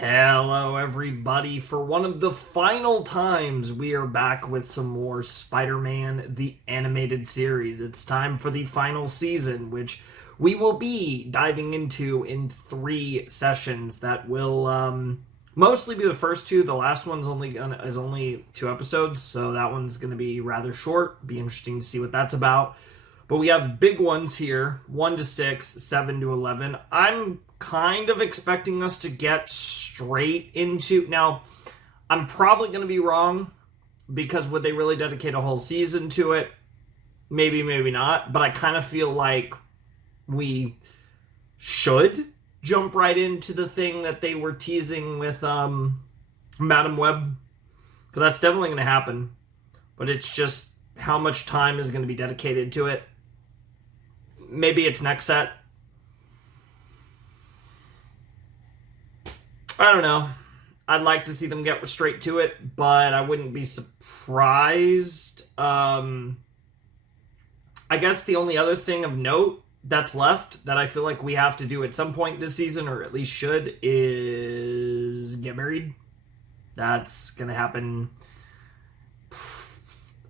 Hello everybody, for one of the final times we are back with some more Spider-Man the Animated Series. It's time for the final season, which we will be diving into in 3 sessions that will mostly be the first 2. The last one's only 2 episodes, so that one's going to be rather short. Be interesting to see what that's about. But we have big ones here, 1 to 6, 7 to 11. I'm kind of expecting us to get straight into... Now, I'm probably going to be wrong, because would they really dedicate a whole season to it? Maybe, maybe not. But I kind of feel like we should jump right into the thing that they were teasing with Madam Web. Because that's definitely going to happen. But it's just how much time is going to be dedicated to it. Maybe it's next set. I don't know. I'd like to see them get straight to it, but I wouldn't be surprised. I guess the only other thing of note that's left that I feel like we have to do at some point this season, or at least should, is get married. That's going to happen,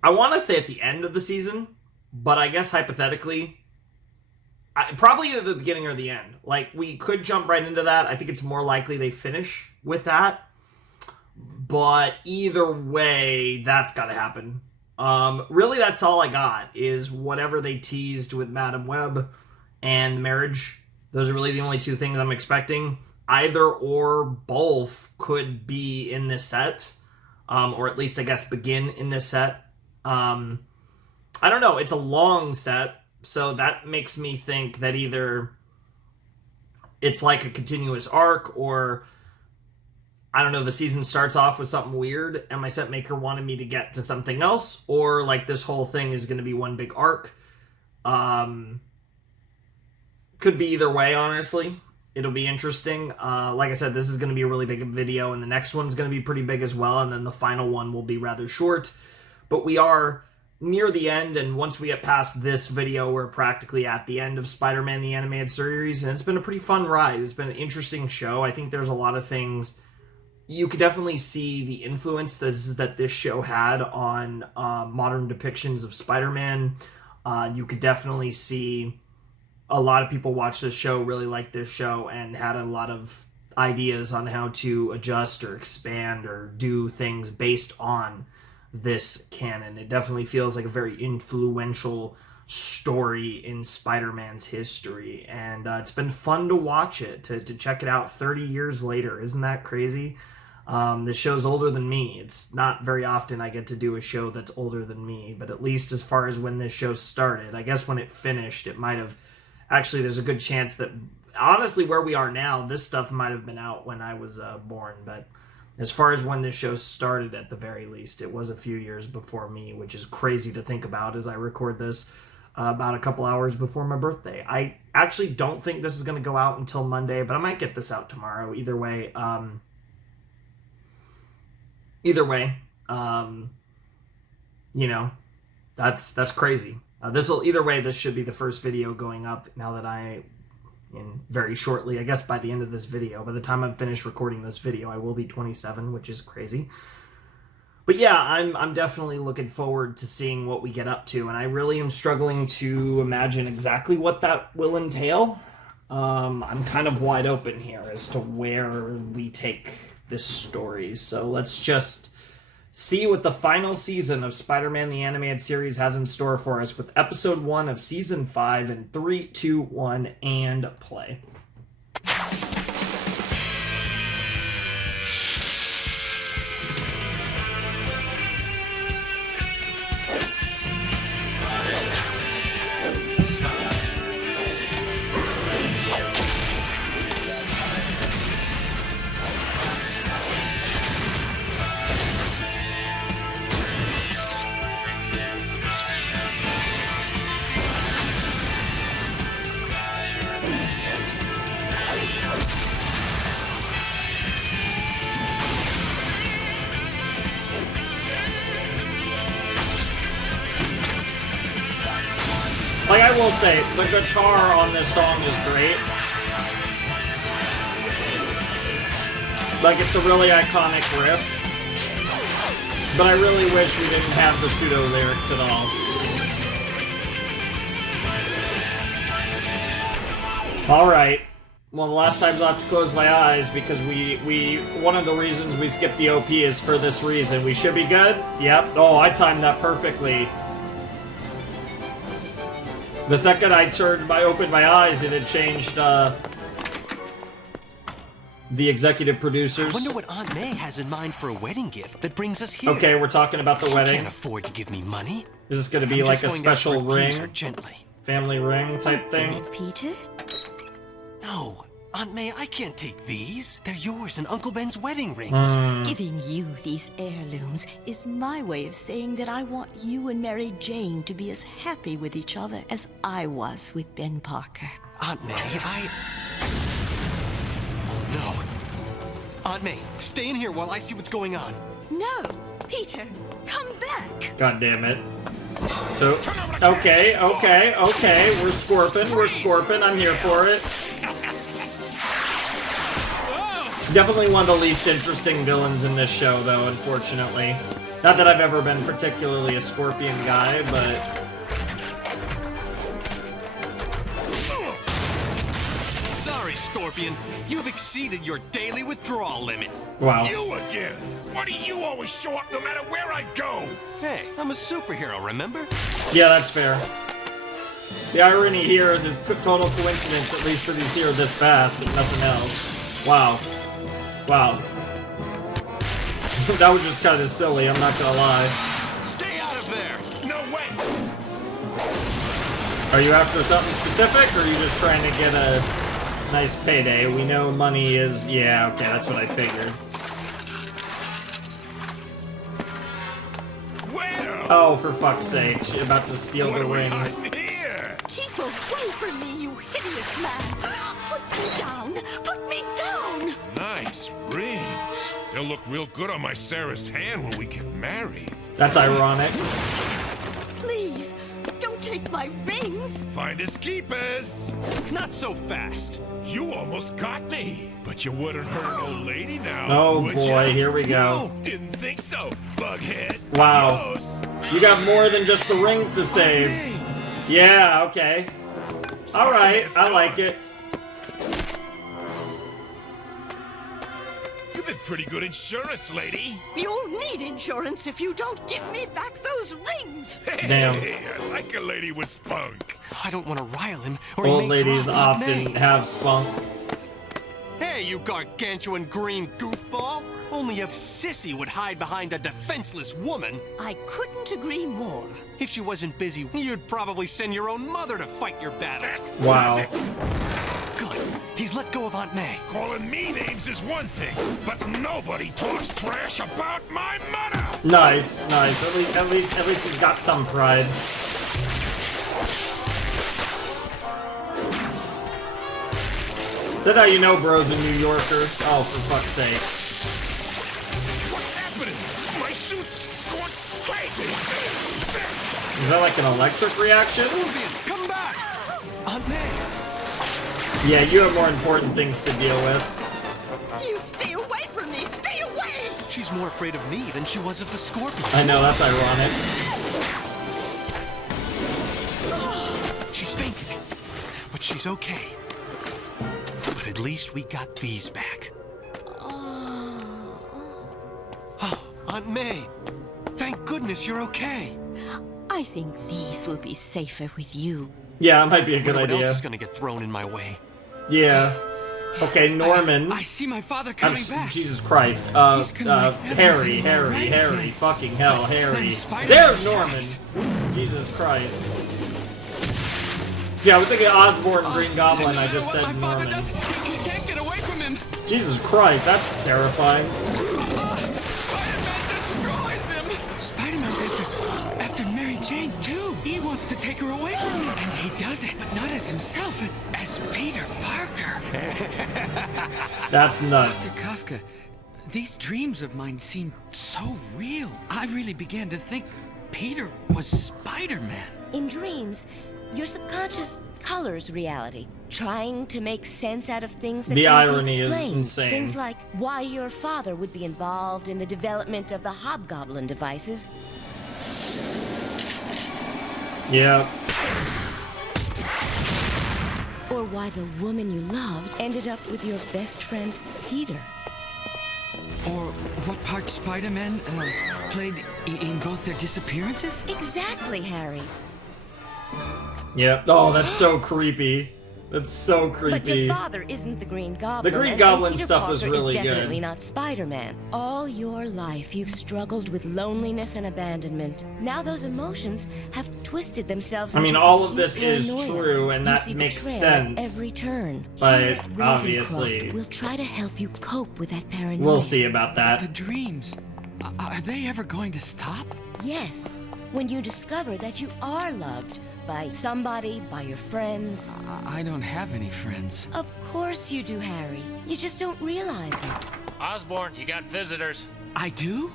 I want to say at the end of the season, but I guess hypothetically, probably either the beginning or the end. Like, we could jump right into that. I think it's more likely they finish with that. But either way, that's got to happen. Really, that's all I got, is whatever they teased with Madam Web and marriage. Those are really the only 2 things I'm expecting. Either or both could be in this set. Or at least, I guess, begin in this set. I don't know. It's a long set. So that makes me think that either it's like a continuous arc, or, I don't know, the season starts off with something weird and my set maker wanted me to get to something else, or like this whole thing is going to be one big arc. Could be either way, honestly. It'll be interesting. Like I said, this is going to be a really big video, and the next one's going to be pretty big as well, and then the final one will be rather short. But we are near the end, and once we get past this video, we're practically at the end of Spider-Man the Animated Series, and it's been a pretty fun ride. It's been an interesting show. I think there's a lot of things you could definitely see the influence that this show had on modern depictions of Spider-Man. You could definitely see a lot of people watch this show, really like this show, and had a lot of ideas on how to adjust or expand or do things based on this canon. It definitely feels like a very influential story in Spider-Man's history, and it's been fun to watch it, to check it out 30 years later. Isn't that crazy? This show's older than me. It's not very often I get to do a show that's older than me, but at least as far as when this show started, I guess when it finished, it might have... Actually, there's a good chance that, honestly, where we are now, this stuff might have been out when I was born, but as far as when this show started, at the very least, it was a few years before me, which is crazy to think about as I record this about a couple hours before my birthday. I actually don't think this is going to go out until Monday, but I might get this out tomorrow. Either way, you know, that's crazy. Either way, this should be the first video going up now that in very shortly, I guess by the end of this video, by the time I'm finished recording this video, I will be 27, which is crazy. But yeah, I'm definitely looking forward to seeing what we get up to, and I really am struggling to imagine exactly what that will entail. I'm kind of wide open here as to where we take this story, so let's just see what the final season of Spider-Man the Animated Series has in store for us with episode 1 of season 5 in 3, 2, 1, and play. Like, I will say, the guitar on this song is great. Like, it's a really iconic riff. But I really wish we didn't have the pseudo lyrics at all. Alright. Well, the last times I'll have to close my eyes because one of the reasons we skipped the OP is for this reason. We should be good? Yep. Oh, I timed that perfectly. The second I opened my eyes, it had changed, the executive producers. I wonder what Aunt May has in mind for a wedding gift that brings us here. Okay, we're talking about the wedding. You can't afford to give me money. Is this going to be like a special ring? Gently. Family ring type thing? Peter? No, Aunt May, I can't take these. They're yours and Uncle Ben's wedding rings. Giving you these heirlooms is my way of saying that I want you and Mary Jane to be as happy with each other as I was with Ben Parker. Aunt May, Oh, no. Aunt May, stay in here while I see what's going on. No, Peter, come back. God damn it. So, okay, we're scorping, I'm here for it. Definitely one of the least interesting villains in this show, though, unfortunately. Not that I've ever been particularly a Scorpion guy, but... Sorry, Scorpion. You've exceeded your daily withdrawal limit. Wow. You again! Why do you always show up no matter where I go? Hey, I'm a superhero, remember? Yeah, that's fair. The irony here is it's total coincidence, at least that he's here this fast, if nothing else. Wow. Wow. That was just kind of silly, I'm not gonna lie. Stay out of there! No way! Are you after something specific, or are you just trying to get a nice payday? We know money is... Yeah, okay, that's what I figured. Well, Oh, for fuck's sake, she's about to steal what the are we rings. hiding here? Keep away from me, you hideous man. Put me down. Put me down. Nice rings. They'll look real good on my Sarah's hand when we get married. That's ironic. Please, don't take my rings. Finders keepers. Not so fast. You almost got me. But you wouldn't hurt an old lady now, Oh would boy, ya? here we go. No, didn't think so, bughead. Wow. Adios. You got more than just the rings to save. Yeah, okay. Alright, I like it. You've been pretty good insurance, lady. You'll need insurance if you don't give me back those rings. Damn. Hey, I like a lady with spunk. I don't want to rile him, or he Old may ladies drop Aunt often May. have spunk. Hey, you gargantuan green goofball! Only a sissy would hide behind a defenseless woman. I couldn't agree more. If she wasn't busy, you'd probably send your own mother to fight your battles. Wow. Good. He's let go of Aunt May. Calling me names is one thing, but nobody talks trash about my mother. Nice, nice. At least he's got some pride. That's how you know bro's a New Yorker. Oh, for fuck's sake. What's happening? My suit's going crazy. Is that like an electric reaction? Scorpion, come back! Aunt May! Yeah, you have more important things to deal with. You stay away from me. Stay away. She's more afraid of me than she was of the Scorpion. I know, that's ironic. She's fainted, but she's okay. But at least we got these back. Oh, Aunt May! Thank goodness you're okay. I think these will be safer with you. Yeah, that might be a good What else idea. is gonna get thrown in my way? Yeah. Okay, Norman. I see my father I'm coming back. Jesus Christ. He's gonna make Harry, everything right Harry. again. Fucking hell, Harry. Then Spider-Man There's Norman. strikes. Jesus Christ. Yeah, I was thinking Osborn and Green Goblin. No I matter just what said my father Norman. does, he can't get away from him. Jesus Christ, that's terrifying. Spider-Man destroys him. Spider-Man's after Mary Jane too. He wants to take her away from him, and he does it, but not as himself, as Peter Parker. That's nuts. Dr. Kafka, these dreams of mine seem so real. I really began to think Peter was Spider-Man. In dreams, Your subconscious colors reality, trying to make sense out of things that The can't be irony is explained. insane. Things like why your father would be involved in the development of the hobgoblin devices. Yeah. Or why the woman you loved ended up with your best friend, Peter. Or what part Spider-Man played in both their disappearances? Exactly, Harry. Yep. Oh, that's so creepy. That's so But your creepy. father isn't the Green Goblin. Green and Goblin Peter stuff was Parker really is definitely good. not Spider-Man. All your life, you've struggled with loneliness and abandonment. Now those emotions have twisted themselves. I mean, into all of acute this is paranoia. true, and You that see makes betrayal sense. at every turn. But Here at Ravencroft, obviously, we'll try to help you cope with that paranoia. we'll see about The that. dreams, are they ever going to stop? Yes, when you discover that you are loved by somebody, by your friends. I don't have any friends. Of course you do, Harry. You just don't realize it. Osborn, you got visitors. I do?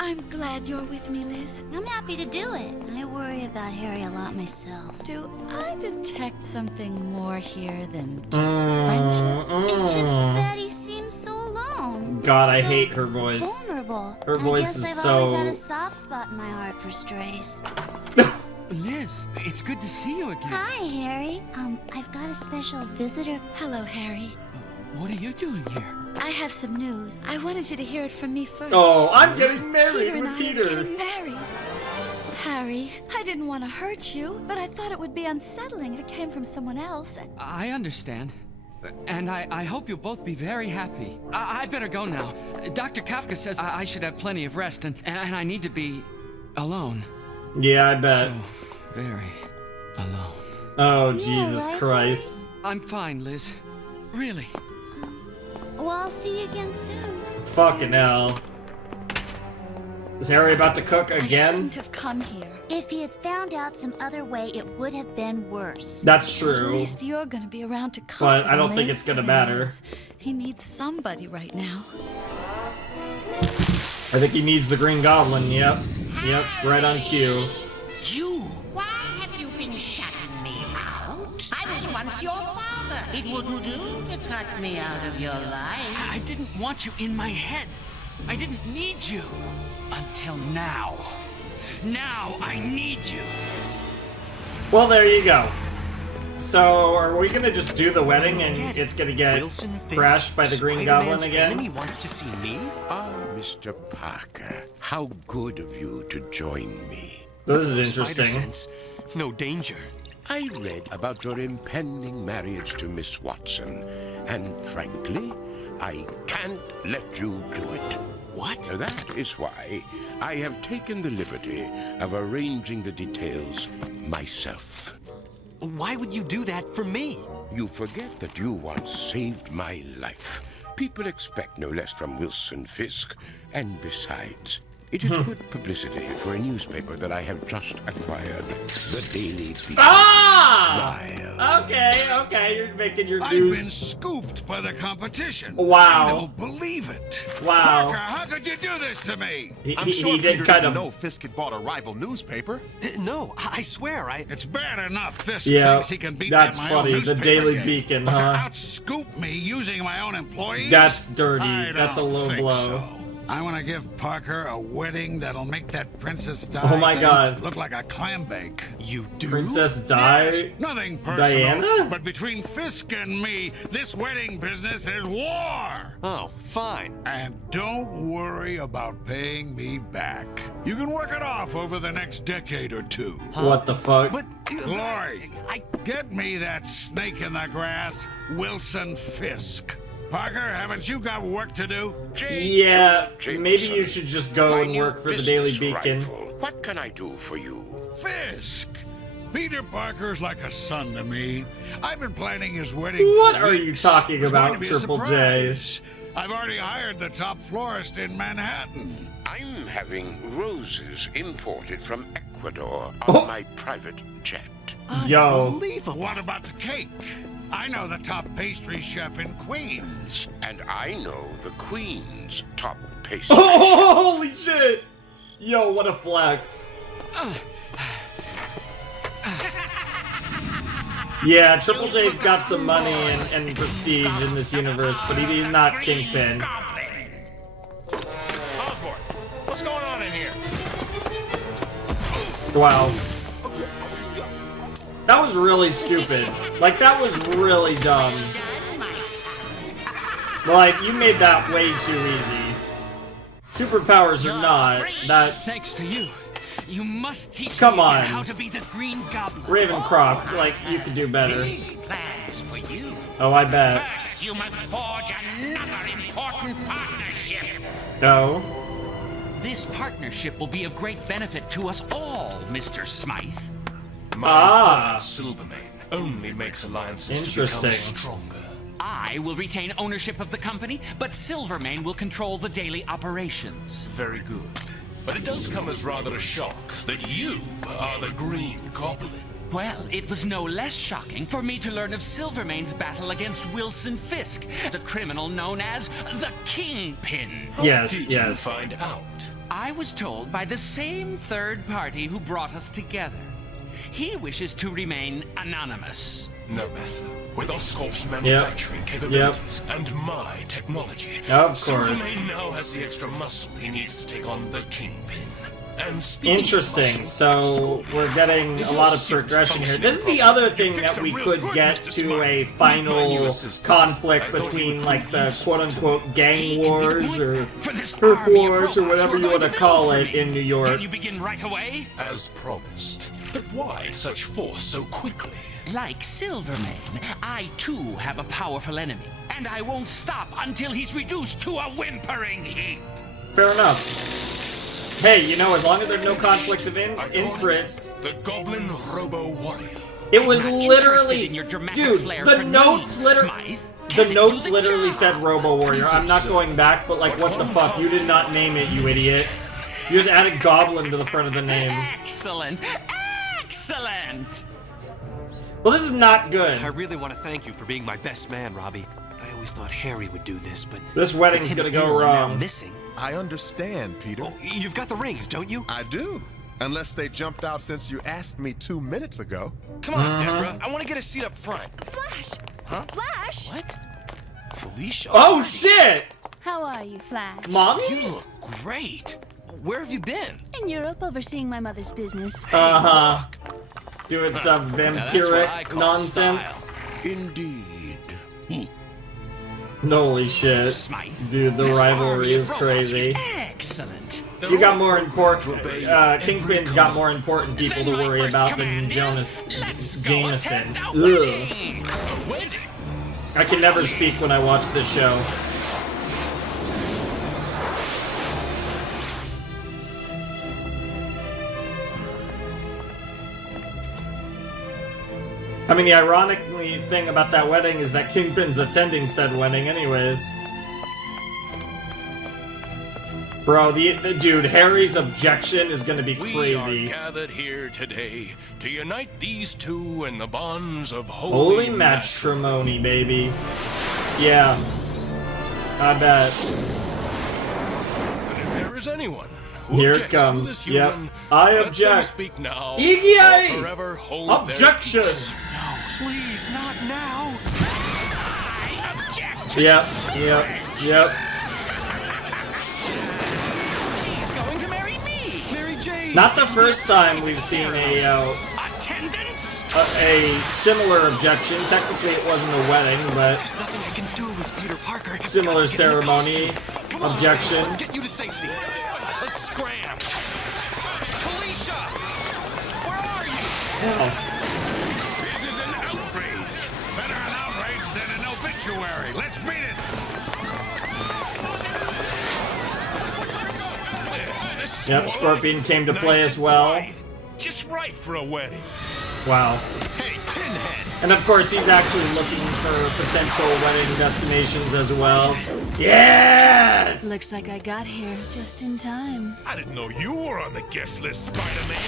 I'm glad you're with me, Liz. I'm happy to do it. I worry about Harry a lot myself. Do I detect something more here than just friendship? It's just that he seems so alone. God, I So hate her voice. vulnerable. Her voice I guess is I've always had so- a soft spot in my heart for strays. Liz, it's good to see you again. Hi, Harry. I've got a special visitor. Hello, Harry. What are you doing here? I have some news. I wanted you to hear it from me first. Oh, I'm getting married Peter and with I are Peter. getting married. Harry, I didn't want to hurt you, but I thought it would be unsettling if it came from someone else. I understand. And I hope you'll both be very happy. I'd better go now. Dr. Kafka says I should have plenty of rest, and I need to be alone. Yeah, I bet. So very alone. Oh, Yeah, Jesus right, Christ. I'm fine, Liz. Really. Well, I'll see you again soon. Fucking hell. Is Harry about to cook I again? shouldn't have come here. If he had found out some other way, it would have been worse. That's At true. least you're going to be around to comfort But I don't him, think Liz. it's gonna Heaven matter. knows. He needs somebody right now. I think he needs the Green Goblin. Yep. Yep. Right on cue. You! Why have you been shutting me out? I was once your father. It wouldn't do to cut me out of your life. I didn't want you in my head. I didn't need you. Until now. Now I need you. Well, there you go. So, are we gonna just do the wedding and it's gonna get Wilson Fisk, crashed by the Green Spider-Man's Goblin again? enemy wants to see me? Ah, Mr. Parker, how good of you to join me. This is Spider interesting. sense, no danger. I read about your impending marriage to Miss Watson, and frankly, I can't let you do it. What? That is why I have taken the liberty of arranging the details myself. Why would you do that for me? You forget that you once saved my life. People expect no less from Wilson Fisk, and besides, it is good publicity for a newspaper that I have just acquired, the Daily Beacon. Ah! Smile. Okay, you're making your I've news. been scooped by the competition. Wow. I don't believe it. Wow. Parker, how could you do this to me? He did kind of. know Fisk had bought a rival newspaper. No, I swear, It's bad enough Fisk Yeah, thinks he can beat that's me at my funny. own The newspaper Daily game. Beacon, But huh? to outscoop me using my own employees? That's dirty. I That's a don't low think blow. so. I want to give Parker a wedding that'll make that Princess Di Oh my thing God. look like a clam bake. You do? Princess Di? Yes, nothing personal. Diana? But between Fisk and me, this wedding business is war. Oh, fine. And don't worry about paying me back. You can work it off over the next decade or two. What the fuck? But Glory, get me that snake in the grass, Wilson Fisk. Parker, haven't you got work to do? Yeah, maybe you should just go and work for the Daily business Beacon. rifle. What can I do for you? Fisk! Peter Parker's like a son to me. I've been planning his wedding What for are you weeks. talking It's going about, to be a Triple J? surprise. I've already hired the top florist in Manhattan. I'm having roses imported from Ecuador on my private jet. Yo. Unbelievable. What about the cake? I know the top pastry chef in Queens. And I know the Queen's top pastry chef. Holy shit! Yo, what a flex. Yeah, Triple J's got some money and prestige in this universe, but he's not Kingpin. Osborn, what's going on in here? Wow. That was really stupid. Like, that was really dumb. Like, you made that way too easy. Superpowers or not, that... Thanks to you. You must teach Come me on. how to be the Green Goblin. Ravencroft, like, you could do better. Plans for you. Oh, I bet. First, you must forge another important partnership. No. This partnership will be of great benefit to us all, Mr. Smythe. Ah. Silvermane only makes alliances Interesting. to become stronger. I will retain ownership of the company, but Silvermane will control the daily operations. Very good. But it does come as rather a shock that you are the Green Goblin. Well, it was no less shocking for me to learn of Silvermane's battle against Wilson Fisk, the criminal known as the Kingpin. Yes, Did yes. you find out? I was told by the same third party who brought us together. He wishes to remain anonymous. No matter. With Oscorp's manufacturing capabilities and my technology, Of course. Silvermane now has the extra muscle he needs to take on the Kingpin. And speaking Interesting. of So muscle, we're getting a lot of progression here. This is the other thing that we could get to a final conflict between, like, the quote-unquote gang wars or turf wars or whatever you want to call it in New York. Can you begin right away? as promised. But why such force so quickly? Like Silvermane, I too have a powerful enemy, and I won't stop until he's reduced to a whimpering heap. Fair enough. Hey, you know, as long as there's no conflict of interest. The Goblin Robo Warrior. It was Not literally, interested in your dramatic dude. flair The for notes names, literally, Smythe. the Can it notes do the literally job? said Robo Warrior. I'm not going back, but like, what the fuck? You did not name it, you idiot. You just added Goblin to the front of the name. Excellent, excellent. Well, this is not good. I really want to thank you for being my best man, Robbie. I always thought Harry would do this, but This wedding's with gonna him go ill and now wrong. missing. I understand, Peter. Oh, you've got the rings, don't you? I do. Unless they jumped out since you asked me 2 minutes ago. Come on, Deborah. I want to get a seat up front. Flash! Huh? Flash! What? Felicia. Oh shit! How are you, Flash? Mommy? You look great. Where have you been? In Europe, overseeing my mother's business. Uh-huh. Doing some that's what I vampiric call nonsense. style. Indeed. Holy shit. Smythe. Dude, the This rivalry army of is robots crazy. Excellent. You got more important, Kingpin's got more important people to Then my worry first about than command Jonas is, let's go Jameson. attend a Ugh. wedding. A wedding? I can never speak when I watch this show. I mean, the ironic thing about that wedding is that Kingpin's attending said wedding anyways. Bro, the dude, Harry's objection is gonna be We crazy. are gathered here today to unite these two in the bonds of Holy matrimony, baby. Yeah. I bet. And if there is anyone who Here it objects to comes. this Yep. union, I let them object. speak now, Iggy! or forever hold Objection! their peace. Please, not now. Yep, yep, yep. She's going to marry me. Mary Jane. Not the first time we've seen Attendance. a similar objection. Technically, it wasn't a wedding, but There's nothing I can do as Peter Parker. similar Got to get in the ceremony. costume. Come on, Objection. Let's get you to safety. Let's scram. Felicia! Where are you? Oh. This is an outrage. Better an outrage than an obituary. Let's beat it. This is Yep, Scorpion came to play as well. just right for a wedding. Wow. Hey, Tinhead. And of course, he's actually looking for potential wedding destinations as well. Yes! Looks like I got here just in time. I didn't know you were on the guest list, Spider-Man.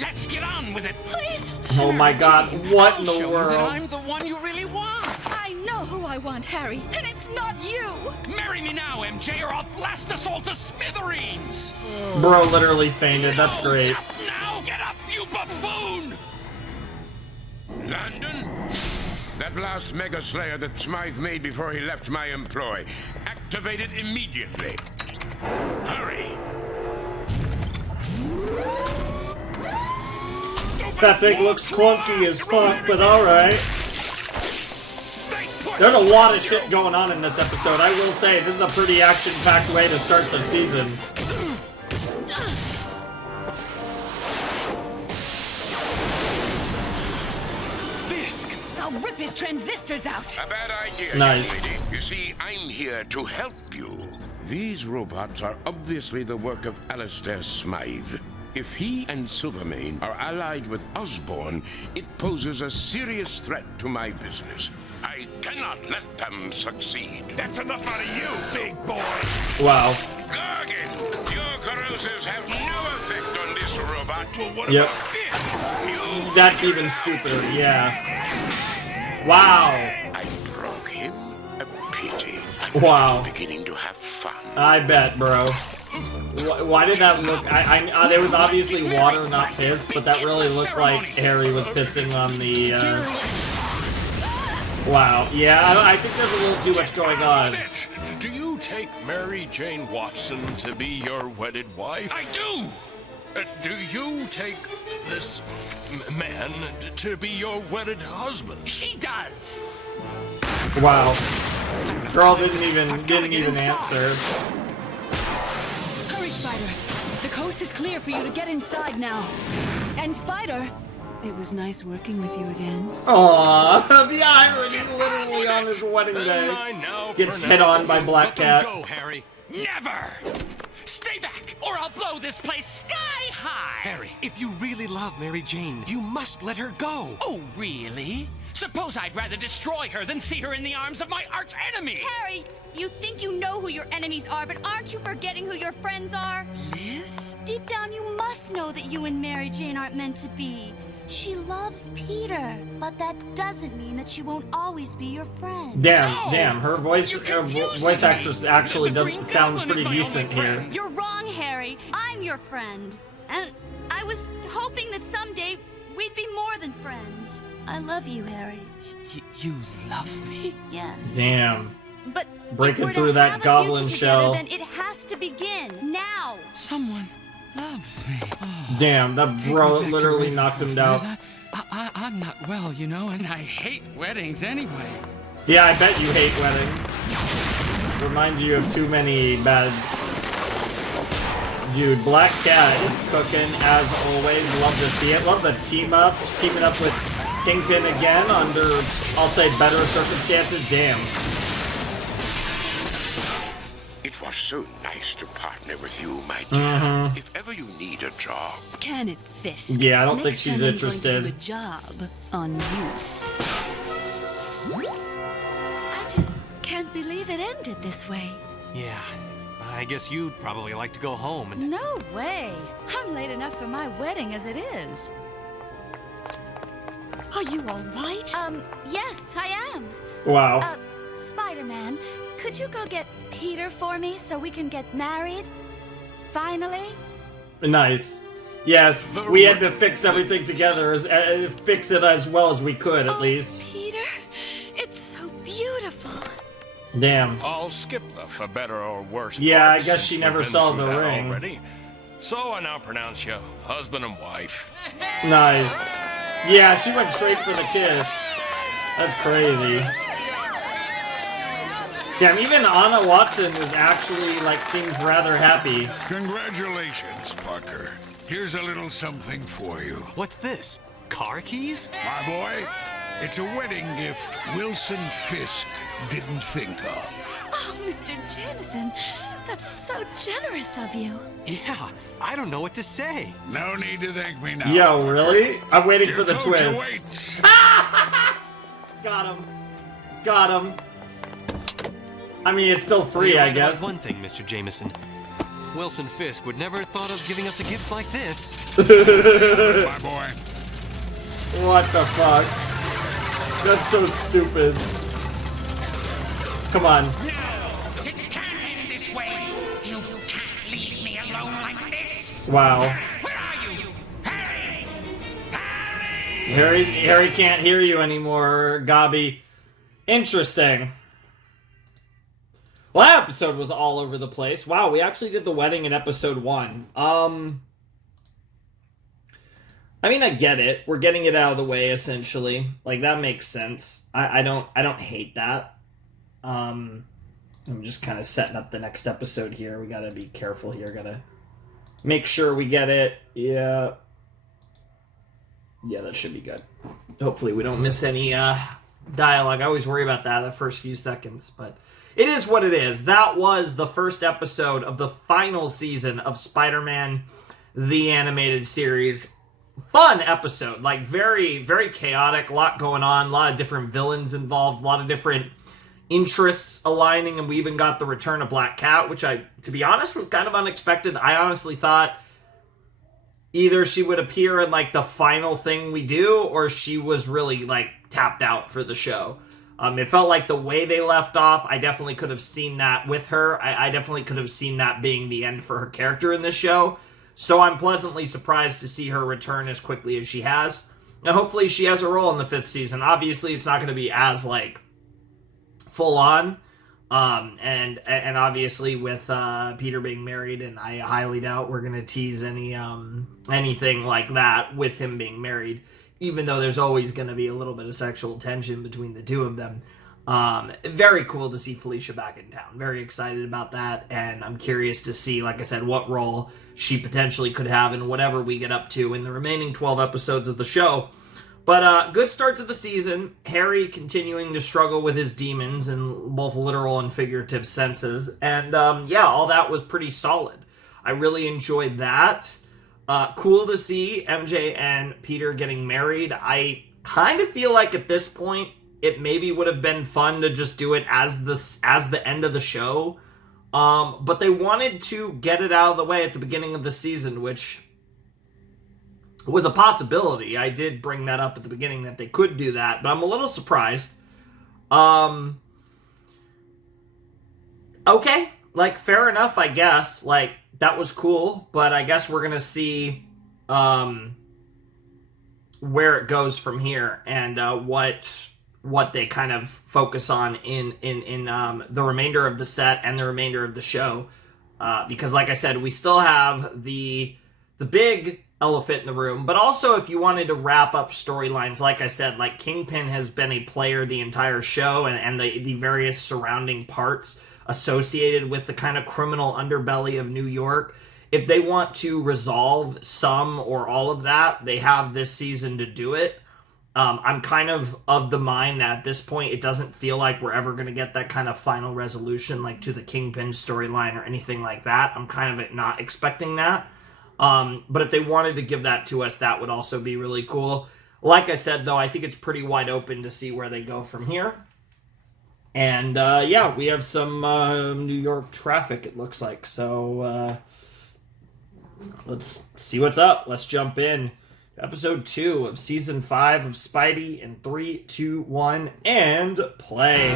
Let's get on with it. Please! Oh my god, what in I'll the show you that world? I'm the one you really want. I know who I want, Harry, and it's not you! Marry me now, MJ, or I'll blast us all to smithereens. Bro literally fainted, that's No, great. Get up now, get up, you buffoon! Landon? That last Mega Slayer that Smythe made before he left my employ. Activate it immediately. Hurry! That thing looks clunky as fuck, but alright. There's a lot of shit going on in this episode. I will say, this is a pretty action-packed way to start the season. Fisk! I'll rip his transistors out! A bad idea, Nice. young lady. You see, I'm here to help you. These robots are obviously the work of Alistair Smythe. If he and Silvermane are allied with Osborn, it poses a serious threat to my business. I cannot let them succeed. That's enough out of you, big boy. Wow. Gargan, your corrosives have no effect on this robot. Well, what Yep. about this? That's even stupider, yeah. Wow. I broke him? A pity. I was Wow. just beginning to have fun. I bet, bro. Why did that look... there was obviously water, not piss, but that really looked like Harry was pissing on the... Wow. Yeah, I think there's a little too much going on. Do you take Mary Jane Watson to be your wedded wife? I do! Do you take this man to be your wedded husband? She does! Wow. Girl didn't even answer. Hurry, Spider. The coast is clear for you to get inside now. And Spider, it was nice working with you again. Aww, the irony literally on his wedding day. Gets hit on by Black Cat. Go, Harry. Never! Stay back, or I'll blow this place sky high! Harry, if you really love Mary Jane, you must let her go. Oh, really? Suppose I'd rather destroy her than see her in the arms of my arch enemy! Harry, you think you know who your enemies are, but aren't you forgetting who your friends are? Liz? Deep down, you must know that you and Mary Jane aren't meant to be. She loves Peter, but that doesn't mean that she won't always be your friend. Damn, her voice actress actually doesn't sound pretty decent here. You're wrong, Harry. I'm your friend. And I was hoping that someday we'd be more than friends. I love you, Harry. You love me? Yes. Damn. But Breaking if we're through to that have a goblin future together, shell. then it has to begin now. Someone loves me. Oh, Damn, that bro literally knocked him down. I'm not well, you know, and I hate weddings anyway. Yeah, I bet you hate weddings. Reminds you of too many bad... Dude, Black Cat is cooking as always. Love to see it. Love the teaming up with Kingpin again under, I'll say, better circumstances. Damn. It was so nice to partner with you, my dear. If ever you need a job... Can it, Fisk? Yeah, I don't think Next she's time I'm interested. going to do a job on you. I just can't believe it ended this way. Yeah, I guess you'd probably like to go home and... No way. I'm late enough for my wedding as it is. Are you all right? Yes, I am. Wow. Spider-Man, could you go get Peter for me so we can get married? Finally? Nice. Yes, we had to fix everything together, fix it as well as we could, at least. Peter, it's so beautiful. Damn. I'll skip the for better or worse. Yeah, part, I guess since she we've never been saw through the that ring. already. So I now pronounce you husband and wife. Nice. Yeah, she went straight for the kiss. That's crazy. Damn, even Anna Watson is actually, like, seems rather happy. Congratulations, Parker. Here's a little something for you. What's this? Car keys? My boy, it's a wedding gift Wilson Fisk didn't think of. Oh, Mr. Jameson, that's so generous of you. Yeah, I don't know what to say. No need to thank me now. Yo, really? I'm waiting Your for the coach twist. awaits. Got him. Got him. I mean, it's still free, You're I right about guess. one thing, Mr. Jameson. Wilson Fisk would never have thought of giving us a gift like this. My boy. What the fuck? That's so stupid. Come on. No, it can't end this way. You can't leave me alone like this. Wow. Where are you? Harry! Harry! Harry can't hear you anymore, Gabi. Interesting. Well, that episode was all over the place. Wow, we actually did the wedding in episode 1. I mean, I get it. We're getting it out of the way, essentially. Like, that makes sense. I don't hate that. I'm just kind of setting up the next episode here. We gotta be careful here. Gotta make sure we get it. Yeah. Yeah, that should be good. Hopefully we don't miss any dialogue. I always worry about that the first few seconds, but it is what it is. That was the first episode of the final season of Spider-Man, the animated series. Fun episode. Like, very, very chaotic. A lot going on. A lot of different villains involved. A lot of different interests aligning, and we even got the return of Black Cat, which to be honest, was kind of unexpected. I honestly thought either she would appear in, like, the final thing we do, or she was really, like, tapped out for the show. It felt like the way they left off, I definitely could have seen that with her. I definitely could have seen that being the end for her character in this show. So I'm pleasantly surprised to see her return as quickly as she has. And hopefully she has a role in the 5th season. Obviously, it's not going to be as, like, full on. And obviously with Peter being married, and I highly doubt we're going to tease anything like that with him being married, even though there's always going to be a little bit of sexual tension between the two of them. Very cool to see Felicia back in town. Very excited about that, and I'm curious to see, like I said, what role she potentially could have in whatever we get up to in the remaining 12 episodes of the show. But good start to the season. Harry continuing to struggle with his demons in both literal and figurative senses. And yeah, all that was pretty solid. I really enjoyed that. Cool to see MJ and Peter getting married. I kind of feel like at this point, it maybe would have been fun to just do it as the end of the show. But they wanted to get it out of the way at the beginning of the season, which was a possibility. I did bring that up at the beginning that they could do that, but I'm a little surprised. Okay, like, fair enough, I guess. Like, that was cool, but I guess we're gonna see where it goes from here, and what they kind of focus on in the remainder of the set and the remainder of the show. Because, like I said, we still have the big elephant in the room, but also if you wanted to wrap up storylines, like I said, like Kingpin has been a player the entire show, and the various surrounding parts associated with the kind of criminal underbelly of New York. If they want to resolve some or all of that, they have this season to do it. I'm kind of the mind that at this point it doesn't feel like we're ever going to get that kind of final resolution, like to the Kingpin storyline or anything like that. I'm kind of not expecting that. But if they wanted to give that to us, that would also be really cool. Like I said, though, I think it's pretty wide open to see where they go from here. And, yeah, we have some New York traffic, it looks like. So, let's see what's up. Let's jump in. Episode 2 of Season 5 of Spidey in 3, 2, 1, and play.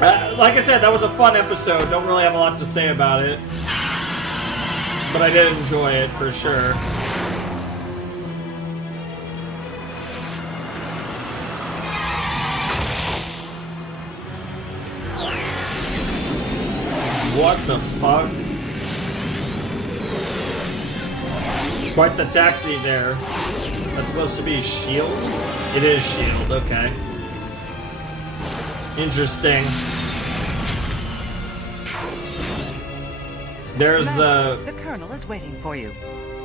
Like I said, that was a fun episode. Don't really have a lot to say about it. But I did enjoy it, for sure. What the fuck? Quite the taxi there. That's supposed to be S.H.I.E.L.D.? It is S.H.I.E.L.D., okay. Interesting. There's The Colonel is waiting for you.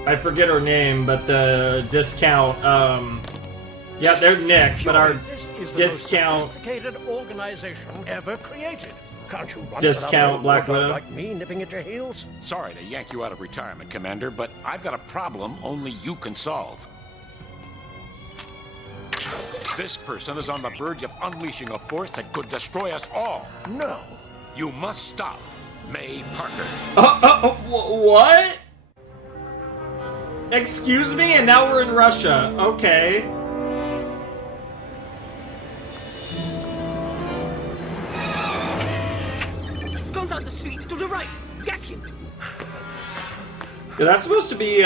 I forget her name, but the discount, yeah, they're Nick, but our This is the discount... most sophisticated organization ever created. Can't you run Discount Black Widow. like me nipping at your heels? Sorry to yank you out of retirement, Commander, but I've got a problem only you can solve. This person is on the verge of unleashing a force that could destroy us all. No. You must stop May Parker. What? Excuse me? And now we're in Russia. Okay. He's gone down the street to the right. Get him. Yeah, that's supposed to be,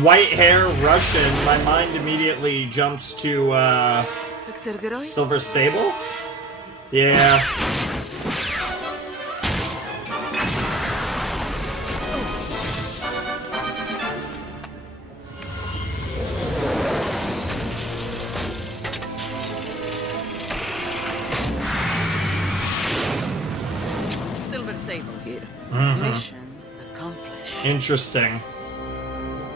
white hair Russian. My mind immediately jumps to, Silver Sable? Yeah. Silver Sable here. Mission accomplished. Interesting.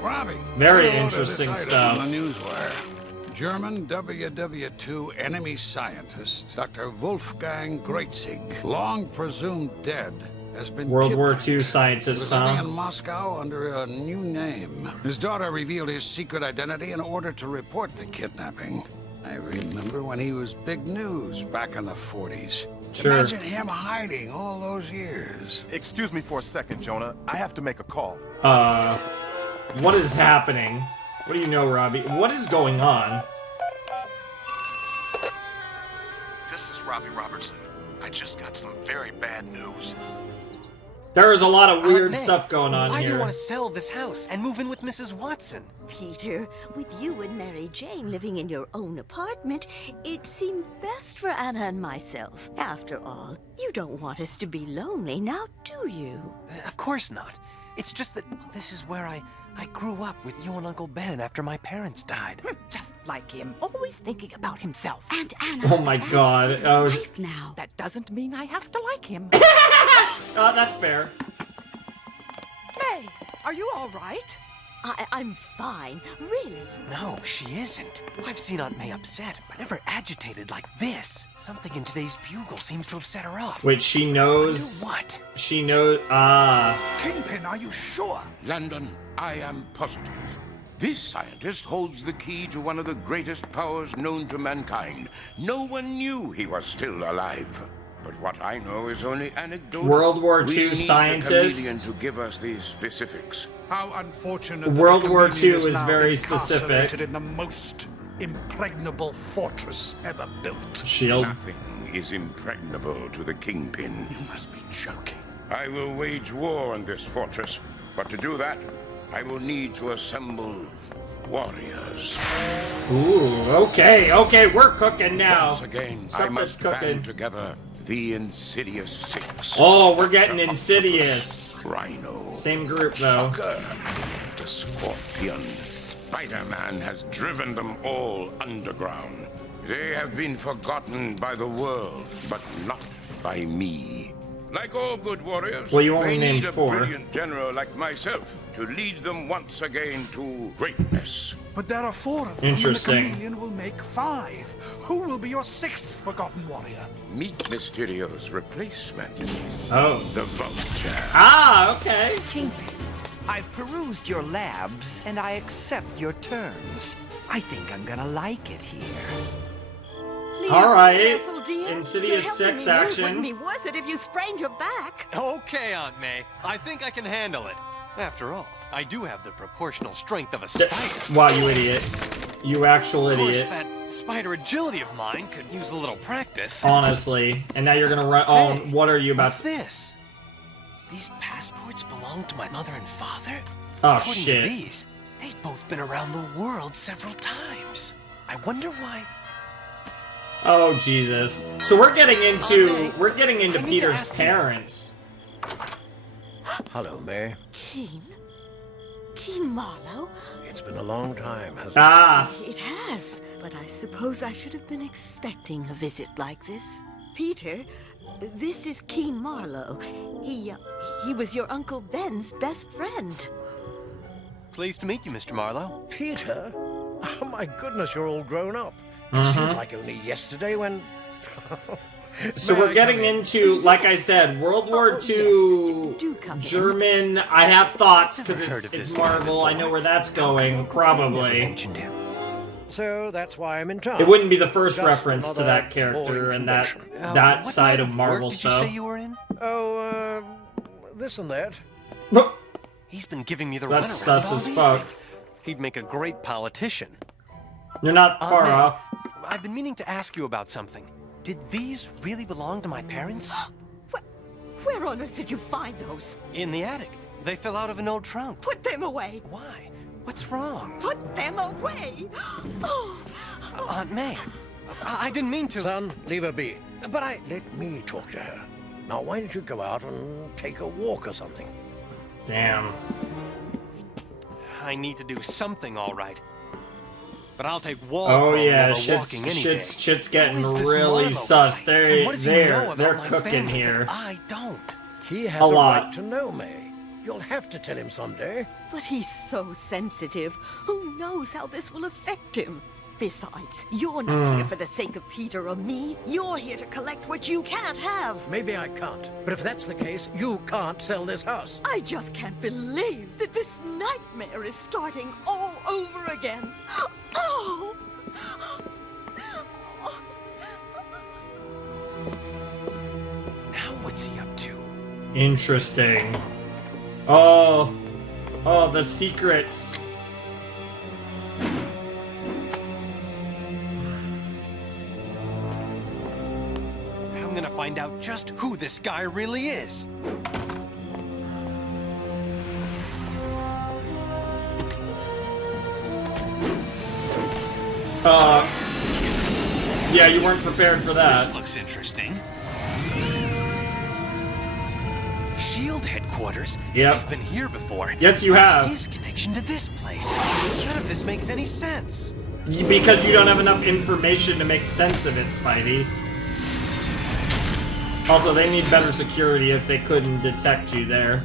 Robbie. Very get a load of interesting this item stuff. On the newswire. German WW2 enemy scientist Dr. Wolfgang Greitzig, long presumed dead, has been World War kidnapped. II scientist, He was living huh? in Moscow under a new name. His daughter revealed his secret identity in order to report the kidnapping. I remember when he was big news back in the 40s. Sure. Imagine him hiding all those years. Excuse me for a second, Jonah. I have to make a call. What is happening? What do you know, Robbie? What is going on? This is Robbie Robertson. I just got some very bad news. There is a lot of weird May, stuff going on why here. do you want to sell this house and move in with Mrs. Watson? Peter, with you and Mary Jane living in your own apartment, it seemed best for Anna and myself. After all, you don't want us to be lonely, now do you? Of course not. It's just that this is where I grew up with you and Uncle Ben after my parents died. Just like him, always thinking about himself. And Anna. Oh my God. His Oh. wife now. That doesn't mean I have to like him. That's fair. May, are you all right? I'm fine, really. No, she isn't. I've seen Aunt May upset, but never agitated like this. Something in today's bugle seems to have set her off. Wait, she knows. What? She knows. Kingpin, are you sure? Landon, I am positive. This scientist holds the key to one of the greatest powers known to mankind. No one knew he was still alive. But what I know is only anecdotal. World War We II need scientist. the chameleon to give us these specifics. How unfortunate. World that the War II chameleon is now very incarcerated specific. in the most impregnable fortress ever built. Shield. Nothing is impregnable to the Kingpin. You must be joking. I will wage war on this fortress, but to do that, I will need to assemble warriors. Ooh, okay, we're cooking now. Once again, I Something's must cooking. band together the Insidious Six. Oh, we're getting Insidious. Rhino. Same group, though. Shocker. The Scorpion. Spider-Man has driven them all underground. They have been forgotten by the world, but not by me. Like all good warriors, Well, you only they named need a 4. brilliant general like myself to lead them once again to greatness. But there are 4 of them, Interesting. and the chameleon will make 5. Who will be your 6th forgotten warrior? Meet Mysterio's replacement. Oh. The Vulture. Ah, okay. Kingpin, I've perused your labs, and I accept your terms. I think I'm gonna like it here. Please All right. be careful, dear. Insidious You're 6 helping me move. action. Wouldn't be worth it if you sprained your back. Okay, Aunt May. I think I can handle it. After all, I do have the proportional strength of a spider. Wow, you idiot. You actual Of course, idiot. that spider agility of mine could use a little practice. Honestly. And now you're gonna run. Oh, Hey, what are you about What's this? These passports belong to my mother and father? Oh, According shit. to these, they've both been around the world several times. I wonder why. Oh, Jesus. So we're getting into I need to Peter's ask you- parents. Hello, May. Keen Marlowe? It's been a long time, hasn't Ah. It has, but I suppose I should have been expecting a visit like this. Peter, this is Keen Marlowe. He was your Uncle Ben's best friend. Pleased to meet you, Mr. Marlowe. it? Peter? Oh, my goodness, you're all grown up. It Mhm. seems like only yesterday when... So May we're I getting come in? into, like I said, World War II, German. I have thoughts because it's Marvel. I know where that's going, probably. So that's why I'm in town. It wouldn't be the first Just reference to another that character boring and that convention. that what side line of of Marvel work did you stuff. say you were in? Oh, this and that. He's been giving me the That's runaround sus all as evening. fuck. He'd make a great politician. You're not far May, off. I've been meaning to ask you about something. Did these really belong to my parents? Where Where on earth did you find those? In the attic. They fell out of an old trunk. Put them away. Why? What's wrong? Put them away. Oh. Aunt May, I didn't mean to. Son, leave her be. But I... Let me talk to her. Now, why don't you go out and take a walk or something? Damn. I need to do something, all right. But I'll take wall Oh crawling yeah, over walking any day. shit's getting Who is this really Marlowe sus. guy? And what does he know about They're my cooking family here. that I don't. He has A a lot. right to know, May. You'll have to tell him someday. But he's so sensitive. Who knows how this will affect him? Besides, you're not here for the sake of Peter or me. You're here to collect what you can't have. Maybe I can't, but if that's the case, you can't sell this house. I just can't believe that this nightmare is starting all over again. Oh! Now what's he up to? Interesting. Oh, the secrets. I'm gonna find out just who this guy really is. Yeah, you weren't prepared for that. This looks interesting. Shield headquarters? Yep. I've been here before. Yes, you What's have. his connection to this place? None of this makes any sense. Because you don't have enough information to make sense of it, Spidey. Also, they need better security if they couldn't detect you there.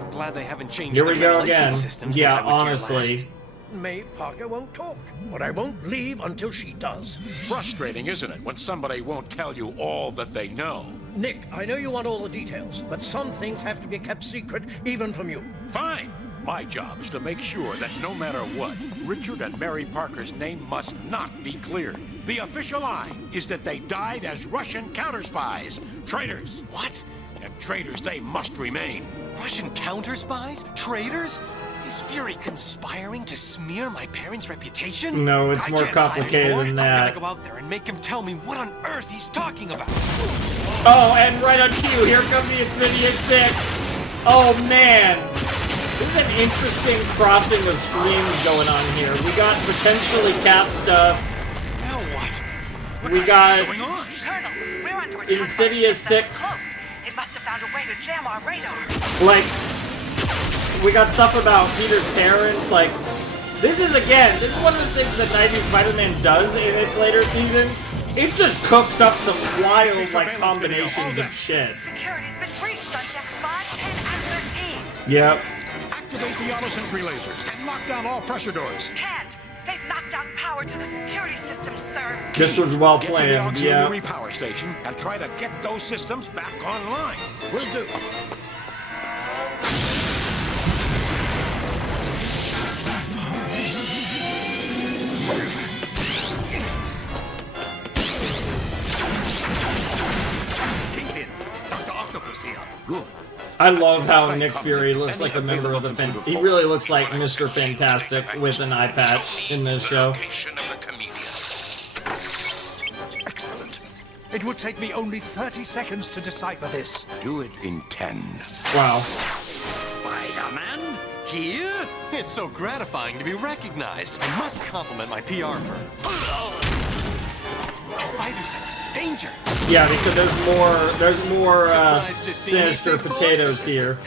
I'm glad they haven't changed Here the we go ventilation again. system since Yeah, I was here honestly. last. May Parker won't talk, but I won't leave until she does. Frustrating, isn't it, when somebody won't tell you all that they know? Nick, I know you want all the details, but some things have to be kept secret, even from you. Fine. My job is to make sure that no matter what, Richard and Mary Parker's name must not be cleared. The official line is that they died as Russian counter-spies. Traitors. What? And traitors they must remain. Russian counter-spies? Traitors? Is Fury conspiring to smear my parents' reputation? No, it's I more can't hide complicated anymore. than I'm that. gonna go out there and make him tell me what on earth he's talking about. Oh, and right on cue, here come the Insidious 6. Oh man. This is an interesting crossing of streams going on here. We got potentially Cap stuff. Now what? We got Colonel, we're under attack Insidious by a ship that was 6. cloaked. It must have found a way to jam our radar. Like, we got stuff about Peter's parents. Like, this is one of the things that 90s Spider-Man does in its later seasons. It just cooks up some wild, like, combinations of shit. Security's been breached on decks 5, 10, and 13. Yep. Activate the auto-sentry lasers and lock down all pressure doors. Can't. They've knocked out power to the security systems, sir. This was well Get to the planned, yeah. auxiliary power station and try to get those systems back online. Will do. Kingpin, Dr. Octopus here. Good. I love how Nick Fury looks like a member of the He really looks like Mr. Fantastic with an eye patch in this show. Excellent. It will take me only 30 seconds to decipher this. Do it in 10. Wow. Spider-Man? Here? It's so gratifying to be recognized. I must compliment my PR firm. Spider sense, danger! Yeah, because there's more sinister potatoes here.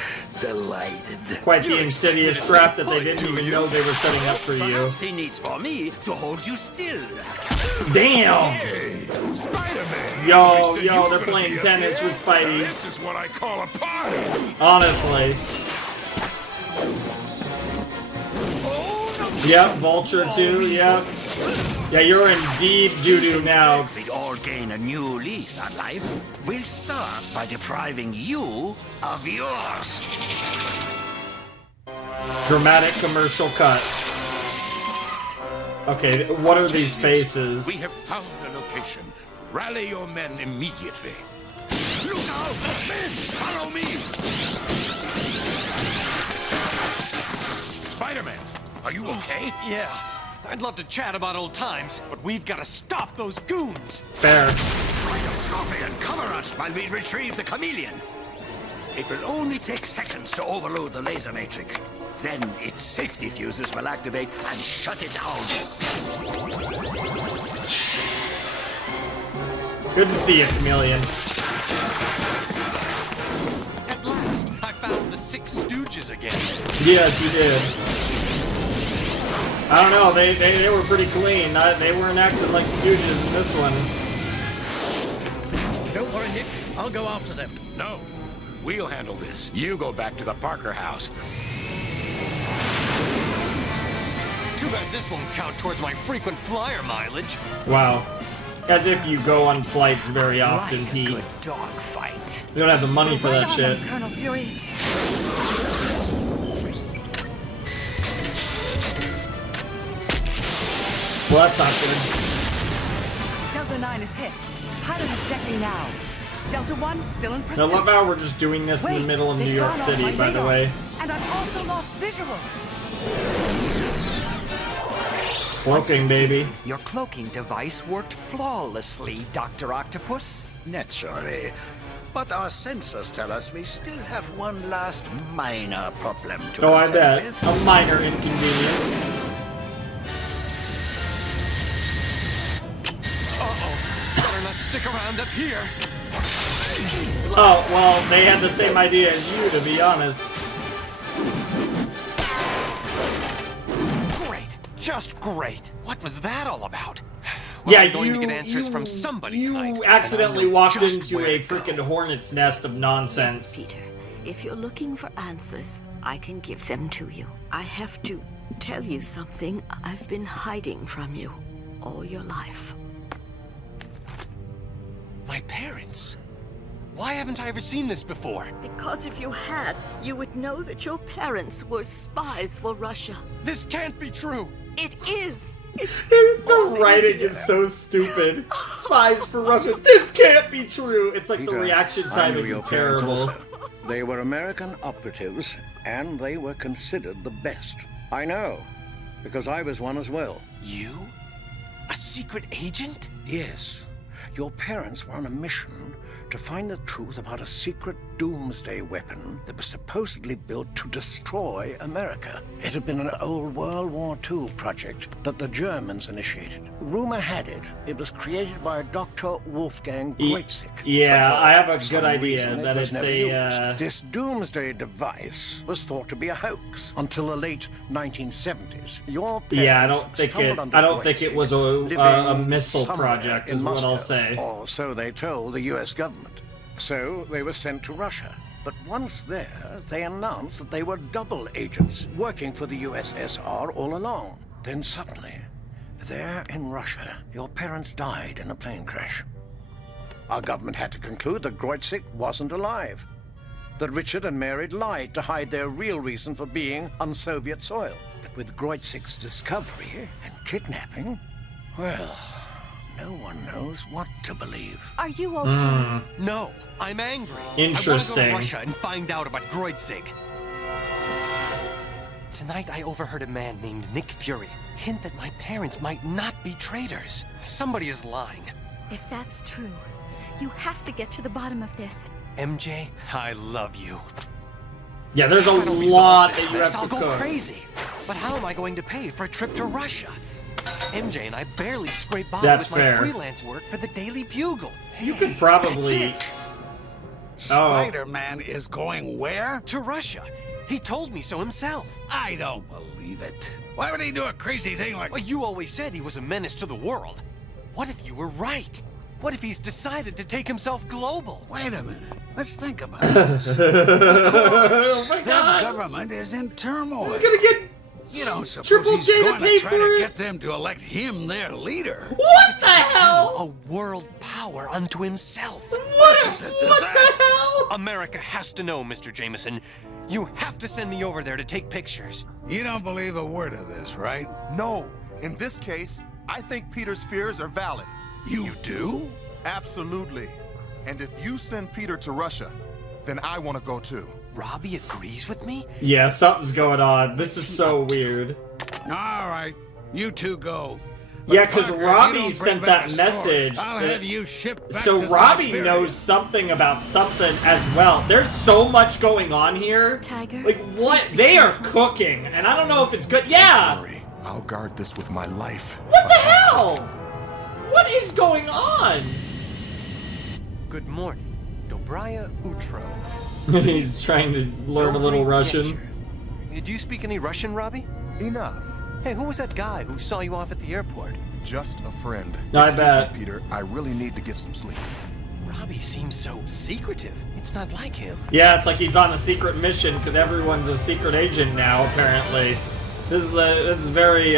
Delighted. Quite the insidious trap that they didn't even know they were setting up for you. Perhaps he needs for me to hold you still. Damn! Spider-Man! Yo, they're playing tennis with Spidey. This is what I call a party! Honestly. Yep, Vulture too, yep. Yeah, you're in deep doo-doo now. We'd all gain a new lease on life. We'll start by depriving you of yours. Dramatic commercial cut. Okay, what are these faces? We have found the location. Rally your men immediately. Look out! Men! Follow me! Spider-Man, are you okay? Yeah. I'd love to chat about old times, but we've got to stop those goons. Fair. Scorpion, cover us while we retrieve the chameleon. It will only take seconds to overload the laser matrix. Then its safety fuses will activate and shut it down. Good to see you, Chameleon. At last, I found the Six Stooges again. Yes, you did. I don't know, they were pretty clean. They weren't acting like stooges in this one. Don't worry, Nick. I'll go after them. No. We'll handle this. You go back to the Parker house. Too bad this won't count towards my frequent flyer mileage. Wow. As if you go on flights very often, Pete. Good dog fight. You don't have the money for that shit. Colonel Fury. Well, that's not good. Delta 9 is hit. Pilot ejecting now. Delta 1 still in I pursuit. love how we're just doing this in the middle of New they've York gone off City, my by the radar. way. And I've also lost visual. Cloaking, baby. Your cloaking device worked flawlessly, Dr. Octopus. Naturally. But our sensors tell us we still have one last minor problem to Oh, I contend bet. with. A minor inconvenience. Uh-oh. Better not stick around up here. Oh, well, they had the same idea as you, to be honest. Great. Just great. What was that all about? Well, Yeah, I'm going to get answers from somebody tonight. You accidentally walked just into where a to go. freaking hornet's nest of nonsense. Yes, Peter. If you're looking for answers, I can give them to you. I have to tell you something I've been hiding from you all your life. My parents? Why haven't I ever seen this before? Because if you had, you would know that your parents were spies for Russia. This can't be true. It is. The writing is so stupid. Spies for Russia. This can't be true. It's like the Peter, reaction I time knew is your parents terrible. also. They were American operatives, and they were considered the best. I know, because I was one as well. You? A secret agent? Yes. Your parents were on a mission to find the truth about a secret doomsday weapon that was supposedly built to destroy America. It had been an old World War II project that the Germans initiated. Rumor had it, it was created by Dr. Wolfgang Greatzig. Yeah, But for I have a some good idea reason, it that was it's never a, used. This doomsday device was thought to be a hoax until the late 1970s. Your parents Yeah, I don't think it was a missile project, is what I'll say. Or so they told the U.S. government. So they were sent to Russia. But once there, they announced that they were double agents, working for the USSR all along. Then suddenly, there in Russia, your parents died in a plane crash. Our government had to conclude that Greatzig wasn't alive. That Richard and Mary lied to hide their real reason for being on Soviet soil. But with Greatzig's discovery and kidnapping, well, no one knows what to believe. Are you okay? No, I'm angry. Interesting. I want to go to Russia and find out about Greatzig. Tonight I overheard a man named Nick Fury hint that my parents might not be traitors. Somebody is lying. If that's true, you have to get to the bottom of this. MJ, I love you. Yeah, there's a If I don't lot resolve this that you mess, have I'll to go cook. crazy. But how am I going to pay for a trip to Russia? MJ and I barely scrape by That's with fair. my freelance work for the Daily Bugle. You could probably... That's it. Spider-Man is going where? To Russia. He told me so himself. I don't believe it. Why would he do a crazy thing like... Well, you always said he was a menace to the world. What if you were right? What if he's decided to take himself global? Wait a minute. Let's think about this. Oh my The God. government is in turmoil. He's gonna get You don't suppose Triple he's J to going pay to try for to it? get them to elect him their leader? What the hell? A world power unto himself. What? This is a What disaster. the hell? America has to know, Mr. Jameson. You have to send me over there to take pictures. You don't believe a word of this, right? No. In this case, I think Peter's fears are valid. You do? Absolutely. And if you send Peter to Russia, then I want to go too. Robbie agrees with me? Yeah, something's going on. This is so weird. All right, you two go. Yeah, because Parker, Robbie if you don't sent bring back that a story, message. I'll have you shipped back So to Robbie Siberia. knows something about something as well. There's so much going on here. Tiger, like what? They are cooking, and I don't know if it's good. Yeah. Don't worry. I'll guard this with my life. What the hell? What is going on? Good morning, Dobraya Utro. He's trying to learn a little Russian. Do you speak any Russian, Robbie? Enough. Hey, who was that guy who saw you off at the airport? Just a friend. I Excuse bet. me, Peter. I really need to get some sleep. Robbie seems so secretive. It's not like him. Yeah, it's like he's on a secret mission because everyone's a secret agent now. Apparently, this is very.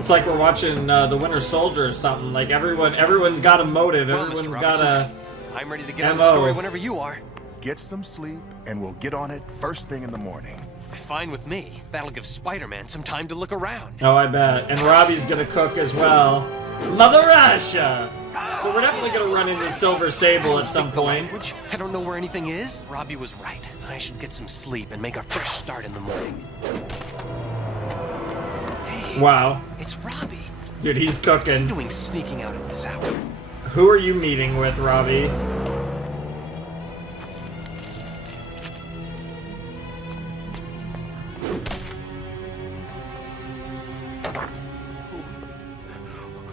It's like we're watching The Winter Soldier or something. Like everyone's got a motive. Well, Everyone's Mr. got Robertson, a. I'm ready to get on the story whenever you are. Get some sleep, and we'll get on it first thing in the morning. Fine with me. That'll give Spider-Man some time to look around. Oh, I bet. And Robbie's gonna cook as well. Mother Russia! So we're definitely gonna run into Silver Sable at some point. I don't know where anything is. Robbie was right. I should get some sleep and make a fresh start in the morning. Hey, Wow. it's Robbie. Dude, he's What's he cooking. doing sneaking out at this hour? Who are you meeting with, Robbie?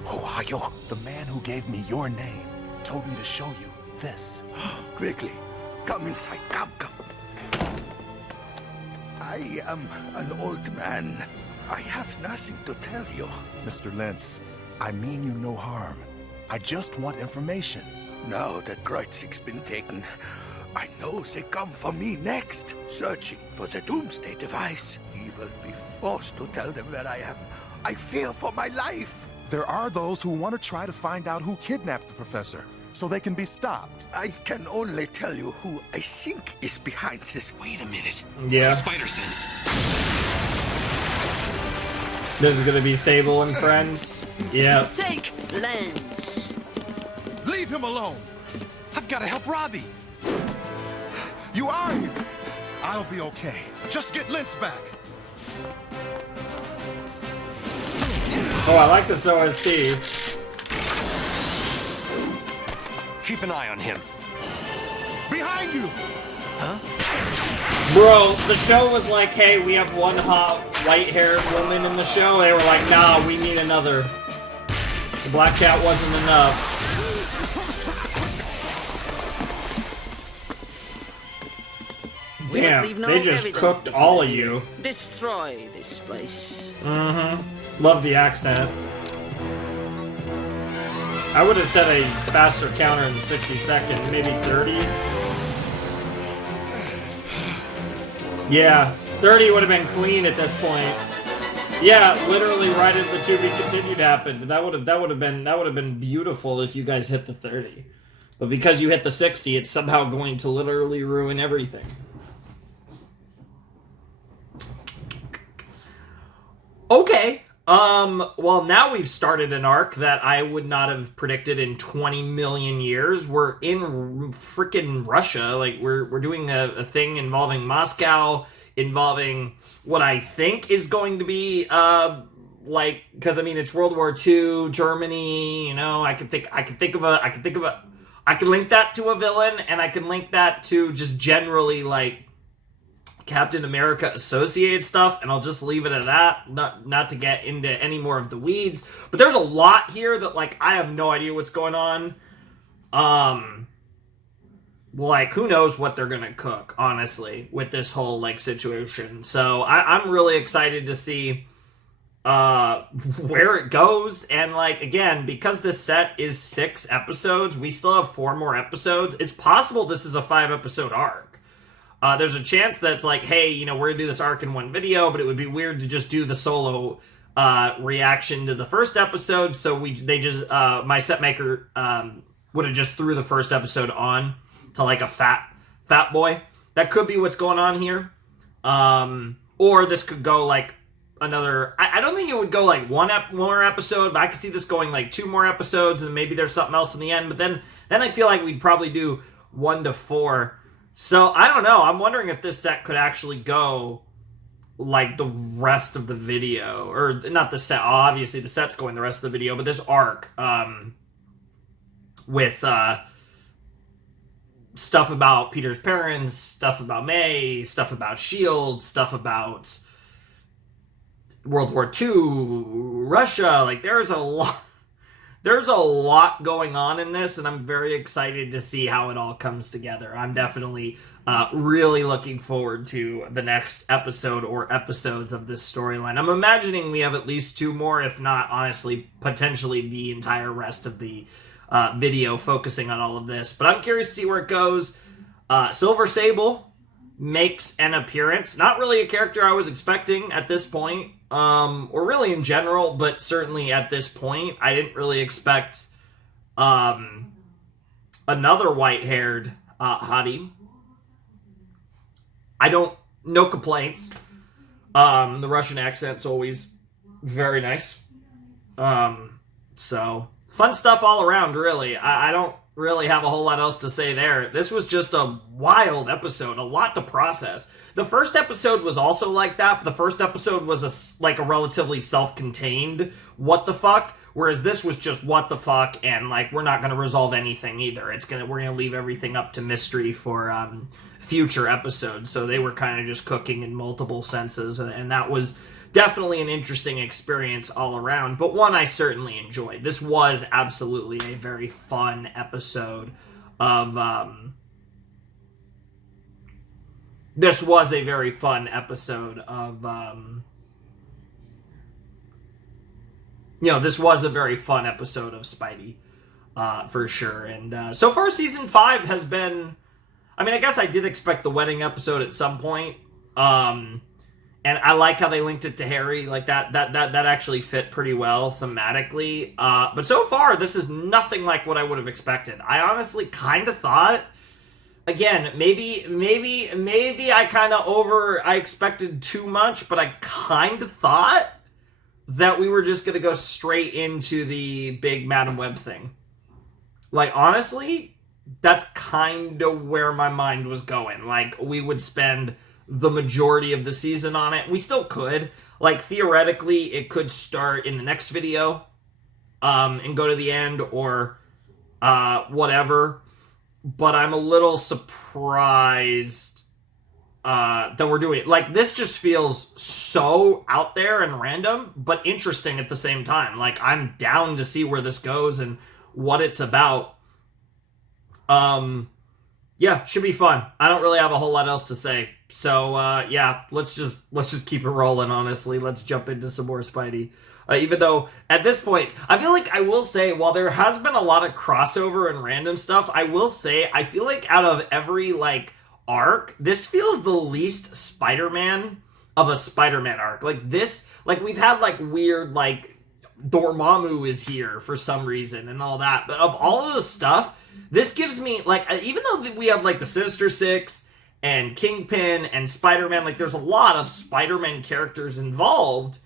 Who are you? The man who gave me your name told me to show you this. Quickly, come inside. Come. I am an old man. I have nothing to tell you. Mr. Lentz, I mean you no harm. I just want information. Now that Kreutzig's been taken, I know they come for me next, searching for the Doomsday device. He will be forced to tell them where I am. I fear for my life. There are those who want to try to find out who kidnapped the professor, so they can be stopped. I can only tell you who I think is behind this. Wait a minute. Yeah. Spider sense. This is gonna be Sable and friends. Yeah. Take Lens. Leave him alone! I've got to help Robbie. You are here. I'll be okay. Just get Lentz back. Oh, I like this OST. Keep an eye on him. Behind you! Huh? Bro, the show was like, hey, we have one hot white-haired woman in the show. They were like, nah, we need another. The Black Cat wasn't enough. We must Damn, leave no they just evidence cooked that all we of are you. here. Destroy this place. Mm-hmm. Love the accent. I would have said a faster counter in 60 seconds, maybe 30. Yeah, 30 would have been clean at this point. Yeah, literally right as the to be continued happened. That would have been beautiful if you guys hit the 30. But because you hit the 60, it's somehow going to literally ruin everything. Okay. Well, now we've started an arc that I would not have predicted in 20 million years. We're in freaking Russia. Like, we're doing a thing involving Moscow, involving what I think is going to be, like, because, I mean, it's World War II, Germany, you know, I can link that to a villain, and I can link that to just generally, like, Captain America associated stuff, and I'll just leave it at that, not to get into any more of the weeds. But there's a lot here that, like, I have no idea what's going on. Like, who knows what they're gonna cook, honestly, with this whole, like, situation. So I'm really excited to see where it goes. And, like, again, because this set is 6 episodes, we still have 4 more episodes. It's possible this is a 5-episode arc. There's a chance that's like, hey, you know, we're gonna do this arc in one video, but it would be weird to just do the solo reaction to the first episode. So my set maker would have just threw the first episode on to like a fat boy. That could be what's going on here. Or this could go like another. I don't think it would go like one more episode, but I could see this going like 2 more episodes, and maybe there's something else in the end. But then I feel like we'd probably do 1 to 4. So, I don't know. I'm wondering if this set could actually go like the rest of the video, or not the set, obviously the set's going the rest of the video, but this arc with stuff about Peter's parents, stuff about May, stuff about S.H.I.E.L.D., stuff about World War II, Russia. Like, there's a lot going on in this, and I'm very excited to see how it all comes together. I'm definitely really looking forward to the next episode or episodes of this storyline. I'm imagining we have at least 2 more, if not, honestly, potentially the entire rest of the video focusing on all of this. But I'm curious to see where it goes. Silver Sable makes an appearance. Not really a character I was expecting at this point, or really in general, but certainly at this point, I didn't really expect another white-haired hottie. No complaints. The Russian accent's always very nice. So, fun stuff all around, really. I don't really have a whole lot else to say there. This was just a wild episode, a lot to process. The first episode was also like that, but the first episode was like a relatively self-contained what the fuck, whereas this was just what the fuck, and like we're not going to resolve anything either. We're going to leave everything up to mystery for future episodes. So they were kind of just cooking in multiple senses, and that was definitely an interesting experience all around, but one I certainly enjoyed. This was absolutely a very fun episode of this was a very fun episode of this was a very fun episode of Spidey, for sure. And so far season 5 has been, I mean, I guess I did expect the wedding episode at some point. And I like how they linked it to Harry. Like, that actually fit pretty well thematically. But so far, this is nothing like what I would have expected. I honestly kind of thought, again, maybe I expected too much, but I kind of thought that we were just going to go straight into the big Madam Web thing. Like, honestly, that's kind of where my mind was going. Like, we would spend the majority of the season on it. We still could. Like, theoretically, it could start in the next video and go to the end, or whatever. But I'm a little surprised that we're doing it. Like, this just feels so out there and random, but interesting at the same time. Like, I'm down to see where this goes and what it's about. Yeah, should be fun. I don't really have a whole lot else to say. So, yeah, let's just keep it rolling, honestly. Let's jump into some more Spidey. Even though, at this point, I feel like I will say, while there has been a lot of crossover and random stuff, I will say, I feel like out of every, like, arc, this feels the least Spider-Man of a Spider-Man arc. Like, this, like, we've had, like, weird, like, Dormammu is here for some reason and all that. But of all of the stuff, this gives me, like, even though we have, like, the Sinister Six and Kingpin and Spider-Man, like, there's a lot of Spider-Man characters involved,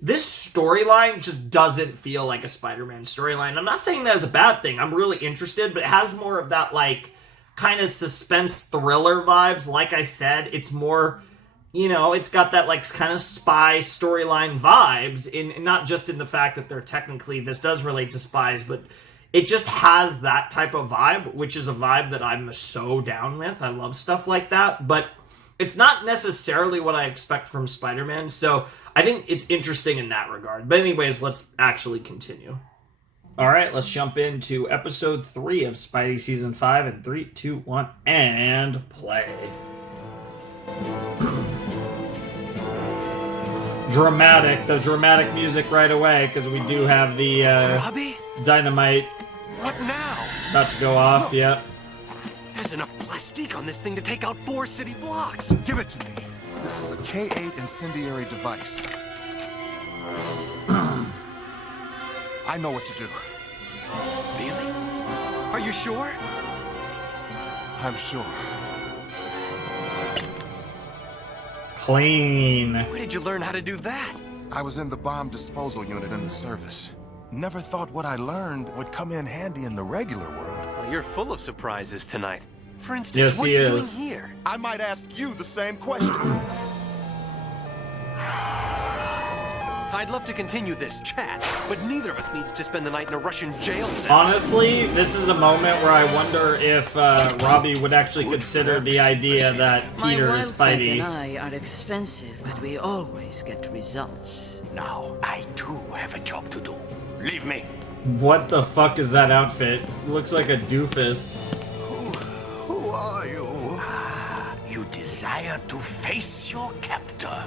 this storyline just doesn't feel like a Spider-Man storyline. I'm not saying that is a bad thing. I'm really interested, but it has more of that, like, kind of suspense thriller vibes. Like I said, it's more, you know, it's got that, like, kind of spy storyline vibes, in not just in the fact that they're technically, this does relate to spies, but it just has that type of vibe, which is a vibe that I'm so down with. I love stuff like that, but it's not necessarily what I expect from Spider-Man, so I think it's interesting in that regard. But anyways, let's actually continue. All right, let's jump into episode 3 of Spidey Season 5 in 3, 2, 1, and play. The dramatic music right away, because we do have the Robbie? dynamite. What now? About to go off, yep. There's enough plastique on this thing to take out 4 city blocks. Give it to me. This is a K8 incendiary device. I know what to do. Really? Are you sure? I'm sure. Clean. Where did you learn how to do that? I was in the bomb disposal unit in the service. Never thought what I learned would come in handy in the regular world. Well, you're full of surprises tonight. For instance, what are you doing here? I might ask you the same question. I'd love to continue this chat, but neither of us needs to spend the night in a Russian jail cell. Honestly, this is the moment where I wonder if Robbie would actually consider the idea that Peter is Spidey. My and I are expensive, but we always get results. Now, I too have a job to do. Leave me. What the fuck is that outfit? Looks like a doofus. Who are you? You desire to face your captor.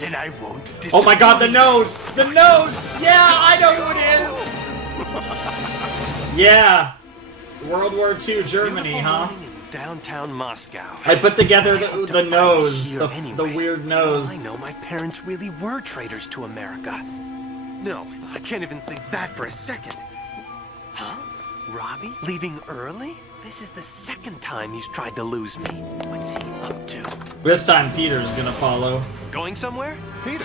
Then I won't disappoint. Oh my god, the nose! The nose! Yeah, I know who it is! Yeah. World War II Germany, huh? Downtown Moscow. I put together the nose, the weird nose. I know my parents really were traitors to America. No, I can't even think that for a second. Huh? Robbie? Leaving early? This is the second time he's tried to lose me. What's he up to? This time Peter's gonna follow. Going somewhere? Peter!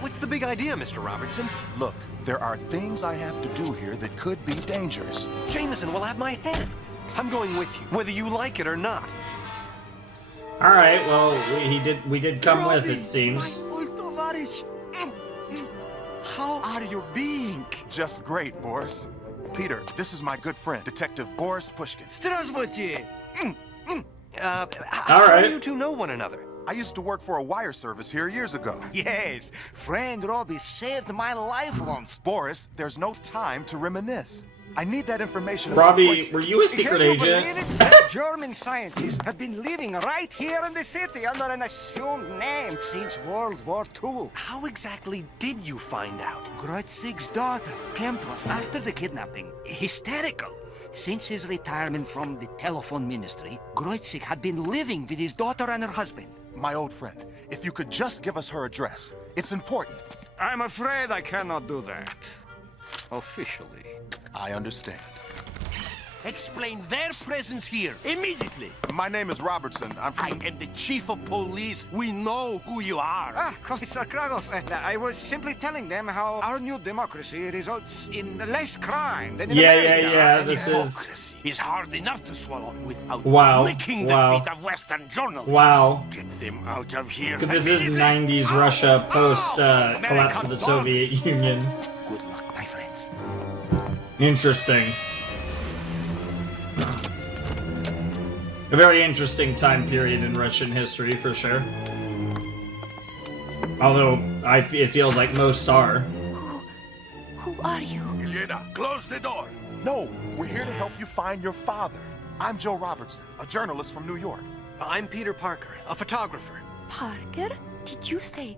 What's the big idea, Mr. Robertson? Look, there are things I have to do here that could be dangerous. Jameson will have my head. I'm going with you, whether you like it or not. Alright, well, we did come with, it seems. How are you being? Just great, Boris. Peter, this is my good friend, Detective Boris Pushkin. Здравствуйте! How Alright. do you two know one another? I used to work for a wire service here years ago. Yes, friend Robbie saved my life once. Boris, there's no time to reminisce. I need that information. Robbie, were you a secret Can you agent? believe it? German scientists have been living right here in the city under an assumed name since World War II. How exactly did you find out? Greutzig's daughter came to us after the kidnapping, hysterical. Since his retirement from the telephone ministry, Greutzig had been living with his daughter and her husband. My old friend, if you could just give us her address. It's important. I'm afraid I cannot do that. Officially. I understand. Explain their presence here, immediately. My name is Robertson. I am the chief of police. We know who you are. Commissar Kragov, I was simply telling them how our new democracy results in less crime than in America. Yeah, this Democracy is hard enough to swallow without Wow, licking wow. the feet of Western journalists. Wow. Get them out of here. This is 90s Russia post collapse of the Soviet Union. Good luck, my friends. Interesting. A very interesting time period in Russian history, for sure. Although, it feels like most are. Who are you? Elena, close the door. No, we're here to help you find your father. I'm Joe Robertson, a journalist from New York. I'm Peter Parker, a photographer. Parker? Did you say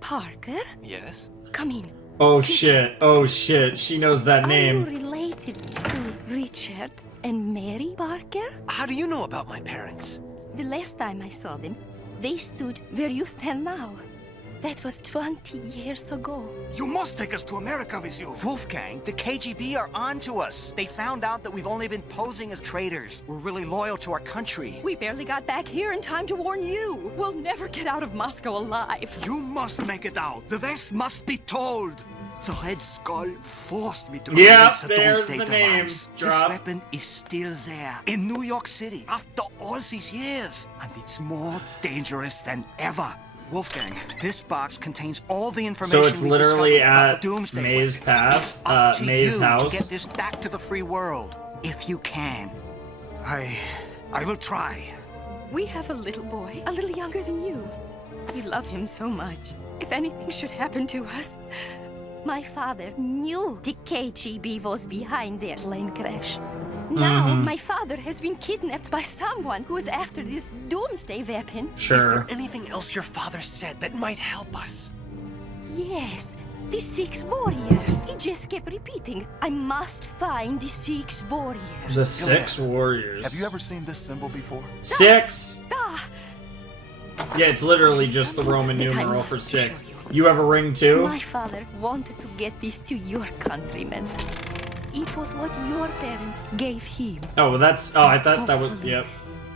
Parker? Yes? Come in. Oh shit, oh shit, she knows that Are name. you related to Richard and Mary Parker? How do you know about my parents? The last time I saw them, they stood where you stand now. That was 20 years ago. You must take us to America with you. Wolfgang, the KGB are on to us. They found out that we've only been posing as traitors. We're really loyal to our country. We barely got back here in time to warn you. We'll never get out of Moscow alive. You must make it out. The West must be told. The Red Skull forced me to Yeah, create the there's Doomsday the name. device. This Drop. weapon is still there in New York City after all these years, and it's more dangerous than ever. Wolfgang, this box contains all the information So it's we literally discovered about at the Doomsday May's weapon. path, It's up to May's you house. to get this back to the free world, if you can. I will try. We have a little boy, a little younger than you. We love him so much. If anything should happen to us, my father knew the KGB was behind their plane crash. Now, my father has been kidnapped by someone who is after this doomsday weapon. Sure. Is there anything else your father said that might help us? Yes, the 6 warriors. He just kept repeating, I must find the 6 warriors. The 6 warriors. Have you ever seen this symbol before? 6! Ah, Yeah, it's literally just the Roman that I numeral for must 6. show you. You have a ring too? my father wanted to get this to your countrymen. It was what your parents gave him. Oh, well that's... Oh, I thought that was... Hopefully, Yep.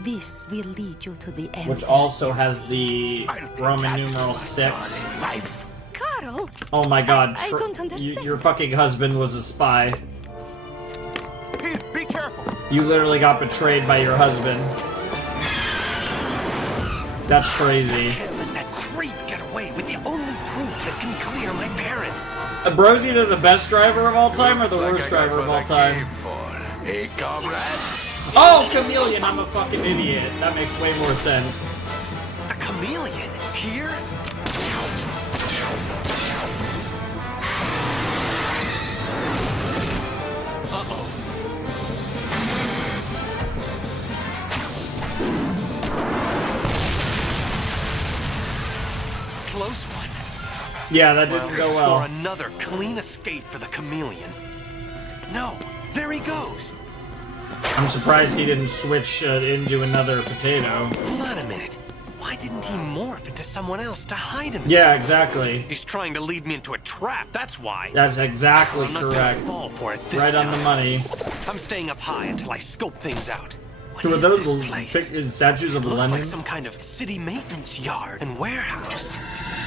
This will lead you to the answers. Which also has the Roman numeral 6. Carl! Oh my god. I don't understand. Your fucking husband was a spy. Peter, be careful! You literally got betrayed by your husband. That's crazy. Can't let that creep get away with the only proof that can clear my parents. face. Bro's either the best driver of all time or the worst driver of all time. Hey, comrade. Oh, Chameleon! I'm a fucking idiot. That makes way more sense. The chameleon? Here? Uh-oh. Close one. Yeah, that didn't go Score well. another clean escape for the chameleon. No, there he goes. I'm surprised he didn't switch into another potato. Hold on a minute. Why didn't he morph into someone else to hide himself? Yeah, exactly. He's trying to lead me into a trap, that's why. That's exactly I'm not correct. gonna fall for it this Right on time. the money. I'm staying up high until I scope things out. What So are is those this place? statues of It looks Lenin? like some kind of city maintenance yard and warehouse.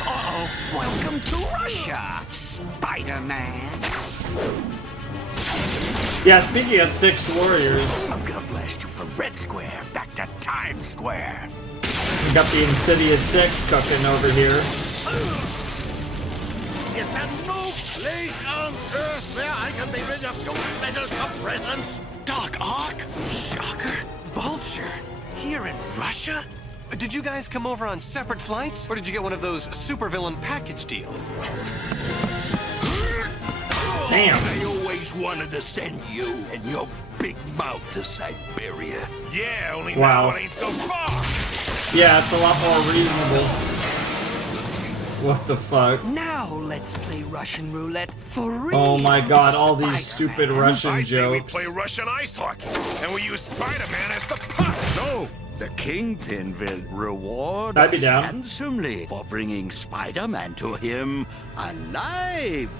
Uh-oh. Welcome to Russia, Spider-Man. Yeah, speaking of 6 warriors, I'm gonna blast you from Red Square back to Times Square. we got the Insidious 6 cooking over here. Is there no place on Earth where I can be rid of your meddlesome presence? Doc Ock? Shocker? Vulture? Here in Russia? Did you guys come over on separate flights? Or did you get one of those supervillain package deals? Damn. I always wanted to send you and your big mouth to Siberia. Yeah, only Wow. that one ain't so far. Yeah, it's a lot more reasonable. What the fuck? Now let's play Russian roulette for real. Oh my god, all these stupid Russian I say we jokes. play Russian ice hockey, and we use Spider-Man as the puck. No, the Kingpin will reward I'd be us down. handsomely for bringing Spider-Man to him alive.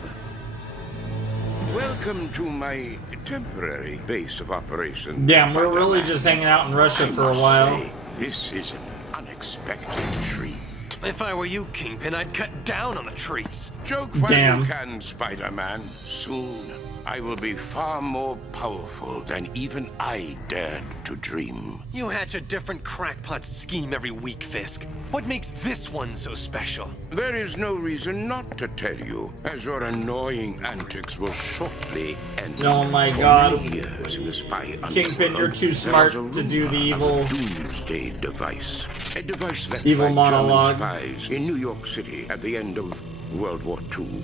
Welcome to my temporary base of operations. Damn, we're really Spider-Man. just hanging out in Russia I for a must while. say, this is an unexpected treat. If I were you, Kingpin, I'd cut down on the treats. Joke while Damn. you can, Spider-Man. Soon, I will be far more powerful than even I dared to dream. You hatch a different crackpot scheme every week, Fisk. What makes this one so special? There is no reason not to tell you, as your annoying antics will shortly end. Oh my For god. many years in the spy Kingpin, you're underworld, too there smart was a to do the rumor evil- of a doomsday device. A device left Evil by monologue. German spies in New York City at the end of World War II.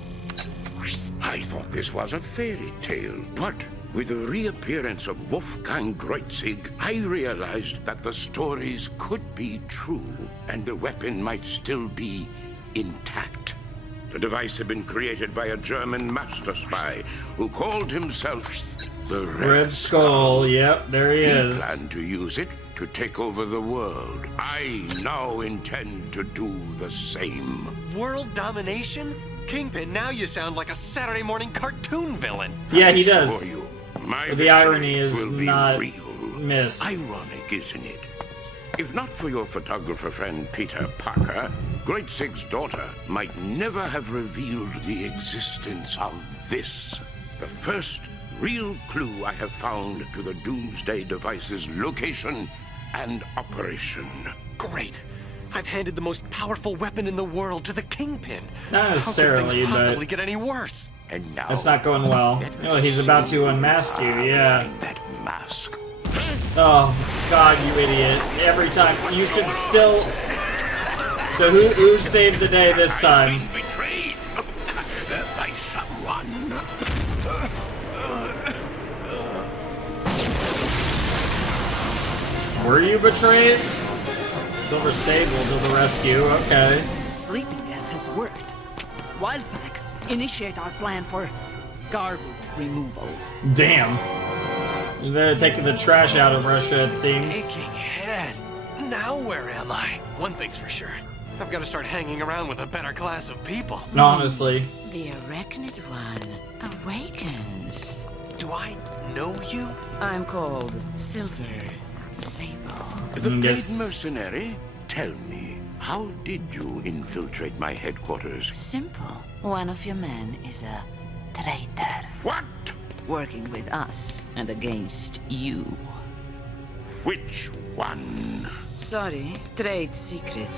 I thought this was a fairy tale, but with the reappearance of Wolfgang Kreutzig, I realized that the stories could be true, and the weapon might still be intact. The device had been created by a German master spy who called himself the Red Skull, yep, there he He is. planned to use it to take over the world. I now intend to do the same. World domination? Kingpin, now you sound like a Saturday morning cartoon villain. Yeah, he I does. assure you, my The irony victory is will be not real. missed. Ironic, isn't it? If not for your photographer friend Peter Parker, Kreutzig's daughter might never have revealed the existence of this. The first real clue I have found to the Doomsday device's location and operation. Great. I've handed the most powerful weapon in the world to the Kingpin. Not necessarily, How could things possibly but get any worse? And now that's not going well. Oh, he's about to unmask you, yeah. that mask. Oh, God, you idiot. Every time. You should still... So who saved the day this time? Betrayed by someone. Were you betrayed? Silver Sable to the rescue, okay. Sleeping gas has worked. Wildpack, initiate our plan for garbage removal. Damn. They're taking the trash out of Russia, it seems. Aching head. Now where am I? One thing's for sure. I've got to start hanging around with a better class of people. Honestly. The arachnid one awakens. Do I know you? I'm called Silver Sable. The paid Yes. mercenary, tell me, how did you infiltrate my headquarters? Simple. One of your men is a traitor. What? Working with us and against you. Which one? Sorry, trade secret.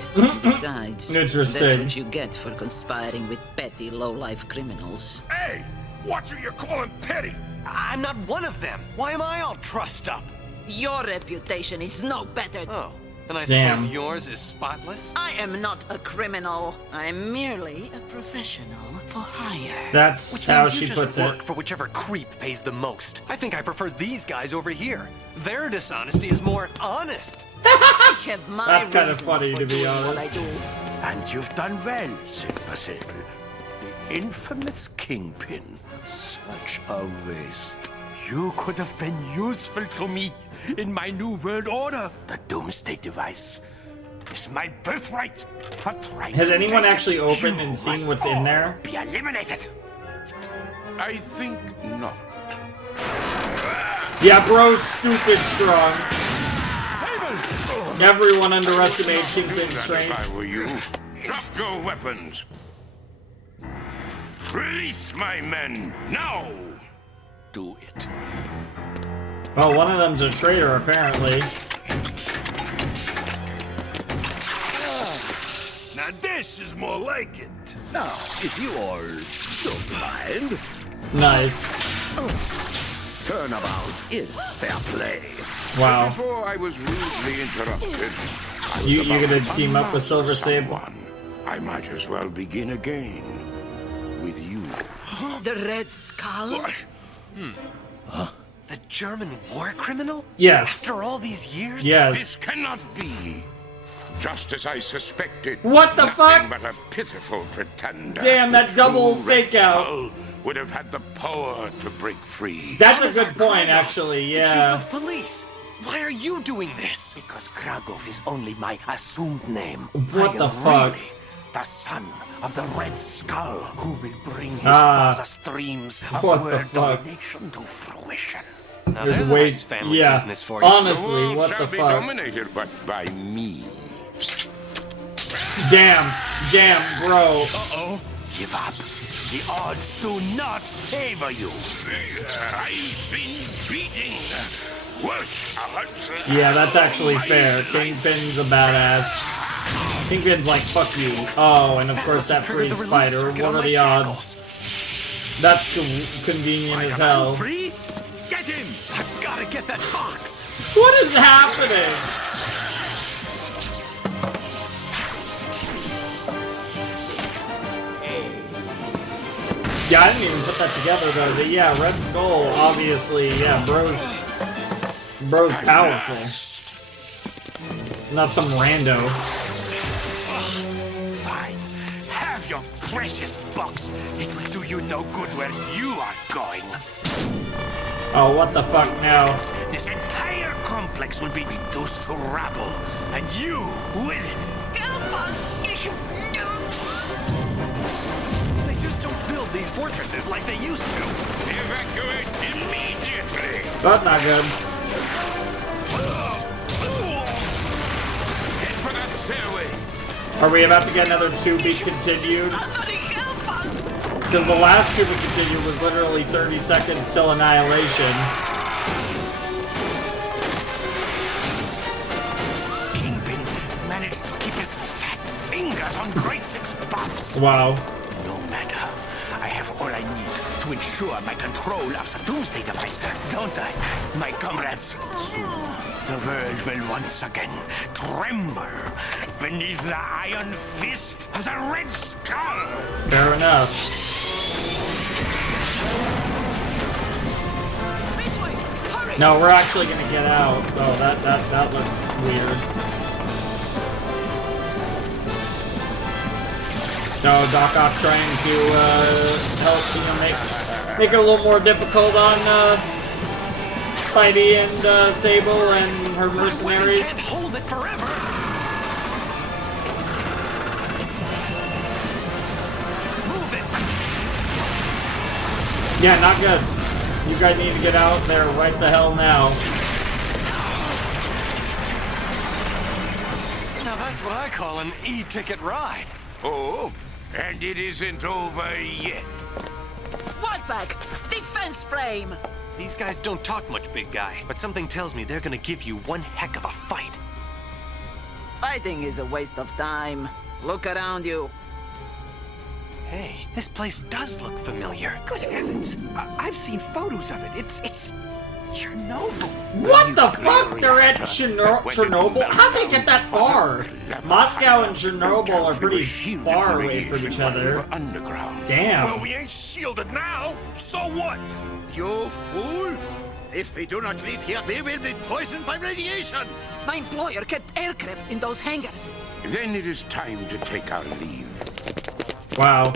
Besides, Interesting. that's what you get for conspiring with petty low-life criminals. Hey, what are you calling petty? I'm not one of them. Why am I all trussed up? Your reputation is no better. Oh, and I Damn. suppose yours is spotless? I am not a criminal. I'm merely a professional for hire. That's Which how means you she just puts work it. for whichever creep pays the most. I think I prefer these guys over here. Their dishonesty is more honest. I have my That's kinda reasons funny, for to be doing honest. what I do. And you've done well, Saber Sable. The infamous Kingpin. Such a waste. You could have been useful to me in my new world order. The Doomsday device is my birthright. Has anyone actually opened and seen what's in there? Be eliminated. I think not. Yeah, bro's stupid strong. Everyone underestimates Kingpin's If strength. I were you, drop your weapons. Release my men now. Do it. Well, one of them's a traitor, apparently. Now this is more like it. Now, if you all don't mind, Nice. turnabout is fair play. Wow. Before I was rudely interrupted, I was You're about gonna to team up with Silver unmask Sable? someone. I might as well begin again with you. The Red Skull? The German war criminal? Yes. After all these years? Yes. This cannot be. Just as I suspected. What the nothing fuck? but a pitiful pretender. Damn, that The double true Red fake out. Skull would have had the power to break free. That's a good point, actually. The chief Yeah. of police. Why are you doing this? Because Kragov is only my assumed name. What I the am fuck? really the son of the Red Skull who will bring his Ah. father's dreams of What the world fuck? domination to fruition. Now There's there's a way- nice family yeah. business for you. Honestly, The world what shall the be fuck? dominated but by me. Damn, bro. Uh-oh. Give up. The odds do not favor you. I've been beating worse odds. Yeah, that's actually fair. Kingpin's a badass. Kingpin's like, fuck you. Oh, and of course that freeze spider. What are the odds? That's convenient as hell. Free? Get him! I've gotta get that box. What is happening? Yeah, I didn't even put that together though. But yeah, Red Skull, obviously, yeah, bro's powerful. Not some rando. Fine. Have your precious box. It will do you no good where you are going. Oh, what the fuck now? This entire complex will be reduced to rubble, and you with it. Help us! They just don't build these fortresses like they used to. Evacuate immediately. That's not good. Head for that stairway. Are we about to get another to be continued? Because the last to be continued was literally 30 seconds till annihilation. Kingpin managed to keep his fat fingers on Great Six Box. Wow. No matter. I have all I need to ensure my control of the Doomsday device, don't I, my comrades? Soon, the world will once again tremble beneath the iron fist of the Red Skull. Fair enough. No, we're actually gonna get out. Oh, that looks weird. No, Doc Ock trying to help, make it a little more difficult on Spidey and Sable and her mercenaries. Can't hold it forever. Move it. Yeah, not good. You guys need to get out there right the hell now. Now that's what I call an e-ticket ride. Oh, and it isn't over yet. Whiteback! Defense frame! These guys don't talk much, big guy, but something tells me they're gonna give you one heck of a fight. Fighting is a waste of time. Look around you. Hey, this place does look familiar. Good heavens! I've seen photos of it. It's Chernobyl. What the fuck? They're at Chernobyl? How'd they get that far? Moscow and Chernobyl are pretty far away from each other. Damn. Well, we ain't shielded now. So what? You fool! If we do not leave here, we will be poisoned by radiation. My employer kept aircraft in those hangars. Then it is time to take our leave. Wow.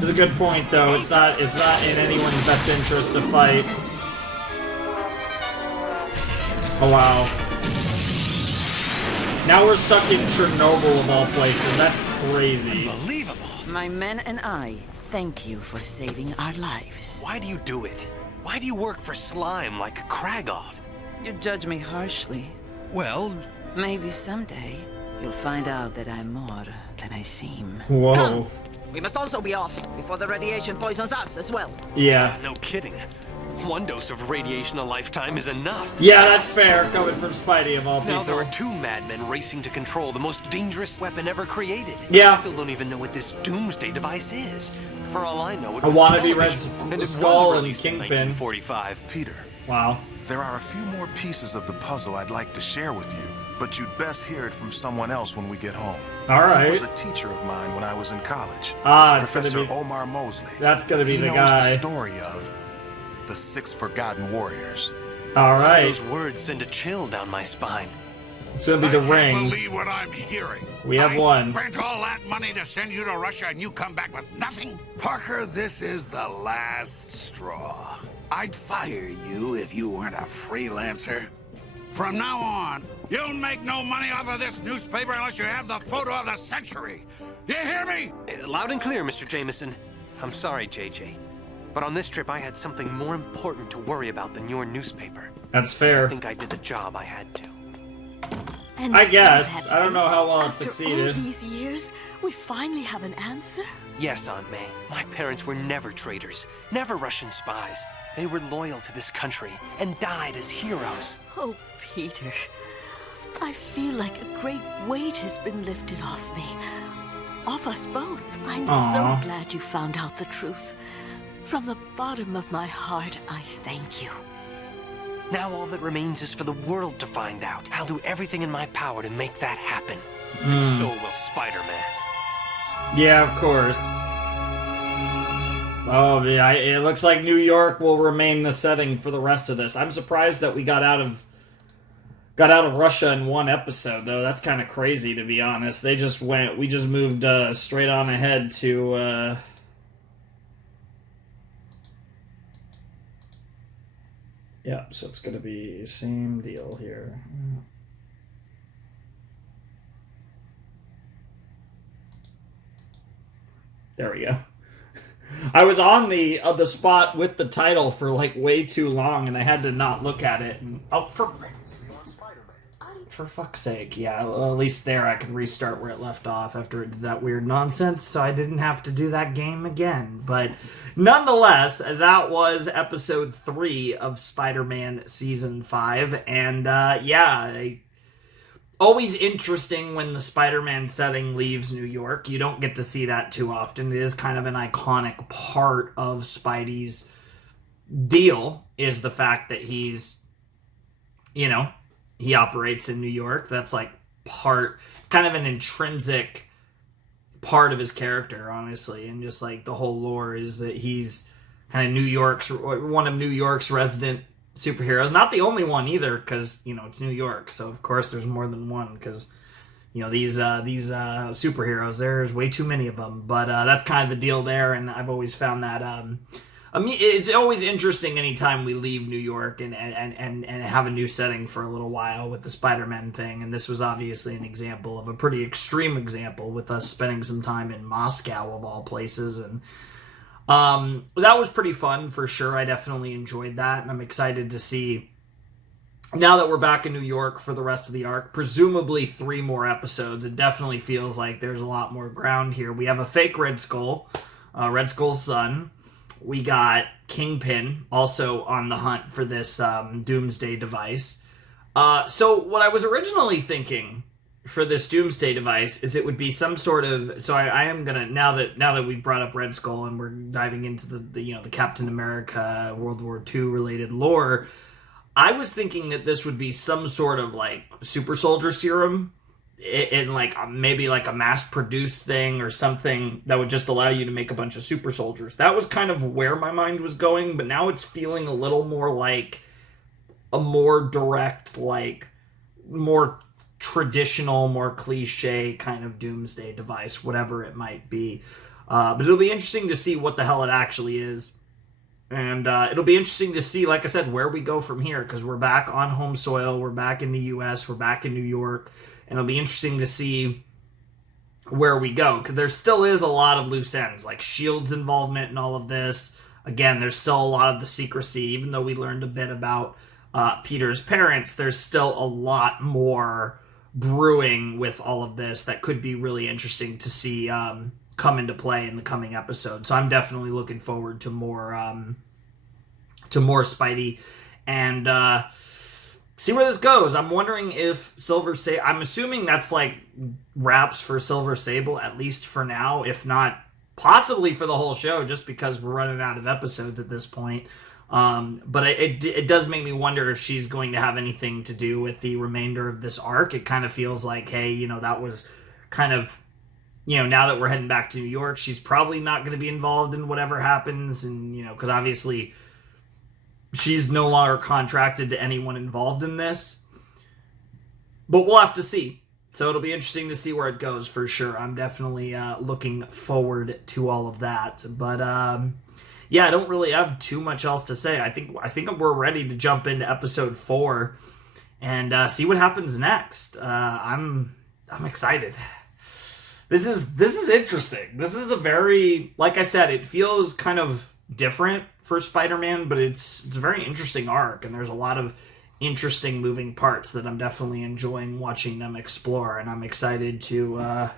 That's a good point, though. It's not in anyone's best interest to fight. Oh, wow. Now we're stuck in Chernobyl of all places. That's crazy. Unbelievable. My men and I thank you for saving our lives. Why do you do it? Why do you work for slime like Kragov? You judge me harshly. Well, maybe someday you'll find out that I'm more than I seem. Whoa. Come. We must also be off before the radiation poisons us as well. Yeah. No kidding. One dose of radiation a lifetime is enough. Yeah, that's fair, coming from Spidey of all people. Now there are two madmen racing to control the most dangerous weapon ever created. Yeah. I still don't even know what this doomsday device is. For all I know, it A was wannabe television, and it Skull was and released in Kingpin. 1945. Peter. Wow. There are a few more pieces of the puzzle I'd like to share with you, but you'd best hear it from someone else when we get home. All right. He was a teacher of mine when I was in college. It's Professor gonna be Omar Mosley. That's gonna be he the knows guy. the story of the 6 Forgotten Warriors. All right. Those words send a chill down my spine. It's gonna be the I can't rings. believe what I'm hearing. We have I one. spent all that money to send you to Russia and you come back with nothing? Parker, this is the last straw. I'd fire you if you weren't a freelancer. From now on, you'll make no money off of this newspaper unless you have the photo of the century. You hear me? Loud and clear, Mr. Jameson. I'm sorry, JJ. But on this trip, I had something more important to worry about than your newspaper. That's fair. I think I did the job I had to. And I guess. so, I don't know how well it after succeeded. all these years, we finally have an answer? Yes, Aunt May. My parents were never traitors, never Russian spies. They were loyal to this country and died as heroes. Oh, Peter. I feel like a great weight has been lifted off me. Off us both. I'm Aw. so glad you found out the truth. From the bottom of my heart, I thank you. Now all that remains is for the world to find out. I'll do everything in my power to make that happen. Mm. And so will Spider-Man. Yeah, of course. Oh, yeah, it looks like New York will remain the setting for the rest of this. I'm surprised that we got out of Russia in one episode, though. That's kind of crazy, to be honest. We just moved straight on ahead to yeah, so it's gonna be same deal here. There we go. I was on the spot with the title for like way too long, and I had to not look at it. And, for fuck's sake, yeah. Well, at least there I could restart where it left off after it did that weird nonsense, so I didn't have to do that game again. But nonetheless, that was episode 3 of Spider-Man Season 5, and always interesting when the Spider-Man setting leaves New York. You don't get to see that too often. It is kind of an iconic part of Spidey's deal, is the fact that he's, he operates in New York. That's like kind of an intrinsic part of his character, honestly. And just like the whole lore is that he's kind of one of New York's resident superheroes. Not the only one either, because, it's New York. So, of course, there's more than one, because, these superheroes, there's way too many of them. But that's kind of the deal there, and I've always found that it's always interesting anytime we leave New York and have a new setting for a little while with the Spider-Man thing. And this was obviously an example of a pretty extreme example, with us spending some time in Moscow of all places. And that was pretty fun for sure. I definitely enjoyed that, and I'm excited to see, now that we're back in New York for the rest of the arc, presumably 3 more episodes. It definitely feels like there's a lot more ground here. We have a fake Red Skull, Red Skull's son. we got Kingpin also on the hunt for this Doomsday device. So what I was originally thinking for this Doomsday device is it would be some sort of, so I am gonna, now that we've brought up Red Skull and we're diving into the Captain America World War II related lore, I was thinking that this would be some sort of like super soldier serum in like maybe like a mass produced thing or something that would just allow you to make a bunch of super soldiers. That was kind of where my mind was going, but now it's feeling a little more like a more direct, like more traditional, more cliche kind of Doomsday device, whatever it might be. But it'll be interesting to see what the hell it actually is. And it'll be interesting to see, like I said, where we go from here, because we're back on home soil, we're back in the US, we're back in New York, and it'll be interesting to see where we go, because there still is a lot of loose ends, like S.H.I.E.L.D.'s involvement in all of this. Again, there's still a lot of the secrecy, even though we learned a bit about Peter's parents, there's still a lot more brewing with all of this that could be really interesting to see come into play in the coming episode. So I'm definitely looking forward to more Spidey and see where this goes. I'm wondering if Silver Sable, I'm assuming that's like wraps for Silver Sable, at least for now, if not possibly for the whole show, just because we're running out of episodes at this point. But it does make me wonder if she's going to have anything to do with the remainder of this arc. It kind of feels like, hey, that was kind of, now that we're heading back to New York, she's probably not going to be involved in whatever happens. And, because obviously she's no longer contracted to anyone involved in this. But we'll have to see. So it'll be interesting to see where it goes for sure. I'm definitely looking forward to all of that. But, yeah, I don't really have too much else to say. I think we're ready to jump into episode 4 and see what happens next. I'm excited. This is interesting. This is a very, like I said, it feels kind of different for Spider-Man, but it's a very interesting arc, and there's a lot of interesting moving parts that I'm definitely enjoying watching them explore, and I'm excited to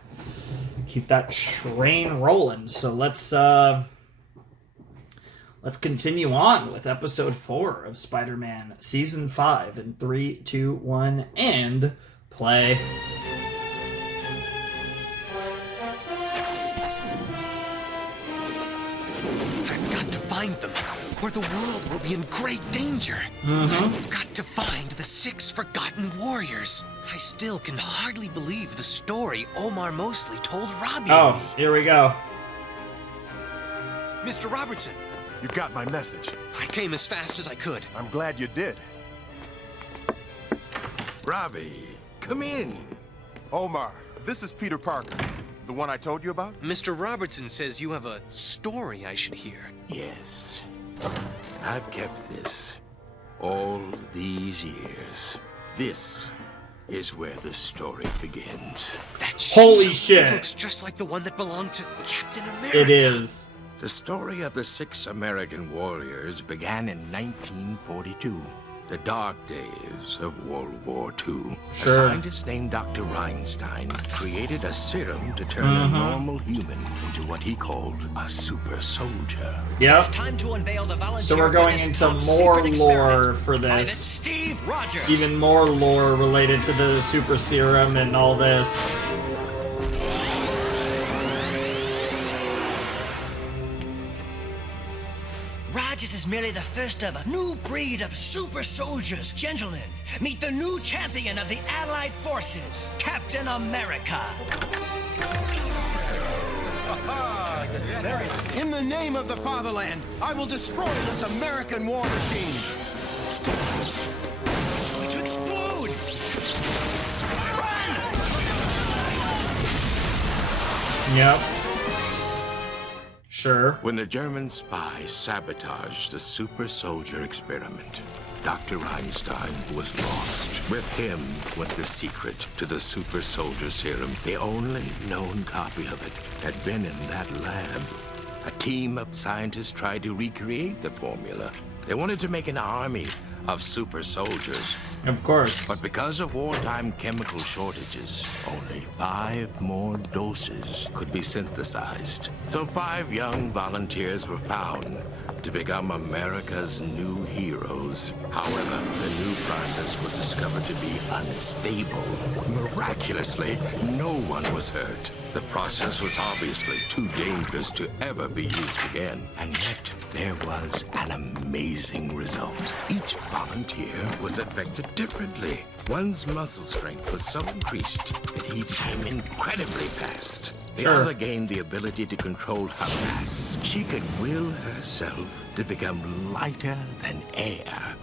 keep that train rolling. So let's continue on with episode 4 of Spider-Man Season 5 in 3, 2, 1, and play. I've got to find them, or the world will be in great danger. I've got to find the 6 forgotten warriors. I still can hardly believe the story Omar Mosley told Robbie. Oh, here we go. Mr. Robertson. You got my message. I came as fast as I could. I'm glad you did. Robbie, come in. Omar, this is Peter Parker. The one I told you about? Mr. Robertson says you have a story I should hear. Yes. I've kept this all these years. This is where the story begins. That Holy shield, shit. It looks just like the one that belonged to Captain America. It is. The story of the 6 American warriors began in 1942, the dark days of World War II. Sure. A scientist named Dr. Reinstein created a serum to turn a normal human into what he called a super soldier. Yep. It's time to unveil the volunteer So we're going into more lore for Private this. Steve Rogers. Even more lore related to the super serum and all this. Rogers is merely the first of a new breed of super soldiers. Gentlemen, meet the new champion of the Allied Forces, Captain America. In the name of the fatherland, I will destroy this American war machine. It's going to explode. Run! Yep. Sure. When the German spies sabotaged the super soldier experiment, Dr. Reinstein was lost. With him went the secret to the super soldier serum. The only known copy of it had been in that lab. A team of scientists tried to recreate the formula. They wanted to make an army of super soldiers. Of course. But because of wartime chemical shortages, only 5 more doses could be synthesized. So 5 young volunteers were found to become America's new heroes. However, the new process was discovered to be unstable. Miraculously, no one was hurt. The process was obviously too dangerous to ever be used again. And yet, there was an amazing result. Each volunteer was affected differently. One's muscle strength was so increased that he became incredibly fast. The other gained the ability to control her mass. She could will herself to become lighter than air.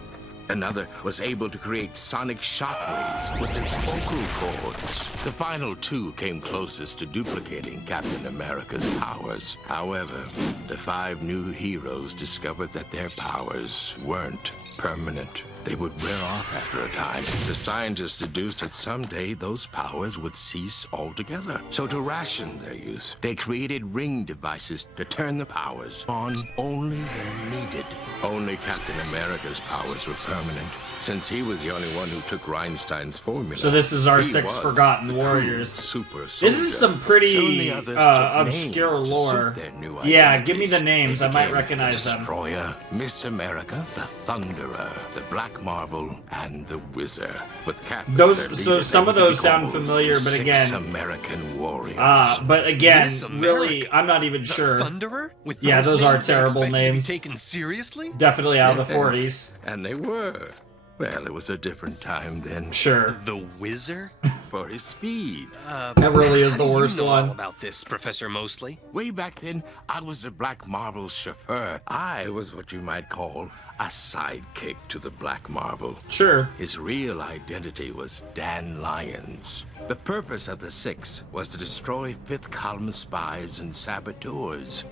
Another was able to create sonic shockwaves with his vocal cords. The final 2 came closest to duplicating Captain America's powers. However, the 5 new heroes discovered that their powers weren't permanent. They would wear off after a time. The scientists deduced that someday those powers would cease altogether. So to ration their use, they created ring devices to turn the powers on only when needed. Only Captain America's powers were permanent, since he was the only one who took Reinstein's formula. So this is our He 6 was forgotten the warriors. super This is soldier. some pretty Soon the others took obscure names to lore. suit their new Yeah, give me the names. identities. I They might became recognize the them. Destroyer, Miss America, the Thunderer, the Black Marvel, and the Whizzer. With Cap as their Those, so leader, some they of would those be sound called familiar, the but 6 again, American warriors. but again, Miss really, I'm not even sure. Thunderer? With Yeah, those are names, they're terrible expected to be names. taken seriously? Definitely out of the Yes, 40s. And they were. Well, it was a different time then. Sure. The Whizzer? For his speed. That really is how the do you worst know one. all about this, Professor Mosley? Way back then, I was the Black Marvel's chauffeur. I was what you might call a sidekick to the Black Marvel. Sure. His real identity was Dan Lyons. The purpose of the 6 was to destroy Fifth Column spies and saboteurs.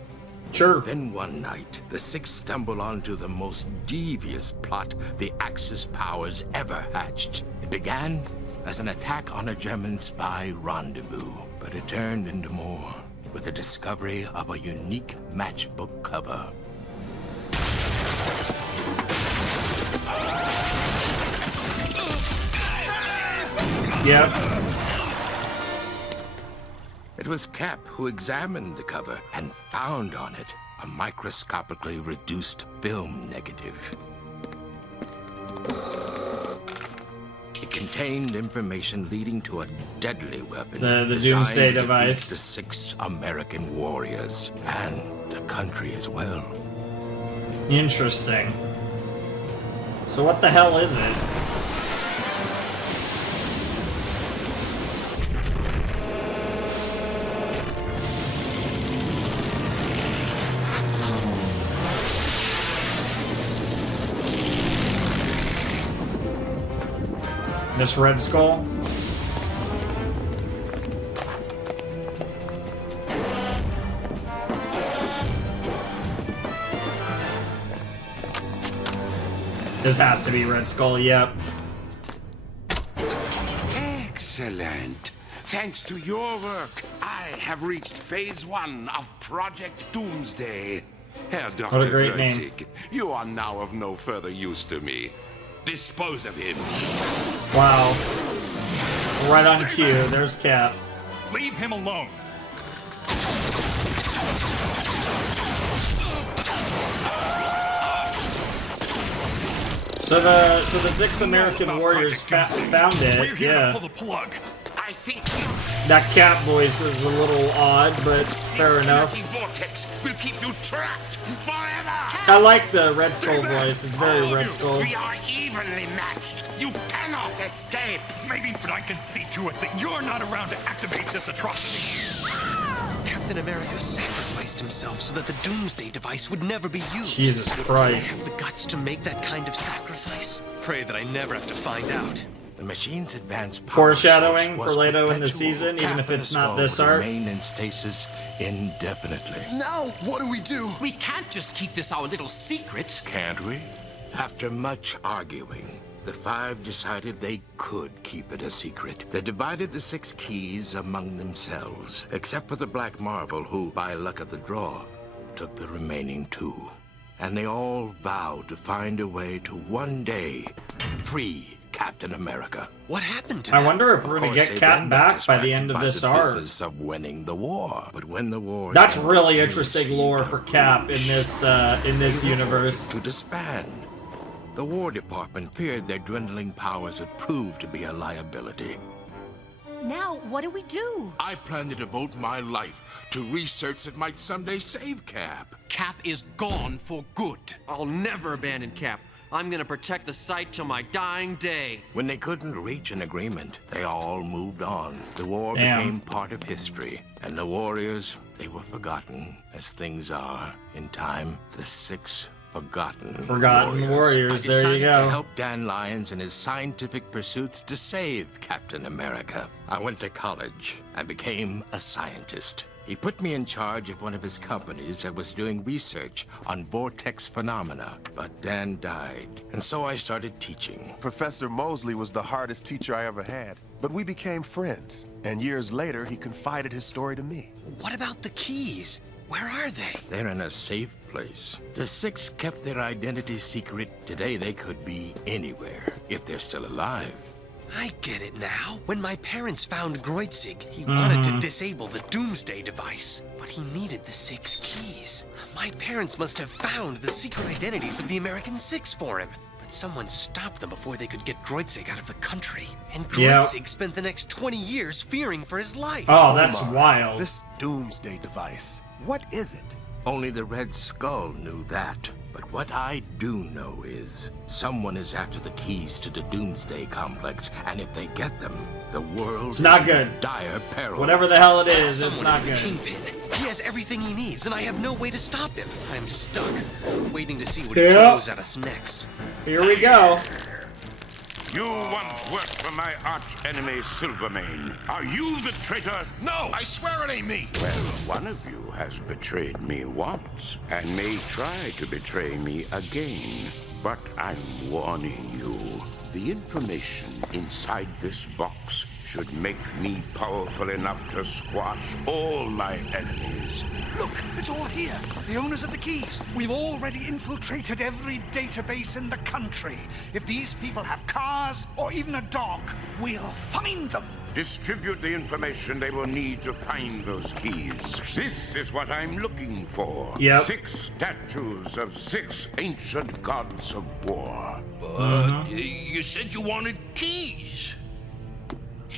Sure. Then one night, the 6 stumbled onto the most devious plot the Axis powers ever hatched. It began as an attack on a German spy rendezvous, but it turned into more with the discovery of a unique matchbook cover. Yep. It was Cap who examined the cover and found on it a microscopically reduced film negative. It contained information leading to a deadly weapon. The designed Doomsday to defeat device. The 6 American warriors and the country as well. Interesting. So what the hell is it? Miss Red Skull? This has to be Red Skull, yep. Excellent. Thanks to your work, I have reached phase 1 of Project Doomsday. Herr Dr. What a great name. Kreutzig, you are now of no further use to me. Dispose of him. Wow. Right on cue, there's Cap. Leave him alone. So the 6 American warriors found it, We're here to yeah. pull the plug. I think That Cap voice is a little odd, but fair enough. vortex will keep you trapped forever. I like the Red Skull voice, it's very Red Skull. We are evenly matched. You cannot escape. Maybe, but I can see to it that you're not around to activate this atrocity. Captain America sacrificed himself so that the Doomsday device would never be used. Jesus I Christ. have the guts to make that kind of sacrifice. Pray that I never have to find out. The machine's advanced power Foreshadowing source for was later in the perpetual. season, even if Cap and it's not Skull this would arc. remain in stasis indefinitely. Now, what do we do? We can't just keep this our little secret. Can't we? After much arguing, the 5 decided they could keep it a secret. They divided the 6 keys among themselves, except for the Black Marvel, who, by luck of the draw, took the remaining 2. and they all vowed to find a way to one day free Captain America. What happened to I them? wonder if we're gonna get Cap back by the end of this arc. Of winning the war, but when the war That's really interesting lore for Cap in this universe. to disband. The War Department feared their dwindling powers had proved to be a liability. Now, what do we do? I plan to devote my life to research that might someday save Cap. Cap is gone for good. I'll never abandon Cap. I'm gonna protect the site till my dying day. When they couldn't reach an agreement, they all moved on. The war Damn. became part of history, and the warriors, they were forgotten, as things are in time. The 6 Forgotten Warriors. I There you decided go. to help Dan Lyons in his scientific pursuits to save Captain America. I went to college and became a scientist. He put me in charge of one of his companies that was doing research on vortex phenomena, but Dan died, and so I started teaching. Professor Mosley was the hardest teacher I ever had, but we became friends, and years later he confided his story to me. What about the keys? Where are they? They're in a safe place. The 6 kept their identity secret. Today they could be anywhere, if they're still alive. I get it now. When my parents found Groitzig, he wanted to disable the Doomsday device, but he needed the 6 keys. My parents must have found the secret identities of the American 6 for him. But someone stopped them before they could get Groitzig out of the country. And Groitzig spent the next 20 years fearing for his life. Oh, that's wild. This Doomsday device, what is it? Only the Red Skull knew that. But what I do know is, someone is after the keys to the Doomsday Complex, and if they get them, the world It's not is good. in dire peril. Whatever the hell it is, it's Someone not is good. the Kingpin. He has everything he needs, and I have no way to stop him. I'm stuck, waiting to see what he throws at us next. Here we go. You once worked for my arch-enemy, Silvermane. Are you the traitor? No, I swear it ain't me. Well, one of you has betrayed me once, and may try to betray me again. But I'm warning you. The information inside this box should make me powerful enough to squash all my enemies. Look, it's all here. The owners of the keys. We've already infiltrated every database in the country. If these people have cars or even a dog, we'll find them. Distribute the information they will need to find those keys. This is what I'm looking for. Yep. 6 statues of 6 ancient gods of war. You said you wanted keys.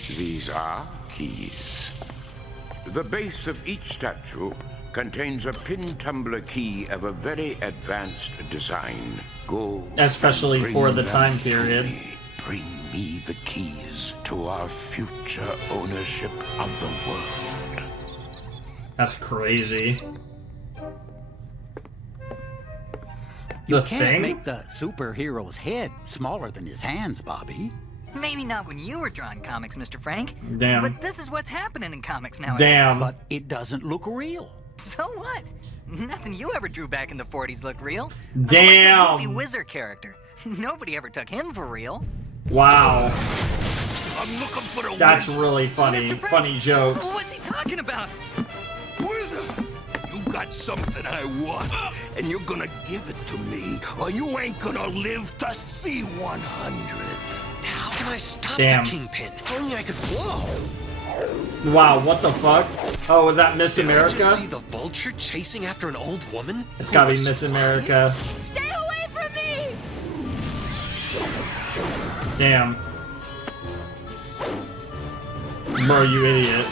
These are keys. The base of each statue contains a pin tumbler key of a very advanced design. Go. Especially bring for the them time to period. me. Bring me the keys to our future ownership of the world. That's crazy. You The can't Thing? make the superhero's head smaller than his hands, Bobby. Maybe not when you were drawing comics, Mr. Frank. Damn. But this is what's happening in comics nowadays. Damn. But it doesn't look real. So what? Nothing you ever drew back in the 40s looked real. Damn. Like that goofy wizard character. Nobody ever took him for real. Wow. I'm looking for the That's wizard. really funny. Mr. Frank, Funny jokes. What's he talking about? Wizard! You got something I want, and you're gonna give it to me, or you ain't gonna live to see 100. How can I stop Damn. the Kingpin? Only I could. Whoa! Wow, what the fuck? Oh, was that Miss Did I America? just see the vulture chasing after an old woman? It's who gotta be was Miss flying? America. Stay away from me! Damn. Bro, you idiot.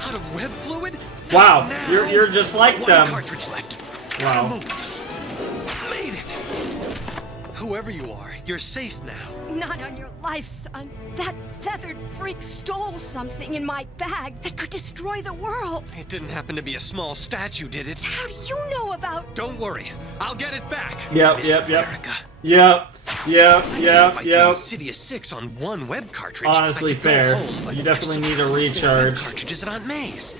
Out of web fluid? Wow, Now. you're just like One them. cartridge left. Wow. Gotta move. Made it. Whoever you are, you're safe now. Not on your life, son. That feathered freak stole something in my bag that could destroy the world. It didn't happen to be a small statue, did it? How do you know about... Don't worry, I'll get it back. Yep, Miss yep, yep. America. Yep. Yep, I yep, can't fight the yep. Insidious 6 on one web cartridge. Honestly, I could go fair. home, but You I definitely still need a have spare recharge. web cartridges at Aunt May's.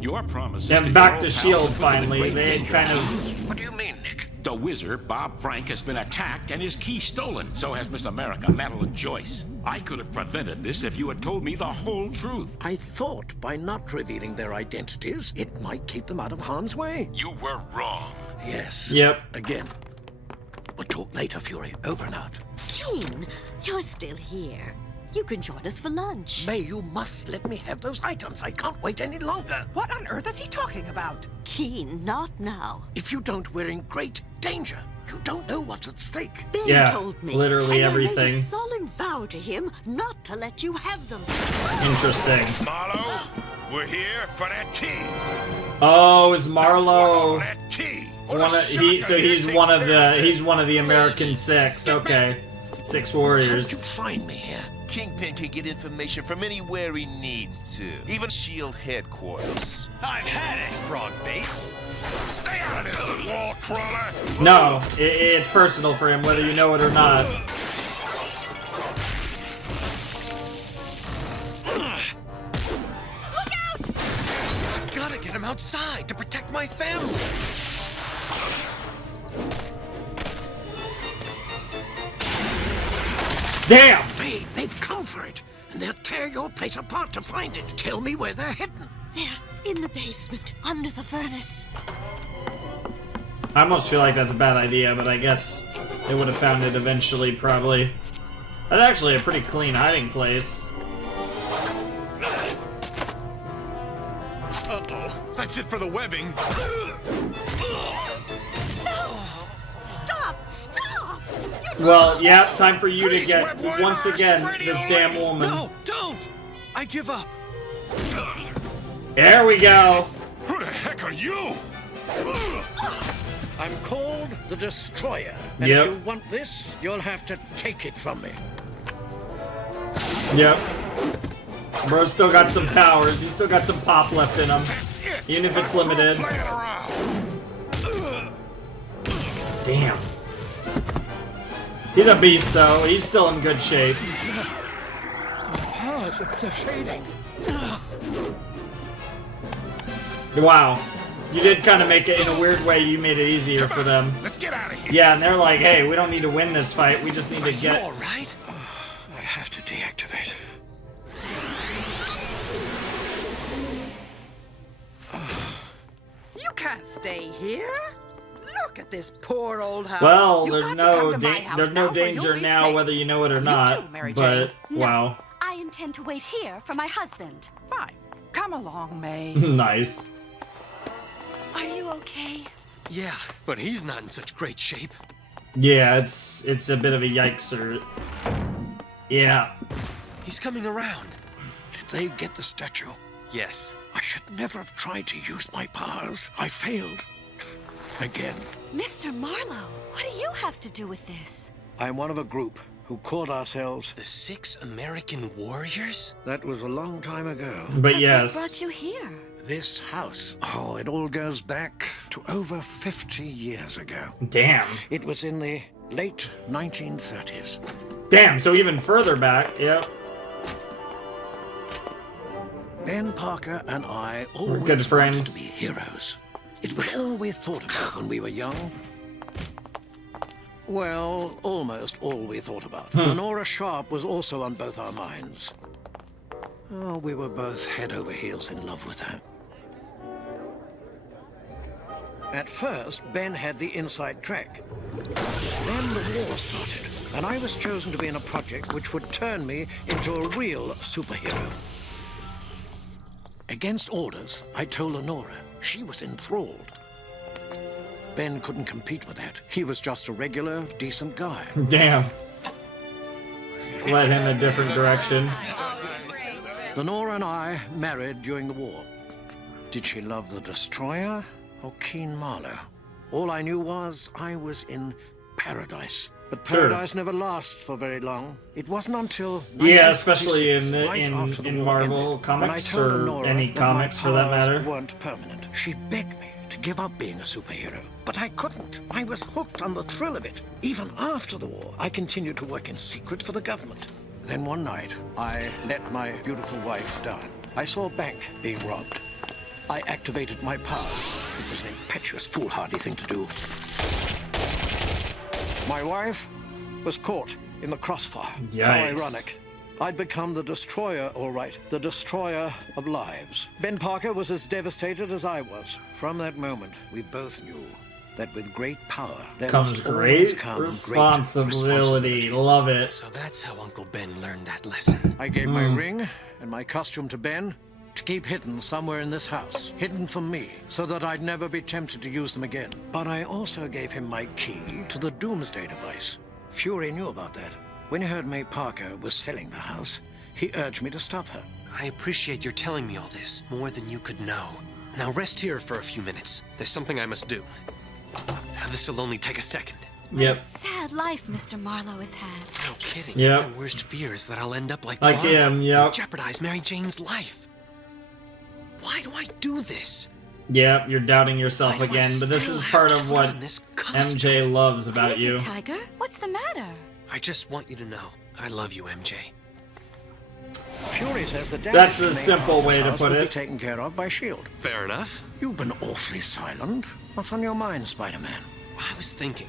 Your promise And back to S.H.I.E.L.D. finally. They had kind of... What do you mean, Nick? The wizard, Bob Frank, has been attacked and his key stolen. So has Miss America, Madeline Joyce. I could have prevented this if you had told me the whole truth. I thought by not revealing their identities, it might keep them out of harm's way. You were wrong. Yes. Yep. Again. We'll talk later, Fury. Over and out. Keen, you're still here. You can join us for lunch. May, you must let me have those items. I can't wait any longer. What on earth is he talking about? Keen, not now. If you don't, we're in great danger. You don't know what's at stake. Ben told me. Literally and everything. I made a solemn vow to him not to let you have them. Interesting. Marlowe, we're here for that key. Oh, is Marlowe That key. he's one of the American Six. Okay. 6 warriors. How did you find me here? Kingpin can get information from anywhere he needs to, even S.H.I.E.L.D. headquarters. I've had it, frog base. Stay out of this, wall crawler. No, it's personal for him, whether you know it or not. Look out! I've gotta get him outside to protect my family. Damn! Babe, they've come for it, and they'll tear your place apart to find it. Tell me where they're hidden. They're in the basement, under the furnace. I almost feel like that's a bad idea, but I guess they would have found it eventually, probably. That's actually a pretty clean hiding place. Uh-oh. That's it for the webbing. Stop! Stop! Well, yeah, time for you to get, once again, this damn woman. No, don't! I give up. There we go. Who the heck are you? I'm called the Destroyer, and Yep. if you want this, you'll have to take it from me. Yep. Bro's still got some powers. He's still got some pop left in him. Even if it's limited. Damn. He's a beast, though. He's still in good shape. Oh, they're fading. Wow. You did kind of make it, in a weird way, you made it easier for them. Let's get out of here. Yeah, and they're like, hey, we don't need to win this fight. We just need to get... All right? I have to deactivate. You can't stay here. Look at this poor old house. Well, You've there's got to come no to my house there's no now where you'll danger be now, safe. whether you know it or You not. too, Mary but Jane. wow, I intend to wait here for my husband. Fine. Come along, May. nice. Are you okay? Yeah, but he's not in such great shape. Yeah, it's a bit of a yikes. Yeah. He's coming around. Did they get the statue? Yes. I should never have tried to use my powers. I failed. Again. Mr. Marlowe, what do you have to do with this? I'm one of a group who called ourselves The 6 American Warriors? That was a long time ago. But yes. What brought you here? This house. Oh, it all goes back to over 50 years ago. Damn. It was in the late 1930s. Damn, so even further back, yep. Ben Parker and I We're always good wanted friends. to be heroes. It was all we thought about when we were young. Well, almost all we thought about. Lenora Sharp was also on both our minds. Oh, we were both head over heels in love with her. At first, Ben had the inside track. Then the war started, and I was chosen to be in a project which would turn me into a real superhero. Against orders, I told Lenora. She was enthralled. Ben couldn't compete with that. He was just a regular, decent guy. Damn. Led him a different direction. Lenora and I married during the war. Did she love the Destroyer or Keen Marlowe? All I knew was I was in paradise. But paradise never lasts for very long. It wasn't until Yeah, especially in 1956, right after the in war Marvel ended, when I comics told or Lenora any that comics my for that powers matter. weren't permanent. She begged me to give up being a superhero, but I couldn't. I was hooked on the thrill of it. Even after the war, I continued to work in secret for the government. Then one night, I let my beautiful wife down. I saw a bank being robbed. I activated my powers. It was an impetuous, foolhardy thing to do. My wife was caught in the crossfire. Yikes. How ironic. I'd become the destroyer, all right. The destroyer of lives. Ben Parker was as devastated as I was. From that moment, we both knew that with great power, there comes must great always come responsibility. Love it. So that's how Uncle Ben learned that lesson. I gave my ring and my costume to Ben to keep hidden somewhere in this house. Hidden from me, so that I'd never be tempted to use them again. But I also gave him my key to the Doomsday device. Fury knew about that. When he heard May Parker was selling the house, he urged me to stop her. I appreciate your telling me all this, more than you could know. Now rest here for a few minutes. There's something I must do. This will only take a second. Yep. Sad life Mr. Marlowe has had. No kidding. Yep. My worst fear is that I'll end up like Like Marlowe him, yep. and jeopardize Mary Jane's life. Why do I do this? Yep, you're doubting yourself again, but this is part of what MJ loves about you. Tiger, what's the matter? I just want you to know, I love you, MJ. Fury says the That's the simple way to put will be it. taken care of by S.H.I.E.L.D. Fair enough. You've been awfully silent. What's on your mind, Spider-Man? I was thinking,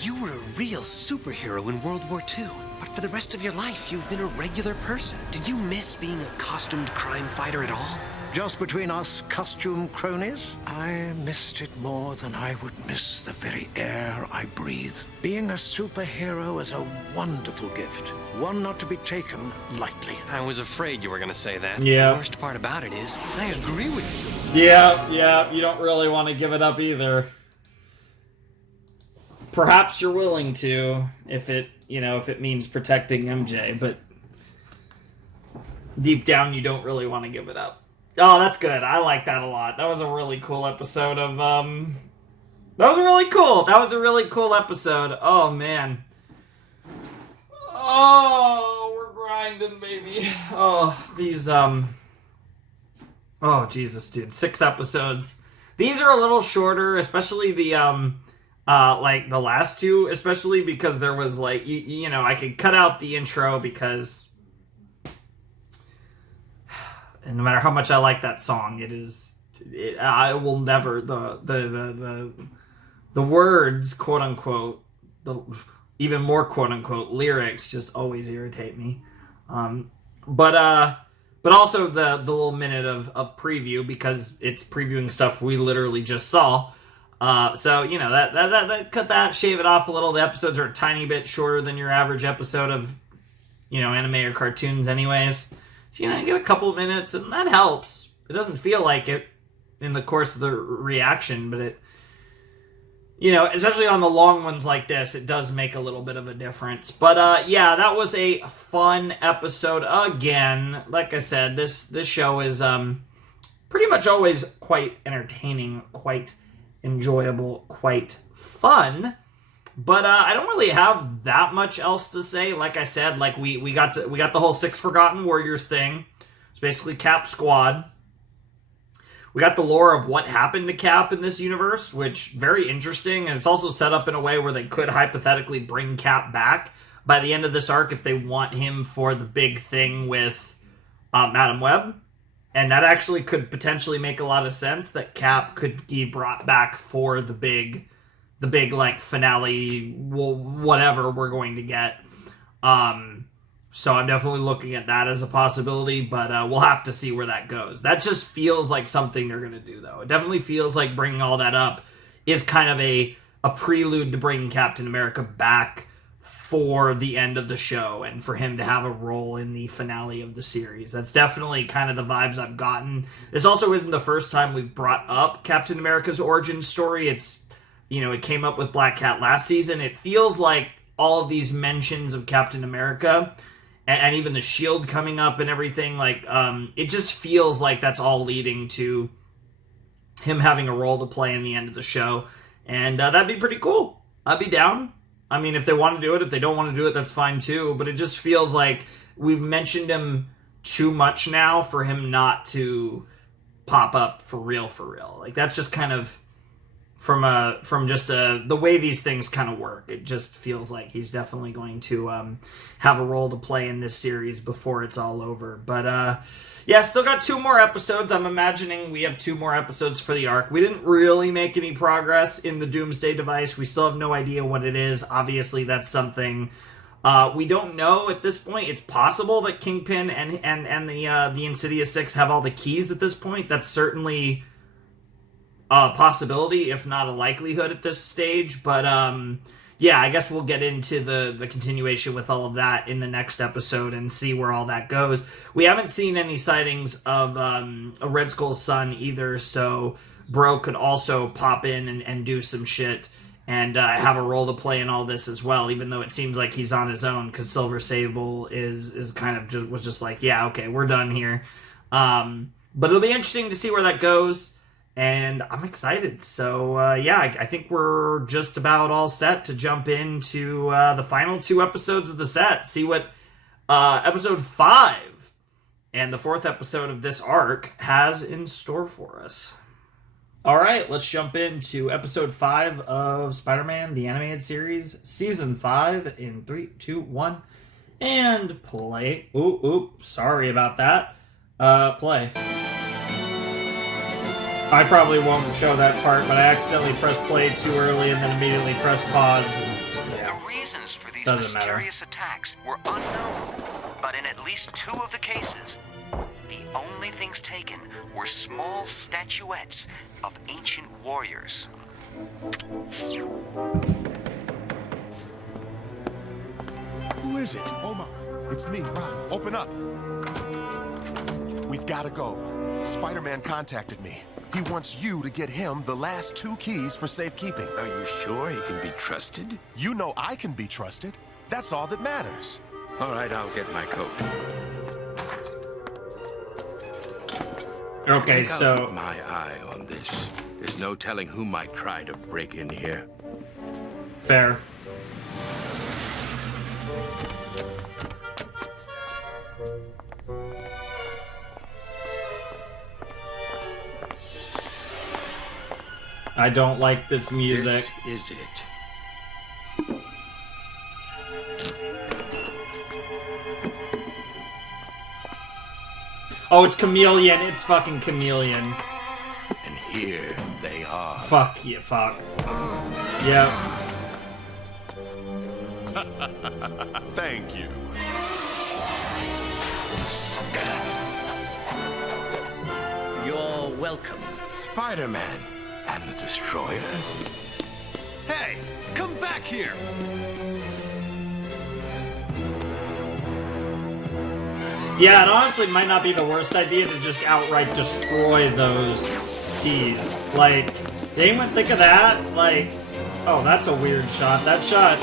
you were a real superhero in World War II, but for the rest of your life, you've been a regular person. Did you miss being a costumed crime fighter at all? Just between us costume cronies, I missed it more than I would miss the very air I breathe. Being a superhero is a wonderful gift, one not to be taken lightly. I was afraid you were going to say that. Yeah. The worst part about it is, I agree with you. Yeah, you don't really want to give it up either. Perhaps you're willing to, if it means protecting MJ, but deep down you don't really want to give it up. Oh, that's good. I like that a lot. That was a really cool episode of, that was a really cool episode. Oh, man. Oh, we're grinding, baby. Oh, these, oh, Jesus, dude. 6 episodes. These are a little shorter, especially the, like, the last 2, especially because there was, like, you know, I could cut out the intro because... And no matter how much I like that song, I will never, the words, quote unquote, the even more quote unquote lyrics just always irritate me. But also the little minute of preview, because it's previewing stuff we literally just saw. So, you know, that cut that, shave it off a little. The episodes are a tiny bit shorter than your average episode of, you know, anime or cartoons anyways. You know, you get a couple of minutes, and that helps. It doesn't feel like it in the course of the reaction, but it, you know, especially on the long ones like this, it does make a little bit of a difference. But, yeah, that was a fun episode again. Like I said, this show is pretty much always quite entertaining, quite enjoyable, quite fun. But I don't really have that much else to say. Like I said, like we got the whole 6 Forgotten Warriors thing. It's basically Cap's squad. We got the lore of what happened to Cap in this universe, which very interesting, and it's also set up in a way where they could hypothetically bring Cap back by the end of this arc if they want him for the big thing with Madam Web. And that actually could potentially make a lot of sense, that Cap could be brought back for the big like finale, whatever we're going to get. So I'm definitely looking at that as a possibility, but we'll have to see where that goes. That just feels like something they're going to do, though. It definitely feels like bringing all that up is kind of a prelude to bringing Captain America back for the end of the show and for him to have a role in the finale of the series. That's definitely kind of the vibes I've gotten. This also isn't the first time we've brought up Captain America's origin story. It's, you know, it came up with Black Cat last season. It feels like all of these mentions of Captain America and even the S.H.I.E.L.D. coming up and everything, like, it just feels like that's all leading to him having a role to play in the end of the show. And that'd be pretty cool. I'd be down. I mean, if they want to do it, if they don't want to do it, that's fine too. But it just feels like we've mentioned him too much now for him not to pop up for real. Like, that's just kind of from just the way these things kind of work. It just feels like he's definitely going to have a role to play in this series before it's all over. But yeah, still got 2 more episodes. I'm imagining we have 2 more episodes for the arc. We didn't really make any progress in the Doomsday device. We still have no idea what it is. Obviously, that's something We don't know at this point. It's possible that Kingpin and the Insidious Six have all the keys at this point. That's certainly a possibility, if not a likelihood at this stage. But yeah, I guess we'll get into the continuation with all of that in the next episode and see where all that goes. We haven't seen any sightings of a Red Skull's son either, so Bro could also pop in and do some shit and have a role to play in all this as well, even though it seems like he's on his own, because Silver Sable is kind of was just like, yeah, okay, we're done here. But it'll be interesting to see where that goes, and I'm excited. So yeah, I think we're just about all set to jump into the final 2 episodes of the set, see what episode 5 and the 4th episode of this arc has in store for us. All right, let's jump into episode 5 of Spider-Man, the Animated Series, Season 5 in 3, 2, 1, and play. Ooh, sorry about that. Play. I probably won't show that part, but I accidentally pressed play too early and then immediately pressed pause. The reasons for these mysterious attacks were unknown, but in at least 2 of the cases, the only things taken were small statuettes of ancient warriors. Who is it? Omar, it's me, Robbie. Open up. We've got to go. Spider-Man contacted me. He wants you to get him the last 2 keys for safekeeping. Are you sure he can be trusted? You know I can be trusted. That's all that matters. All right, I'll get my coat. Okay, so I'll keep my eye on this. There's no telling who might try to break in here. Fair. I don't like this music. This is it. Oh, it's Chameleon. It's fucking Chameleon. And here they are. Fuck yeah, fuck. Yep. Thank you. You're welcome. Spider-Man and the Destroyer. Hey, come back here! Yeah, it honestly might not be the worst idea to just outright destroy those keys. Like, did anyone think of that? Like, oh, that's a weird shot. That shot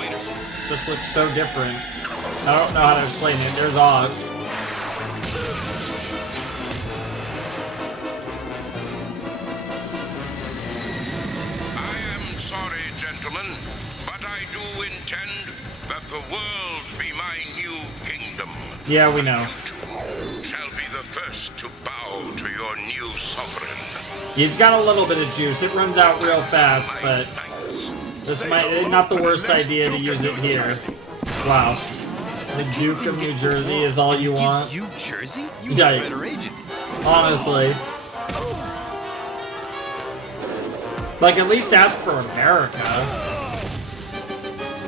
just looks so different. I don't know how to explain it. There's Oz. I am sorry, gentlemen, but I do intend that the world be my new kingdom. Yeah, we know. Shall be the first to bow to your new sovereign. He's got a little bit of juice. It runs out real fast, but this might not the worst idea to use it here. Wow. The Duke of New Jersey is all you want? You Jersey? You Yikes. a better agent. Honestly. Like, at least ask for America.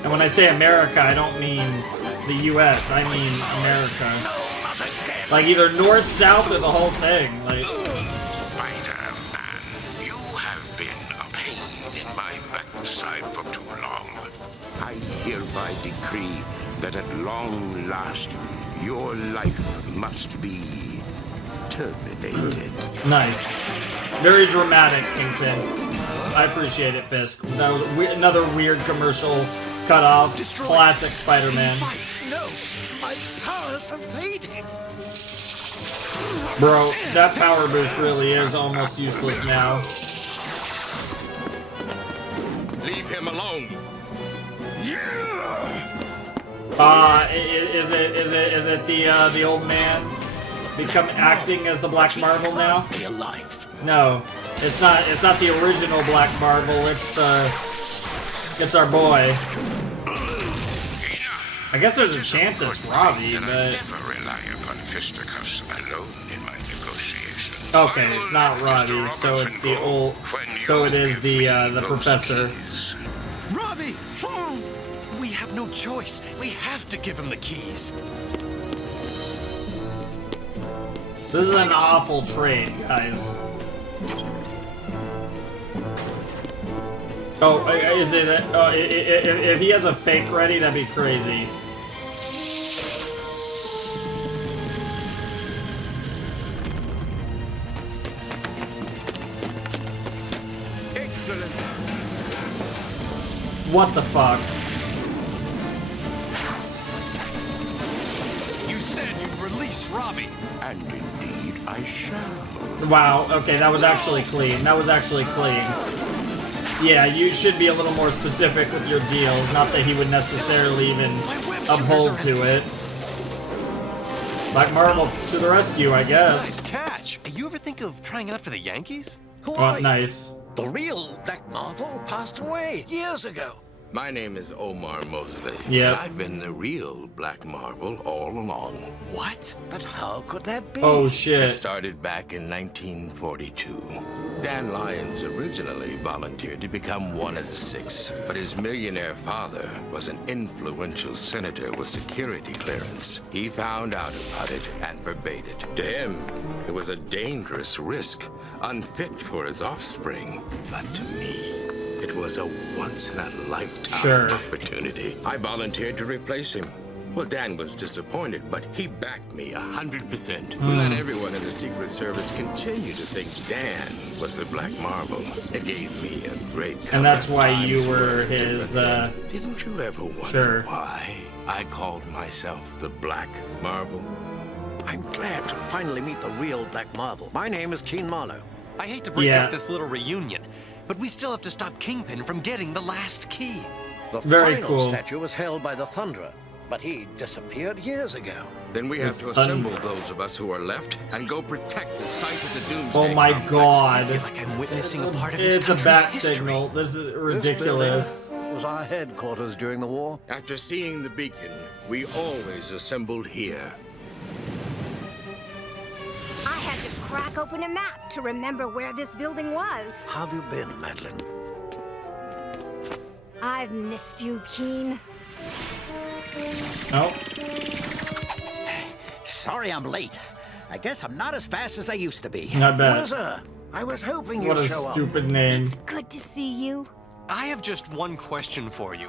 And when I say America, I don't mean the U.S. I mean America. Like, either north, south, or the whole thing. Like, Spider-Man, you have been a pain in my backside for too long. I hereby decree that at long last, your life must be terminated. nice. Very dramatic, Kingpin. I appreciate it, Fisk. That was another weird commercial cut off. Classic Spider-Man. No, my powers have faded. Bro, that power boost really is almost useless now. Leave him alone. Is it the old man acting as the Black Marvel now? No, it's not. It's not the original Black Marvel. It's our boy. I guess there's a chance it's Robbie, but Never rely upon fisticuffs alone in my negotiations. okay, it's not Robbie. So it's the old. So it is the professor. Robbie! We have have no choice. We have to give him the keys. This is an awful trade, guys. Oh, is it? If he has a fake ready, that'd be crazy. Excellent. What the fuck? You said you'd release Robbie. And indeed I shall. Wow, okay, that was actually clean. That was actually clean. Yeah, you should be a little more specific with your deals. Not that he would necessarily even uphold to it. Black Marvel to the rescue, I guess. Nice catch. You ever think of trying out for the Yankees? Oh, nice. The real Black Marvel passed away years ago. My name is Omar Mosley. Yep. I've been the real Black Marvel all along. What? But how could that be? Oh, shit. It started back in 1942. Dan Lyons originally volunteered to become one of the 6, but his millionaire father was an influential senator with security clearance. He found out about it and forbade it. To him, it was a dangerous risk, unfit for his offspring. But to me, it was a once-in-a-lifetime opportunity. I volunteered to replace him. Well, Dan was disappointed, but he backed me 100%. We let everyone in the Secret Service continue to think Dan was the Black Marvel. It gave me a great cover. And that's why you were his, Didn't you ever wonder why I called myself the Black Marvel? I'm glad to finally meet the real Black Marvel. My name is Keen Marlowe. I hate to break up this little reunion, but we still have to stop Kingpin from getting the last key. The final statue was held by the Thunderer, but he disappeared years ago. Then we have to assemble those of us who are left and go protect the site of the Doomsday. Oh my god. I feel like I'm witnessing a part of this It's a country's bat history. signal. This is ridiculous. This was our headquarters during the war. After seeing the beacon, we always assembled here. I had to crack open a map to remember where this building was. How have you been, Madeline? I've missed you, Keen. Oh. Sorry I'm late. I guess I'm not as fast as I used to be. I bet. Whizzer, I was hoping What you'd a show up. stupid name. It's good to see you. I have just one question for you.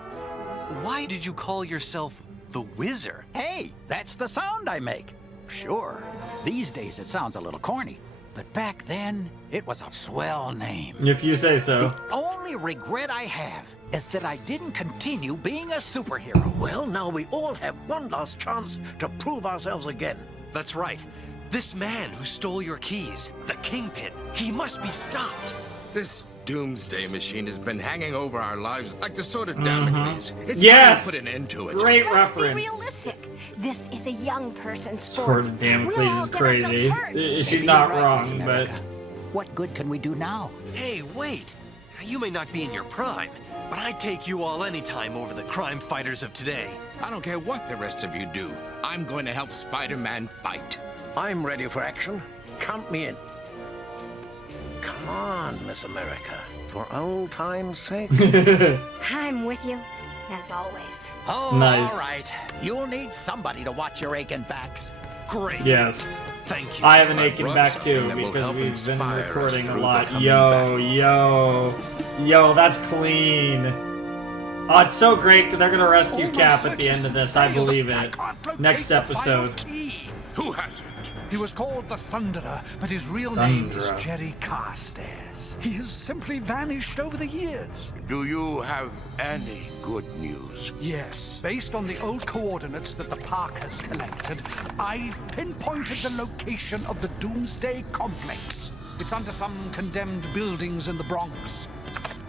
Why did you call yourself the Wizard? Hey, that's the sound I make. Sure, these days it sounds a little corny, but back then it was a swell name. If you say so. The only regret I have is that I didn't continue being a superhero. Well, now we all have one last chance to prove ourselves again. That's right. This man who stole your keys, the Kingpin, he must be stopped. This Doomsday Machine has been hanging over our lives like the sword of Damocles. It's Yes! time to put an end to it. Great Let's be reference. realistic. This is a young person's Sword sport. of Damocles We'll all is get ourselves crazy. hurt. She's Maybe not you're right, Miss wrong, but America. What good can we do now? Hey, wait. You may not be in your prime, but I'd take you all anytime over the crime fighters of today. I don't care what the rest of you do. I'm going to help Spider-Man fight. I'm ready for action. Count me in. Come on, Miss America. For old time's sake. I'm with you, as always. Oh, Nice. all right. You'll need somebody to watch your aching backs. Great. yes. Thank you. I have an But aching run back too something that will because help we've been inspire us recording a through lot. the coming Yo, that's clean. Oh, it's so great because they're gonna rescue Cap at the end of this. I believe it. Next episode. Who has it? He was called the Thunderer, but his real name is Thunderer. Jerry Carstairs. He has simply vanished over the years. Do you have any good news? Yes, based on the old coordinates that the park has collected, I've pinpointed the location of the Doomsday Complex. It's under some condemned buildings in the Bronx.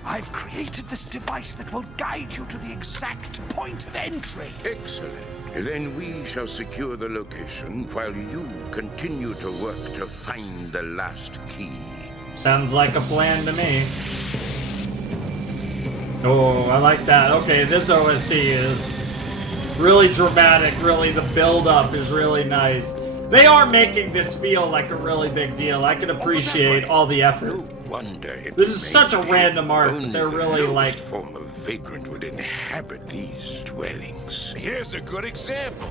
I've created this device that will guide you to the exact point of entry. Excellent. Then we shall secure the location while you continue to work to find the last key. Sounds like a plan to me. Oh, I like that. Okay, this OST is really dramatic. Really, the build-up is really nice. They are making this feel like a really big deal. I can appreciate all the effort. This is such a random art, but they're really like... form of vagrant would inhabit these dwellings. Here's a good example.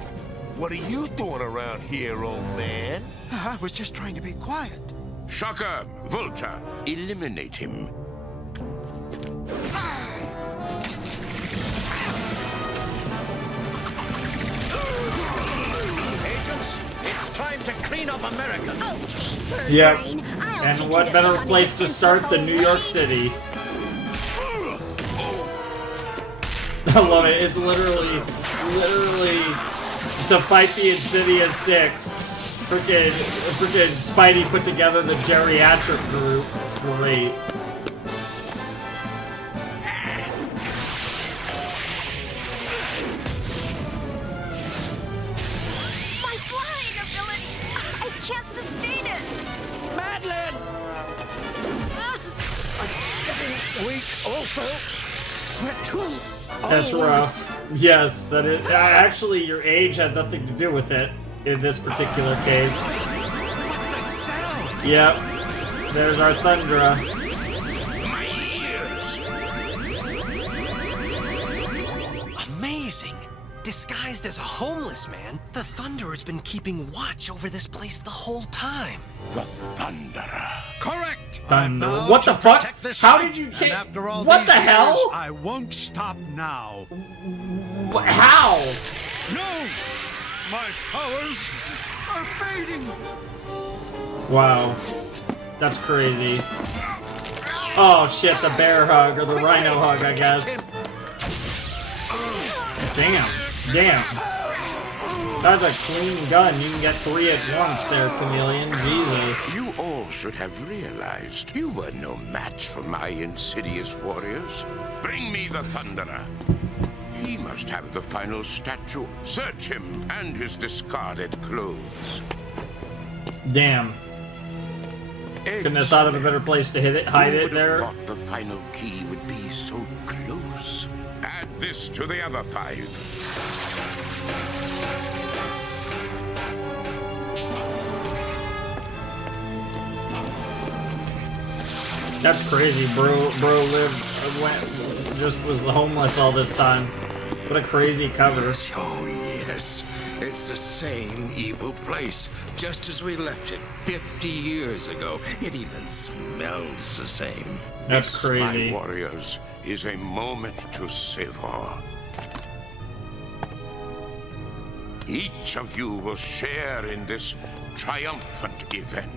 What are you doing around here, old man? I was just trying to be quiet. Shocker, Vulture, eliminate him. Agents, it's time to clean up America. Yep. And what better place to start than New York City? I love it. It's literally to fight the Insidious 6. Freaking Spidey put together the geriatric group. It's great. My flying ability! I can't sustain it! Madeline! Weak also. We're too That's rough. Yes, that is. Actually, your age had nothing to do with it in this particular case. What's that sound? Yep. There's our Thundra. Amazing! Disguised as a homeless man, the Thunderer's been keeping watch over this place the whole time. The Thunderer. Correct. Thunder. I vow What to the fuck? protect this How site, did you and change? after all What these the hell? years, I won't stop now. How? No! My powers are fading. Wow. That's crazy. Oh shit, the bear hug, or the rhino hug, I guess. Damn. Damn. That's a clean gun. You can get 3 at once there, Chameleon. Jesus. You all should have realized you were no match for my insidious warriors. Bring me the Thunderer. He must have the final statue. Search him and his discarded clothes. Damn. Couldn't have thought of a better place to hit it, hide it there. Who would have thought the final key would be so close? Add this to the other 5. That's crazy, bro. Bro was homeless all this time. What a crazy cover. Oh, yes. It's the same evil place, just as we left it 50 years ago. It even smells the same. That's This, crazy. my warriors, is a moment to savor. Each of you will share in this triumphant event.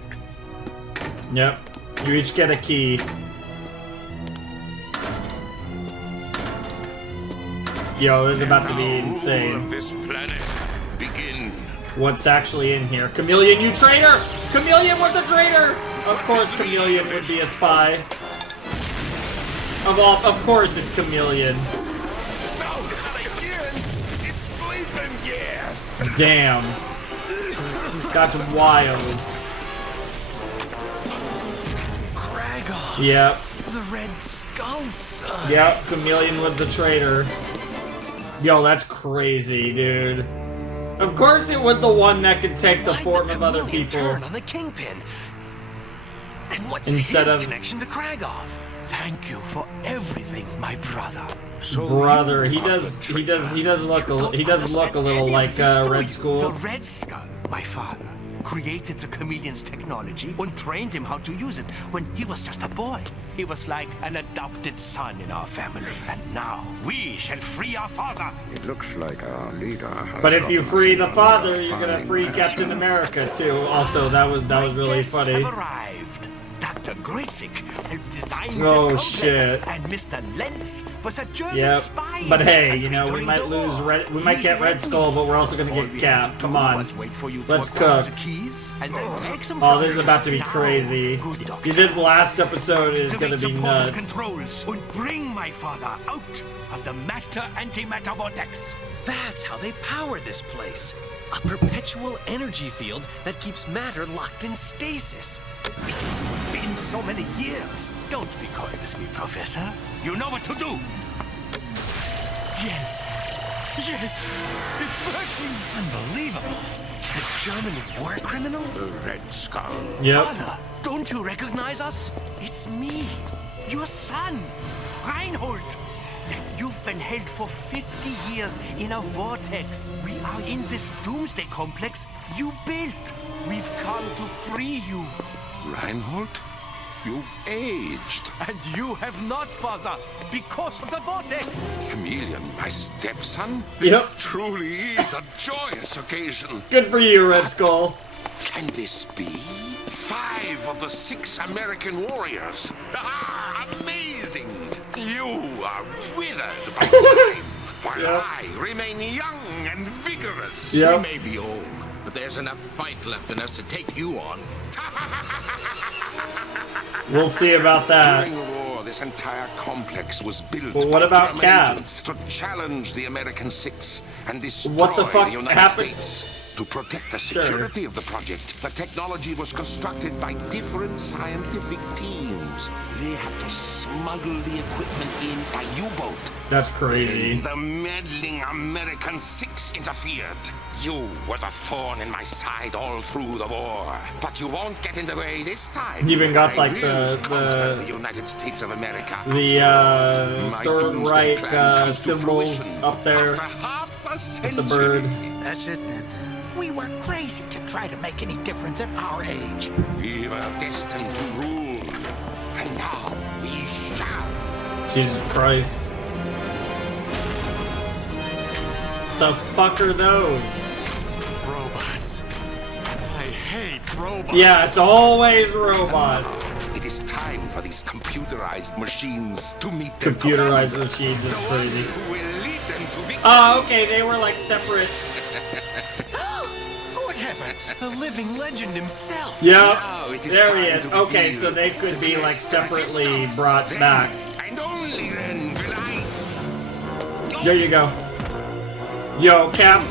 Yep. You each get a key. Yo, this is about to be insane. Of this planet begin. What's actually in here? Chameleon, you traitor! Chameleon was a traitor! Of course Chameleon would be a spy. Of course it's Chameleon. No, not again! It's sleeping gas! Damn. That's wild. Kragov. Yep. The Red Skull son. Yep, Chameleon was the traitor. Yo, that's crazy, dude. Of course it was the one that could take the form of other people. Turn on the Kingpin. And what's Instead his of- connection to Kragov? Thank you for everything, my brother. Brother, he does look a little like Red Skull. The Red Skull, my father, created the Chameleon's technology and trained him how to use it when he was just a boy. He was like an adopted son in our family. And now we shall free our father. It looks like our leader has But if you gotten free us the in father, another you're gonna fine free passion. Captain America too. Also, that was really Guests funny. have arrived. Dr. Gritzik helped design Oh, this complex, shit. and Mr. Lentz was a German Yep. spy. in But this hey, country you know, we during might the lose war. we might get Red Skull, but we're also gonna get Cap. Come on. Was wait for you to Let's acquire cook. the keys and then take them Oh, from this is you. about to be Now, crazy. good doctor. Dude, this last episode is gonna Activate be the portal nuts. controls and bring my father out of the matter-antimatter vortex. That's how they power this place. A perpetual energy field that keeps matter locked in stasis. It's been so many years. Don't be coy with me, Professor. You know what to do. Yes. Yes. It's working. Unbelievable. A German war criminal? The Red Skull. Yep. Father, don't you recognize us? It's me, your son, Reinhold. You've been held for 50 years in a vortex. We are in this doomsday complex you built. We've come to free you. Reinhold? You've aged. And you have not, father, because of the vortex. Chameleon, my stepson? Yep. This truly is a joyous occasion. Good for you, Red Skull. Can this be? 5 of the 6 American warriors. Ah, amazing! You are withered by time, while I remain young and vigorous. We may be old, but there's enough fight left in us to take you on. We'll see about that. During the war, this entire complex was built But what by about German Cap? agents to challenge the American 6 and destroy What the fuck the United happened? States. To protect the Sure. security of the project, the technology was constructed by different scientific teams. They had to smuggle the equipment in by U-boat. That's crazy. Then the meddling American 6 interfered. You were the thorn in my side all through the war. But you won't get in the way this time. You even got I like will conquer the the United States of America. the My Third doomsday Reich plan comes to symbols fruition up there. after half a With the bird. That's it then. We were crazy to try to make any difference at our age. We were destined to rule. And now we shall. Jesus Christ. The fuck are those? Robots. I hate robots. Yeah, it's always robots. It is time for these computerized machines to meet their Computerized commander, machines is the one crazy. who will lead them to victory. Oh, okay, they were like separate. Good heavens! A living legend himself. Yep, Now it is there he time is. to Okay, reveal so they could the be like best separately resistance. brought Then, back. And only then will I There you go. Yo, Cap.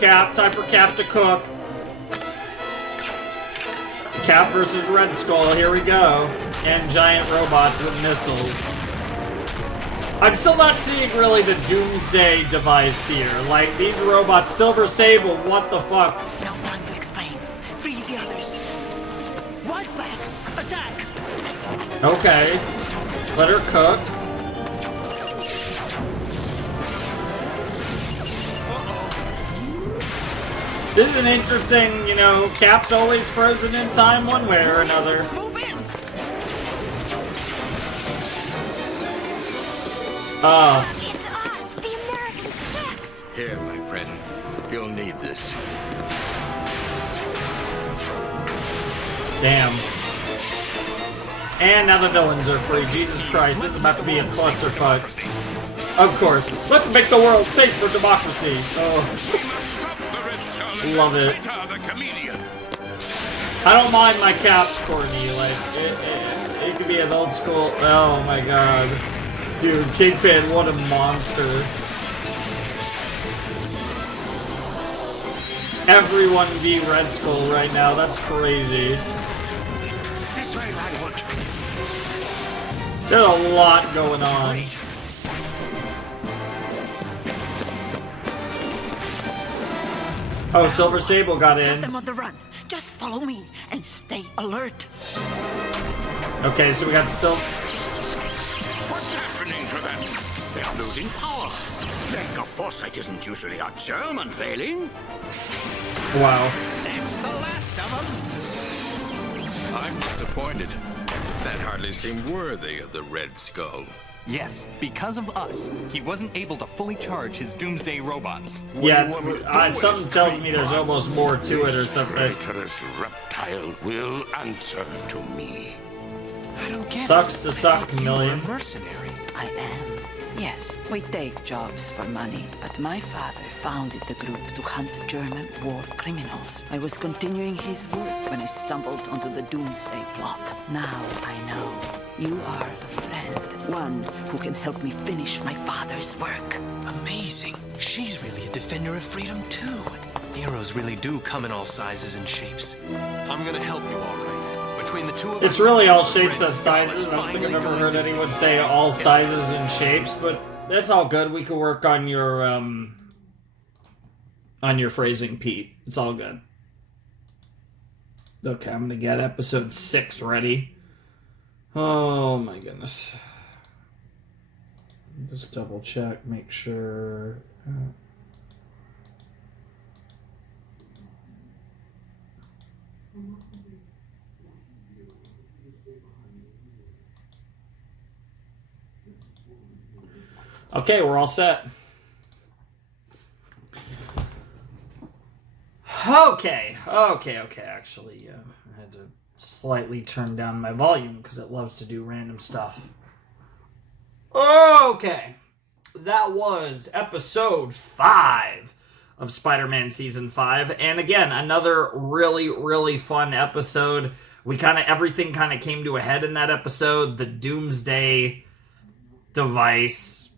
Cap, time for Cap to cook. Cap versus Red Skull, here we go. And giant robots with missiles. I'm still not seeing really the Doomsday device here. Like, these robots, Silver Sable, what the fuck? No time to explain. Free the others. Wildback, attack! Okay. Let her cook. This is an interesting, you know, Cap's always frozen in time one way or another. Move in! It's us, the American 6. Here, my friend. You'll need this. Damn. And now the villains are free. Jesus Christ, this is about to be a clusterfuck. Of course. Let's make the world safe for democracy. Oh. Love it. I don't mind my Cap, Courtney. Like, it could be as old school. Oh my god. Dude, Kingpin, what a monster. Everyone be Red Skull right now. That's crazy. This way, Reinhold. There's a lot going on. Oh, Silver Sable got Get in. them on the run. Just follow me and stay alert. Okay, so we got Silver. What's happening to them? They're losing power. Lack of foresight isn't usually a German failing. Wow. That's the last of them. I'm disappointed. That hardly seemed worthy of the Red Skull. Yes, because of us, he wasn't able to fully charge his doomsday robots. Yeah, something tells me there's almost more to it or something. Traitorous reptile will answer to me. I don't get Sucks to suck, Chameleon. mercenary. I am. Yes, we take jobs for money, but my father founded the group to hunt German war criminals. I was continuing his work when I stumbled onto the Doomsday plot. Now I know you are a friend, one who can help me finish my father's work. Amazing. She's really a defender of freedom, too. Heroes really do come in all sizes and shapes. I'm gonna help you, all right. Between the two of us... It's really all shapes and sizes. I don't think I've ever heard anyone say all sizes and shapes, but that's all good. We could work on your, on your phrasing, Pete. It's all good. Okay, I'm gonna get episode 6 ready. Oh my goodness. Just double check, make sure. Okay, we're all set. Okay. Actually, I had to slightly turn down my volume because it loves to do random stuff. Okay. That was episode 5 of Spider-Man Season 5. And again, another really, really fun episode. Everything kind of came to a head in that episode. The Doomsday device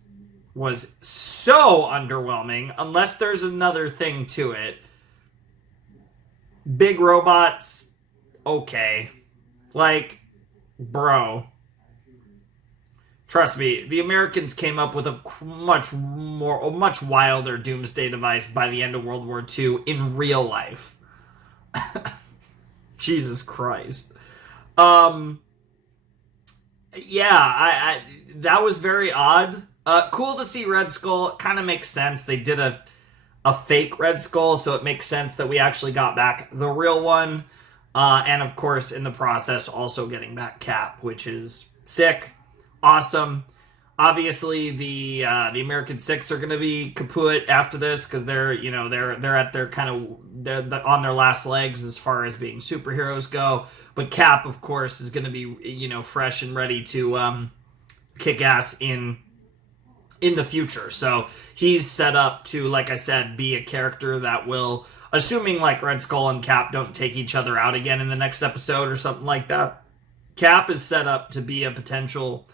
was so underwhelming, unless there's another thing to it. Big robots, okay. Like, bro. Trust me, the Americans came up with a much wilder doomsday device by the end of World War II in real life. Jesus Christ. Yeah, that was very odd. Cool to see Red Skull. It kind of makes sense. They did a fake Red Skull, so it makes sense that we actually got back the real one. And of course, in the process, also getting back Cap, which is sick, awesome. Obviously, the American Six are going to be kaput after this because they're at their they're on their last legs as far as being superheroes go. But Cap, of course, is going to be fresh and ready to kick ass in the future. So he's set up to, like I said, be a character that will, assuming like Red Skull and Cap don't take each other out again in the next episode or something like that, Cap is set up to be a potential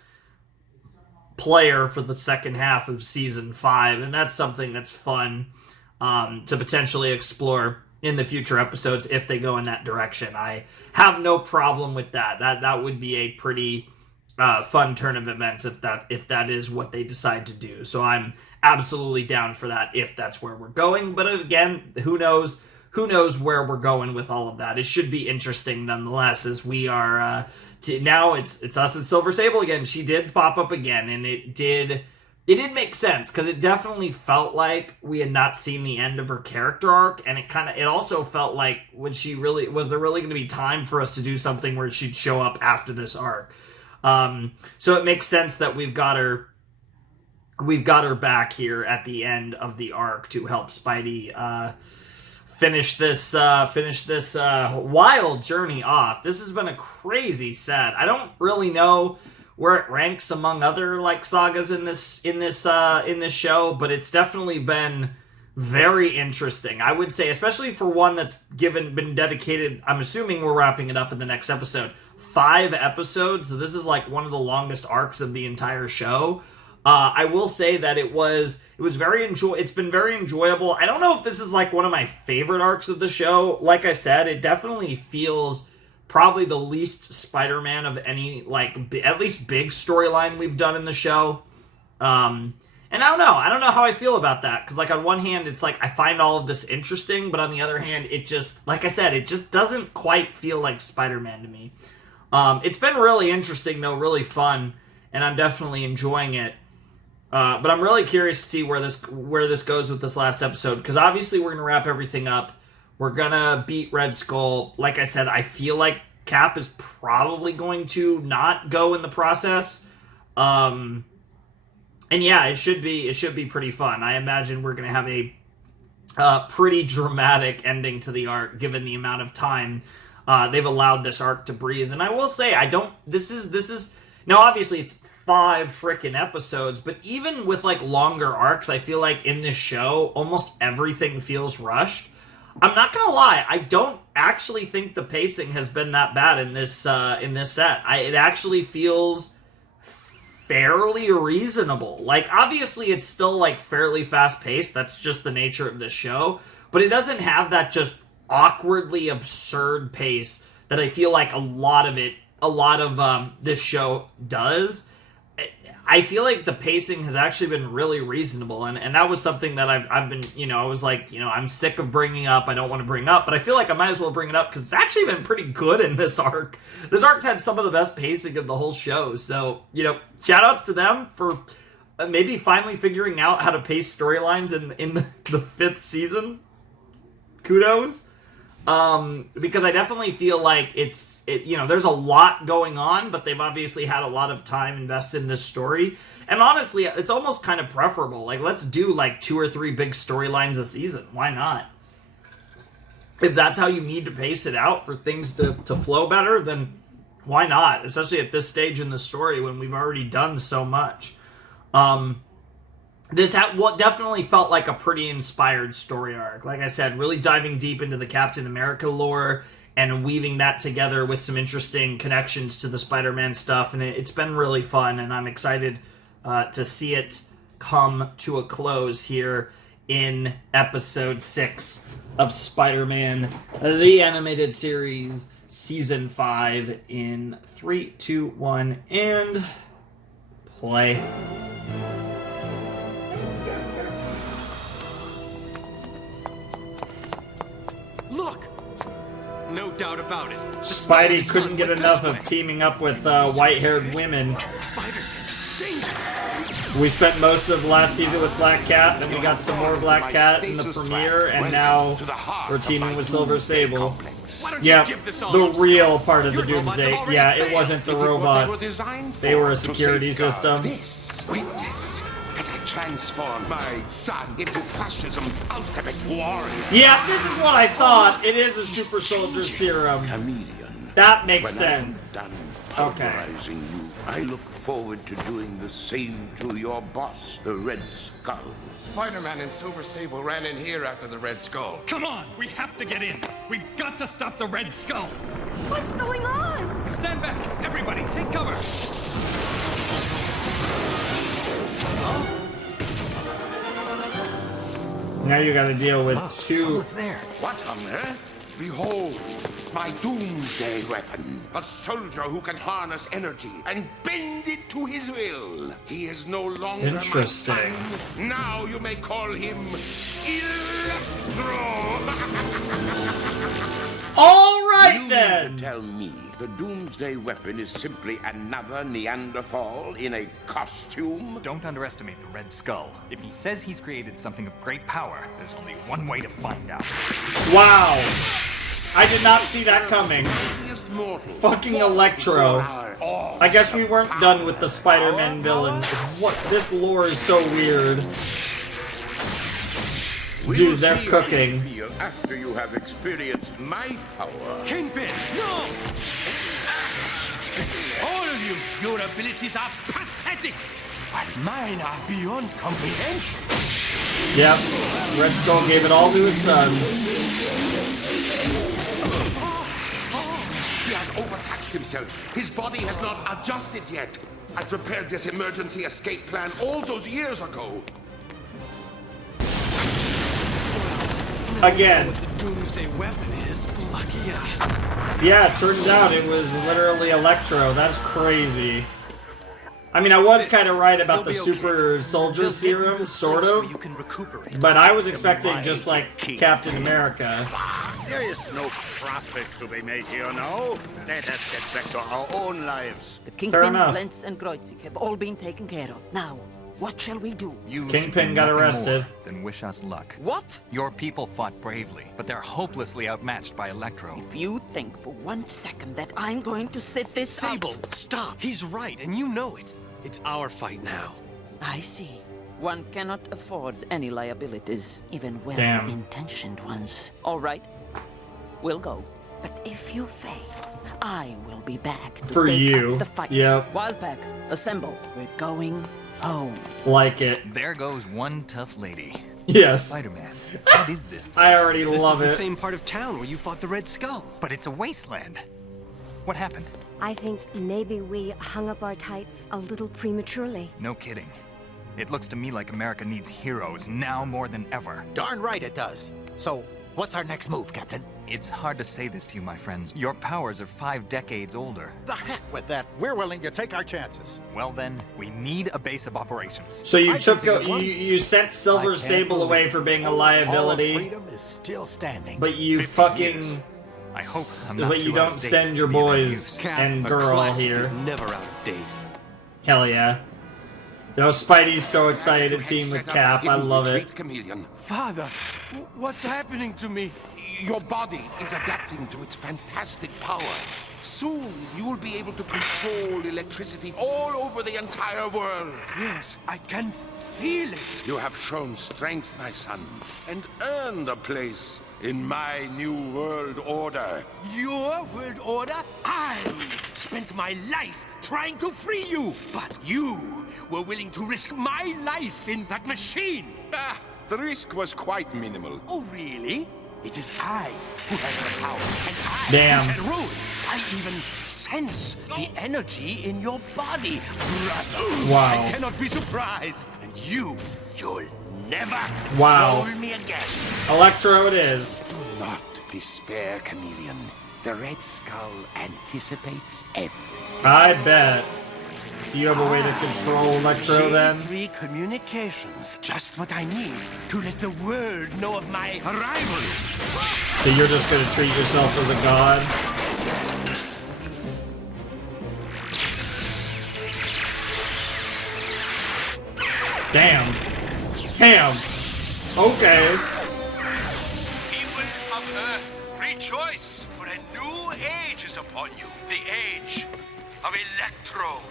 player for the second half of Season 5, and that's something that's fun to potentially explore in the future episodes if they go in that direction. I have no problem with that. That would be a pretty fun turn of events if that is what they decide to do. So I'm absolutely down for that if that's where we're going. But again, who knows where we're going with all of that. It should be interesting nonetheless, as we are now it's us and Silver Sable again. She did pop up again, and it did make sense because it definitely felt like we had not seen the end of her character arc, and it also felt like was there really going to be time for us to do something where she'd show up after this arc. So it makes sense that we've got her back here at the end of the arc to help Spidey finish this wild journey off. This has been a crazy set. I don't really know where it ranks among other like sagas in this show, but it's definitely been very interesting. I would say, especially for one that's been dedicated. I'm assuming we're wrapping it up in the next episode. 5 episodes, so this is like one of the longest arcs of the entire show. I will say that it's been very enjoyable. I don't know if this is like one of my favorite arcs of the show. Like I said, it definitely feels probably the least Spider-Man of any, like, at least big storyline we've done in the show. And I don't know how I feel about that, because like on one hand it's like I find all of this interesting, but on the other hand it just, like I said, it just doesn't quite feel like Spider-Man to me. It's been really interesting, though, really fun, and I'm definitely enjoying it. But I'm really curious to see where this goes with this last episode, because obviously we're going to wrap everything up. We're going to beat Red Skull. Like I said, I feel like Cap is probably going to not go in the process. And yeah, it should be pretty fun. I imagine we're going to have a pretty dramatic ending to the arc, given the amount of time they've allowed this arc to breathe. And I will say, this is now obviously it's 5 freaking episodes, but even with like longer arcs, I feel like in this show almost everything feels rushed. I'm not gonna lie, I don't actually think the pacing has been that bad in this set. It actually feels fairly reasonable. Like, obviously it's still like fairly fast paced, that's just the nature of this show, but it doesn't have that just awkwardly absurd pace that I feel like a lot of this show does. I feel like the pacing has actually been really reasonable, and that was something that I've been, I was like, I'm sick of bringing up. I don't want to bring up, but I feel like I might as well bring it up because it's actually been pretty good in this arc. This arc's had some of the best pacing of the whole show, so, shout outs to them for maybe finally figuring out how to pace storylines in the 5th season. Kudos. Because I definitely feel like there's a lot going on, but they've obviously had a lot of time invested in this story. And honestly, it's almost kind of preferable. Like, let's do like 2 or 3 big storylines a season. Why not? If that's how you need to pace it out for things to flow better, then why not? Especially at this stage in the story when we've already done so much. This definitely felt like a pretty inspired story arc. Like I said, really diving deep into the Captain America lore and weaving that together with some interesting connections to the Spider-Man stuff. And it's been really fun, and I'm excited to see it come to a close here in episode 6 of Spider-Man, the Animated Series, Season 5 in 3, 2, 1, and play. Look! No doubt about it. Spidey couldn't get enough of teaming up with white-haired women. Spider-Sense, danger! We spent most of last season with Black Cat, then we got some more Black Cat in the premiere, and now we're teaming with Silver Sable. Yeah, the real part of the Doomsday. Yeah, it wasn't the robots. They were a security system. Witness as I transform my son into fascism's ultimate warrior. Yeah, this is what I thought. It is a super soldier serum. Chameleon. That makes When sense. I'm done pulverizing you, I look forward to doing the same to your boss, the Red Skull. Spider-Man and Silver Sable ran in here after the Red Skull. Come on, we have to get in. We've got to stop the Red Skull. What's going on? Stand back, everybody, take cover. Now you gotta deal with two. What on earth? Behold, my doomsday weapon. A soldier who can harness energy and bend it to his will. He is no longer Interesting. my son. Now you may call him Electro. All right, you then. mean to tell me the doomsday weapon is simply another Neanderthal in a costume? Don't underestimate the Red Skull. If he says he's created something of great power, there's only one way to find out. Wow. I did not see that coming. Fucking Electro. I guess we weren't done with the Spider-Man villain. What? This lore is so weird. Dude, they're cooking. Feel after you have experienced my power. Kingpin, no! All of you, your abilities are pathetic. But mine are beyond comprehension. Yep. Red Skull gave it all to his son. He has overtaxed himself. His body has not adjusted yet. I prepared this emergency escape plan all those years ago. Again. What the doomsday weapon is, lucky us. Yeah, it turns out it was literally Electro. That's crazy. I mean, I was kind of right about the super soldier serum, sort of. But I was expecting just like Captain America. There is no profit to be made here now. Let us get back to our own lives. The Kingpin, Blentz, and Kreutzig have all been taken care of. Now, what shall we do? You Kingpin got arrested. Then wish us luck. What? Your people fought bravely, but they're hopelessly outmatched by Electro. If you think for 1 second that I'm going to sit this Sable, out... stop. He's right, and you know it. It's our fight now. I see. One cannot afford any liabilities, even well-intentioned ones. All right, we'll go. But if you fail, I will be back to take up the fight. Yep. Wildpack, assemble. We're going home. Like it. There goes one tough lady. Yes. Spider-Man, what is this place? I already love it. This is the same part of town where you fought the Red Skull. But it's a wasteland. What happened? I think maybe we hung up our tights a little prematurely. No kidding. It looks to me like America needs heroes now more than ever. Darn right it does. So, what's our next move, Captain? It's hard to say this to you, my friends. Your powers are 5 decades older. The heck with that. We're willing to take our chances. Well then, we need a base of operations. So you you sent Silver Sable away for being a liability. Freedom is still standing. But you fucking... I hope I'm not But you too out don't of date send to your be of any boys use. and A girl classic here. is never out of date. Hell yeah. Yo, Spidey's so excited to team with Cap. I love it. Chameleon. Father, what's happening to me? Your body is adapting to its fantastic power. Soon, you will be able to control electricity all over the entire world. Yes, I can feel it. You have shown strength, my son, and earned a place in my new world order. Your world order? I spent my life trying to free you, but you were willing to risk my life in that machine. Ah, the risk was quite minimal. Oh, really? It is I who has the power, and I Damn. who shall rule. I even sense the energy in your body, brother. Wow. I cannot be surprised. And you'll never Wow. control me again. Electro it is. Do not despair, Chameleon. The Red Skull anticipates everything. I bet. Do you have a way to control Electro then? Free communications. Just what I need to let the world know of my arrival. So you're just gonna treat yourself as a god? Damn. Damn. Okay. People of Earth, rejoice, for a new age is upon you. The age of Electro.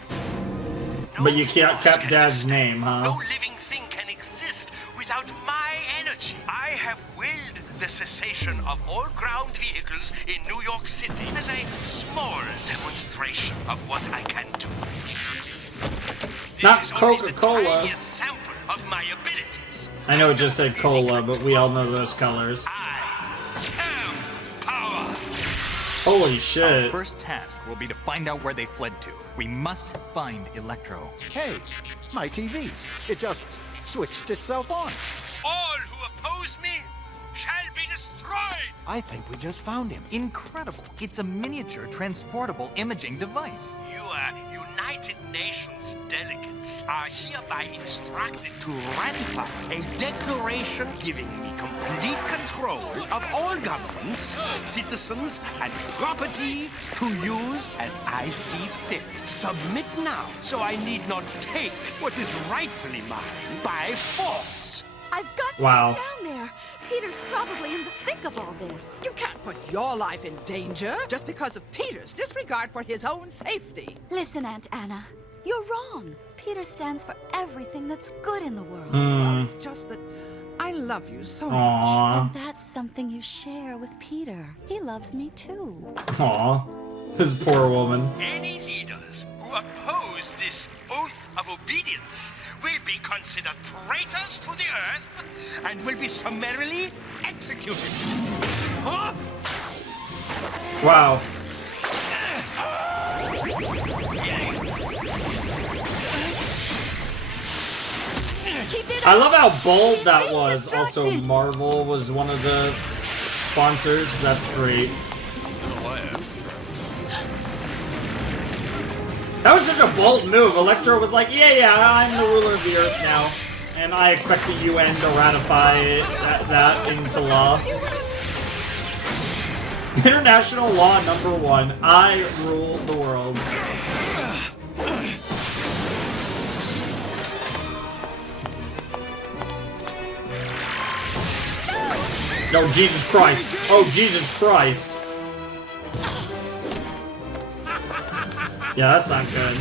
But you can't kept Dad's name, No huh? living thing can exist without my energy. I have willed the cessation of all ground vehicles in New York City as a small demonstration of what I can do. This Not is only the Coca-Cola. tiniest sample of my abilities. I know it just said cola, but we all know those colors. Holy Our shit. first task will be to find out where they fled to. We must find Electro. Hey, my TV. It just switched itself on. All who oppose me shall be destroyed. I think we just found him. Incredible. It's a miniature transportable imaging device. You United Nations delegates are hereby instructed to ratify a declaration giving me complete control of all governments, citizens, and property to use as I see fit. Submit now, so I need not take what is rightfully mine by force. I've got to Wow. get down there. Peter's probably in the thick of all this. You can't put your life in danger just because of Peter's disregard for his own safety. Listen, Aunt Anna, you're wrong. Peter stands for everything that's good in the world. Well, it's just that I love you so much. Aw. And that's something you share with Peter. He loves me too. Aw. This poor woman. Any leaders who oppose this oath of obedience will be considered traitors to the earth and will be summarily executed. Huh? Wow. I love how bold that was. Also, Marvel was one of the sponsors. That's great. That was such a bold move. Electro was like, yeah, I'm the ruler of the earth now. And I expect the UN to ratify that into law. International law #1. I rule the world. No, Jesus Christ. Oh, Jesus Christ. Yeah, that's not good.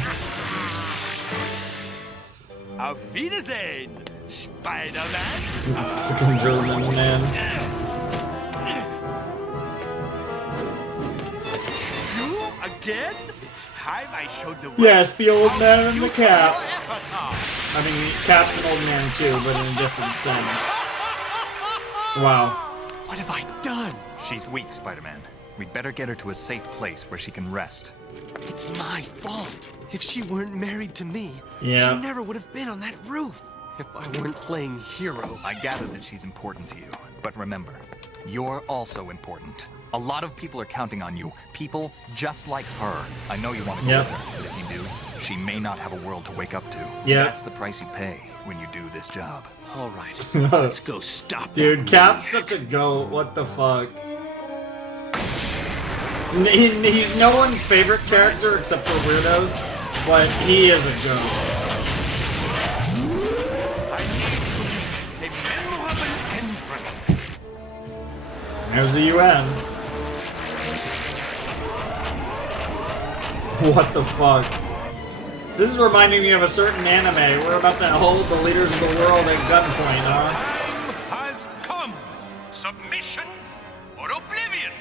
Auf Wiedersehen, Spider-Man. Fucking German, man. You again? It's time I showed the way. Yes, the old man and the cap. Your efforts are. I mean, Cap's an old man too, but in a different sense. Wow. What have I done? She's weak, Spider-Man. We'd better get her to a safe place where she can rest. It's my fault. If she weren't married to me, Yeah. she never would have been on that roof. If I weren't playing hero. I gather that she's important to you. But remember, you're also important. A lot of people are counting on you. People just like her. I know you want to go Yep. with her, but if you do, she may not have a world to wake up to. Yeah. That's the price you pay when you do this job. All right, let's go stop Dude, that Cap's such a goat. What the fuck? He's no one's favorite character except for weirdos, but he is a goat. A memorable entrance. There's the UN. What the fuck? This is reminding me of a certain anime. We're about to hold the leaders of the world at gunpoint, huh? Has come. Submission or oblivion.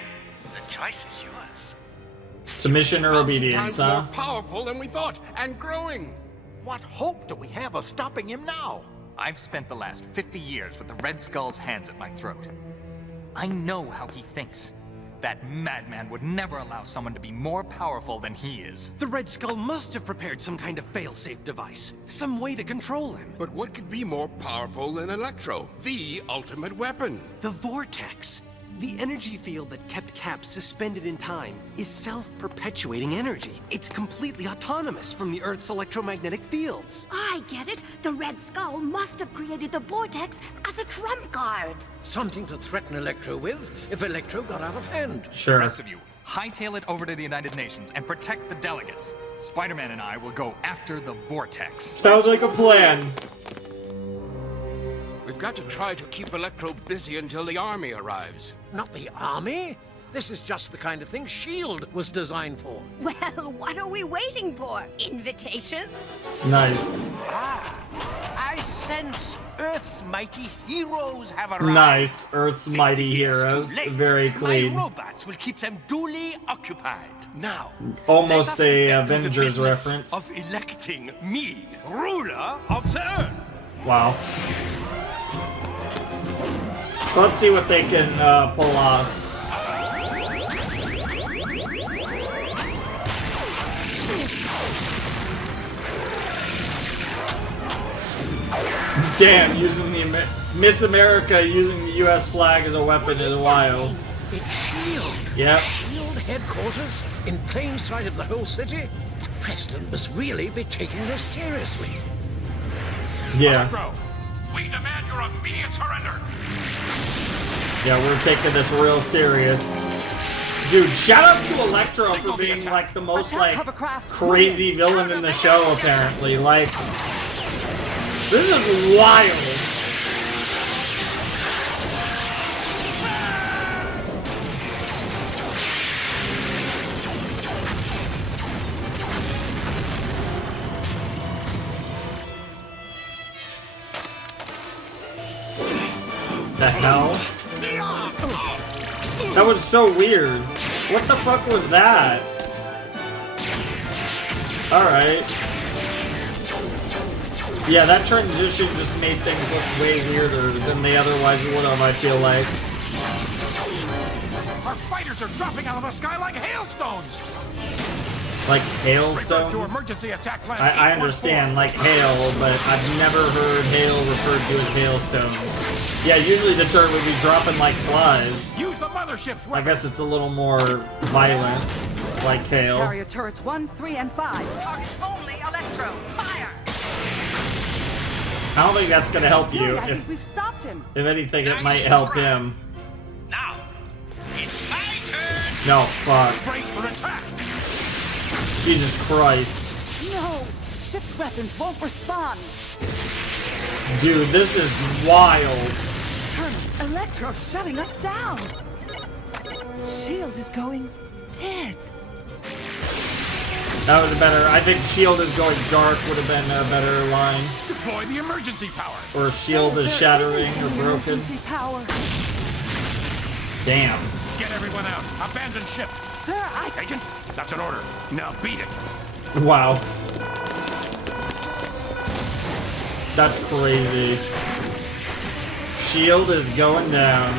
The choice is yours. Submission or obedience, huh? More powerful than we thought, and growing. What hope do we have of stopping him now? I've spent the last 50 years with the Red Skull's hands at my throat. I know how he thinks. That madman would never allow someone to be more powerful than he is. The Red Skull must have prepared some kind of failsafe device. Some way to control him. But what could be more powerful than Electro, the ultimate weapon? The Vortex. The energy field that kept Cap suspended in time is self-perpetuating energy. It's completely autonomous from the Earth's electromagnetic fields. I get it. The Red Skull must have created the vortex as a trump card. Something to threaten Electro with if Electro got out of hand. Sure. The rest of you, hightail it over to the United Nations and protect the delegates. Spider-Man and I will go after the Vortex. Sounds like a plan. We've got to try to keep Electro busy until the army arrives. Not the army. This is just the kind of thing S.H.I.E.L.D. was designed for. Well, what are we waiting for? Invitations? Nice. I sense Earth's mighty heroes have arrived. Nice. Earth's mighty 50 years heroes. too late. Very clean. My robots will keep them duly occupied. Now, Almost let us a get back to the Avengers business reference. of electing me ruler of the Earth. Wow. Let's see what they can pull off. Damn, using the Miss America using the U.S. flag as a weapon is wild. It's S.H.I.E.L.D. Yep. S.H.I.E.L.D. headquarters in plain sight of the whole city. The president must really be taking this seriously. Yeah. Electro, we demand your immediate surrender. Yeah, we're taking this real serious. Dude, shout out to Electro for being like the most like crazy villain in the show apparently. Like, this is wild. The hell? That was so weird. What the fuck was that? Alright. Yeah, that transition just made things look way weirder than they otherwise would have, I feel like. Our fighters are dropping out of the sky like hailstones. Like hailstones? To emergency attack plan. I understand, like hail, but I've never heard hail referred to as hailstones. Yeah, usually the term would be dropping like flies. Use the mothership's I guess it's a little more violent, like hail. Carrier turrets 1, 3, and 5. Target only Electro. Fire! I don't think that's gonna help you. I think we've stopped him. If anything, it might help him. Now, it's my turn. No, fuck. Brace for attack. Jesus Christ. No! Ship's weapons won't respond. Dude, this is wild. Colonel, Electro's shutting us down. S.H.I.E.L.D. is going dead. That was a better. I think S.H.I.E.L.D. is going dark would have been a better line. Deploy the emergency power. Or S.H.I.E.L.D. is shattering or broken. Emergency power. Damn. Get everyone out. Abandon ship. Sir, Agent, that's an order. Now beat it. Wow. That's crazy. S.H.I.E.L.D. is going down.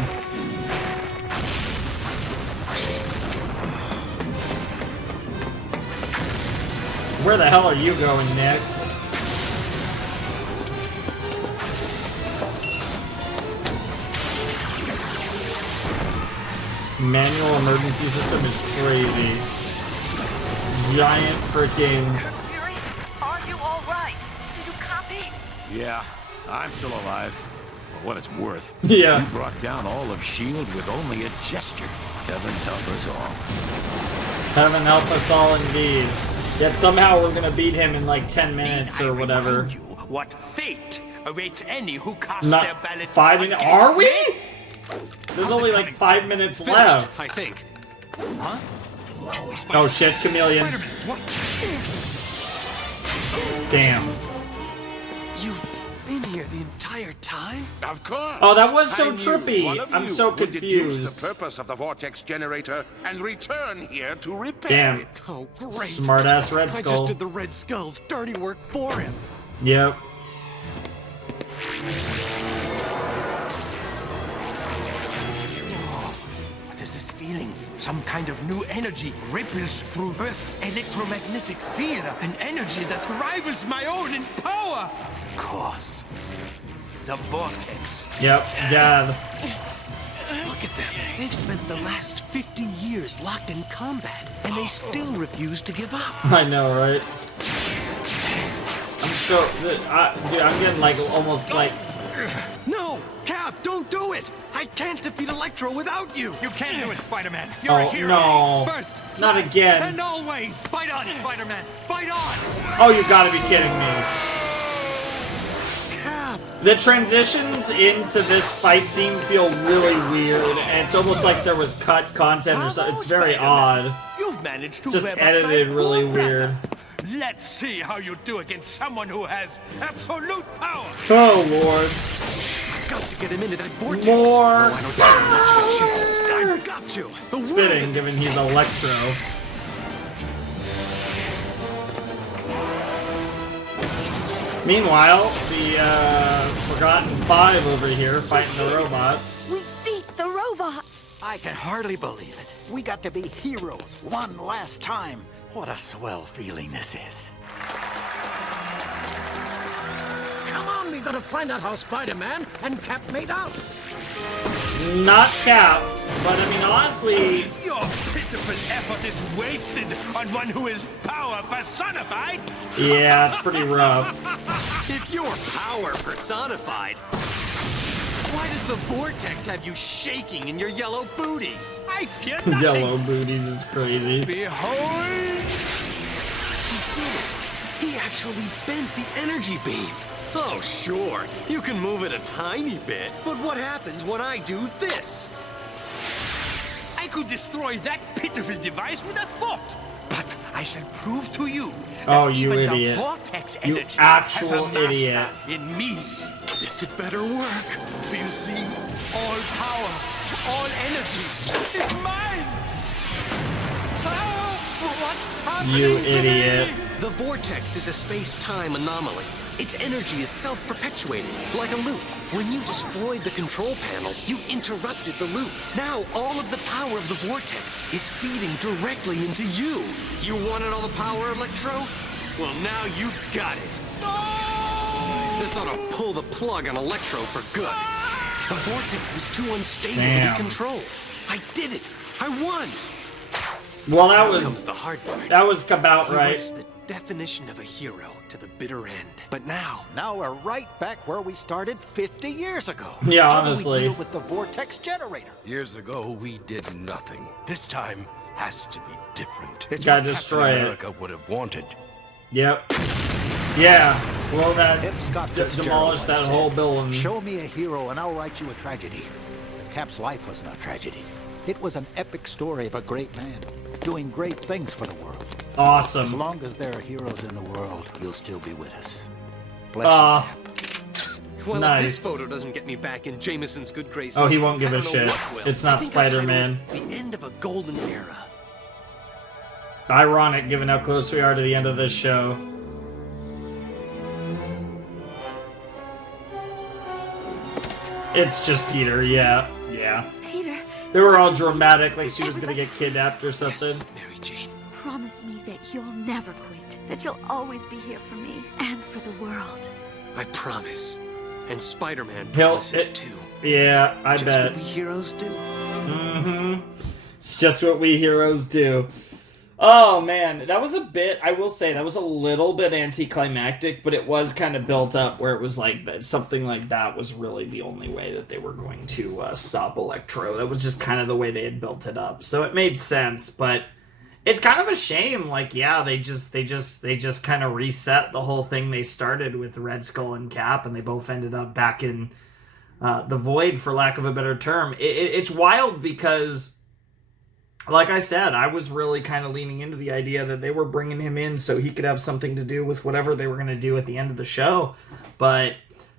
Where the hell are you going, Nick? Manual emergency system is crazy. Giant freaking. Fury, are you all right? Do you copy? Yeah, I'm still alive. For what it's worth. Yeah. You brought down all of S.H.I.E.L.D. with only a gesture. Heaven help us all. Heaven help us all indeed. Yet somehow we're gonna beat him in like 10 minutes or whatever. What fate awaits any who cast their Not ballot 5 minutes. Are we? There's How's only it like coming, 5 minutes Finished, left. I think. Huh? Oh shit, Chameleon. Spider-Man, what? Damn. You've been here the entire time? Of course. Oh, that was so I knew trippy. one of I'm you so would deduce confused. the purpose of the vortex generator and return here to repair Damn. it. Oh, great. Smart ass Red I just Skull. did the Red Skull's dirty work for him. Yep. What is this feeling? Some kind of new energy ripples through Earth's electromagnetic field. An energy that rivals my own in power. Of course. The vortex. Yep. God. Look at them. They've spent the last 50 years locked in combat, and they still refuse to give up. I know, right? I'm so. Dude, I'm getting like almost like. No! Cap, don't do it! I can't defeat Electro without you! You can't do it, Spider-Man! You're a Oh hero! no! First, Not last, again! and always! Fight on, Spider-Man! Fight on! Oh, you gotta be kidding me! The transitions into this fight scene feel really weird, and it's almost like there was cut content or something. It's very odd. You've managed to Just web up edited my really poor brother. weird. Let's see how you do against someone who has absolute power. Oh lord. I've got to get him into that vortex. More. No, I don't stand much of a chance. I've got to. The world Fitting, is given at he's stake. Electro. Meanwhile, the Forgotten Five over here fighting the robots. We beat the robots! I can hardly believe it. We got to be heroes one last time. What a swell feeling this is. Come on, we gotta find out how Spider-Man and Cap made out. Not Cap, but I mean, honestly, Your pitiful effort is wasted on one who is power personified. yeah, it's pretty rough. If you're power personified, why does the vortex have you shaking in your yellow booties? I fear nothing. Yellow booties is crazy. Behold. He did it. He actually bent the energy beam. Oh, sure. You can move it a tiny bit, but what happens when I do this? I could destroy that pitiful device with a thought. But I shall prove to you Oh, that you even idiot. the vortex You energy actual has a master idiot. in me. This had better work. Do you see? All power, all energy is mine. What's happening You to idiot. me? The vortex is a space-time anomaly. Its energy is self-perpetuating, like a loop. When you destroyed the control panel, you interrupted the loop. Now all of the power of the vortex is feeding directly into you. You wanted all the power, Electro? Well, now you've got it. This ought to pull the plug on Electro for good. The vortex was too unstable to Damn. be controlled. I did it. I won. Well, that Now was comes the hard part. that was about He right. was the definition of a hero to the bitter end. But now we're right back where we started 50 years ago. Yeah, How do we honestly. deal with the vortex generator? Years ago, we did nothing. This time has to be different. It's Gotta what destroy Captain it. America would have wanted. Yep. Yeah. Well, that If Scott demolished Fitzgerald that once whole said, building. "Show me a hero and I'll write you a tragedy." But Cap's life was no tragedy. It was an epic story of a great man doing great things for the world. Awesome. As long as there are heroes in the world, you'll still be with us. Bless you, Cap. Well, if Nice. this photo doesn't get me back in Jameson's good graces, Oh, he won't give I a don't know shit. what will. It's I not think I titled Spider-Man. it The end of a golden era. Ironic, given how close we are to the end of this show. It's just Peter, yeah. Peter, They were all did you- dramatic, like is she was gonna everybody get kidnapped or something. Mary Jane. Promise me that you'll never quit, that you'll always be here for me and for the world. I promise. And Spider-Man He'll- promises it- too. Yeah, I Just bet. what we heroes do. Mm-hmm. It's just what we heroes do. Oh man, that was a bit, I will say, that was a little bit anticlimactic, but it was kind of built up where it was like that something like that was really the only way that they were going to stop Electro. That was just kind of the way they had built it up. So it made sense, but it's kind of a shame. Like, yeah, they just kind of reset the whole thing they started with Red Skull and Cap, and they both ended up back in the void, for lack of a better term. It's wild because, like I said, I was really kind of leaning into the idea that they were bringing him in so he could have something to do with whatever they were going to do at the end of the show. But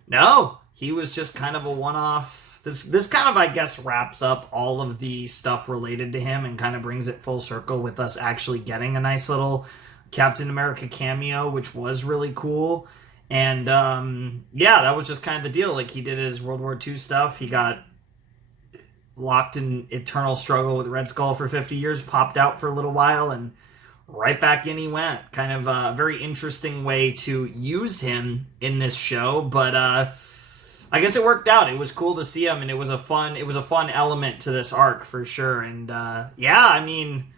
no, he was just kind of a one-off. This kind of, I guess, wraps up all of the stuff related to him and kind of brings it full circle with us actually getting a nice little Captain America cameo, which was really cool. And yeah, that was just kind of the deal. Like, he did his World War II stuff. He got locked in eternal struggle with Red Skull for 50 years, popped out for a little while, and right back in he went. Kind of a very interesting way to use him in this show, but I guess it worked out. It was cool to see him, and it was a fun element to this arc for sure. And yeah, I mean,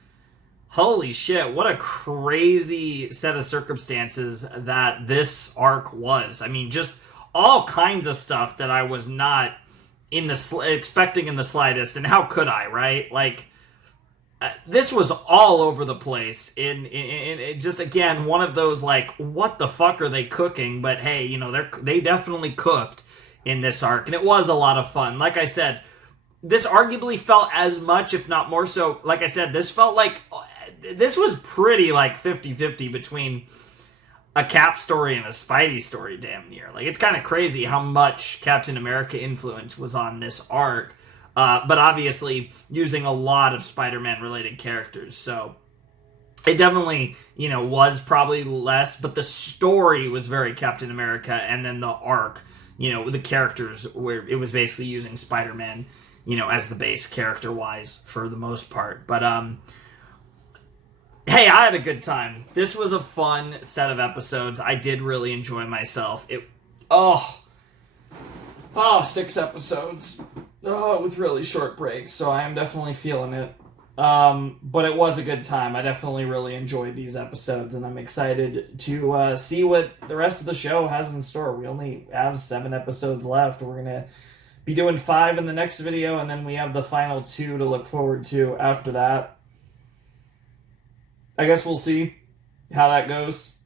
holy shit, what a crazy set of circumstances that this arc was. I mean, just all kinds of stuff that I was not expecting in the slightest, and how could I, right? Like, this was all over the place. In just, again, one of those, like, what the fuck are they cooking? But hey, you know, they definitely cooked in this arc, and it was a lot of fun. Like I said, this arguably felt as much, if not more so, like I said, this felt like, this was pretty, like, 50-50 between a Cap story and a Spidey story, damn near. Like, it's kind of crazy how much Captain America influence was on this arc, but obviously using a lot of Spider-Man related characters, so it definitely, you know, was probably less, but the story was very Captain America, and then the arc, you know, the characters, where it was basically using Spider-Man, you know, as the base character-wise for the most part. But hey, I had a good time. This was a fun set of episodes. I did really enjoy myself. 6 episodes. With really short breaks, so I am definitely feeling it. But it was a good time. I definitely really enjoyed these episodes, and I'm excited to see what the rest of the show has in store. We only have 7 episodes left. We're going to be doing 5 in the next video, and then we have the final 2 to look forward to after that. I guess we'll see how that goes.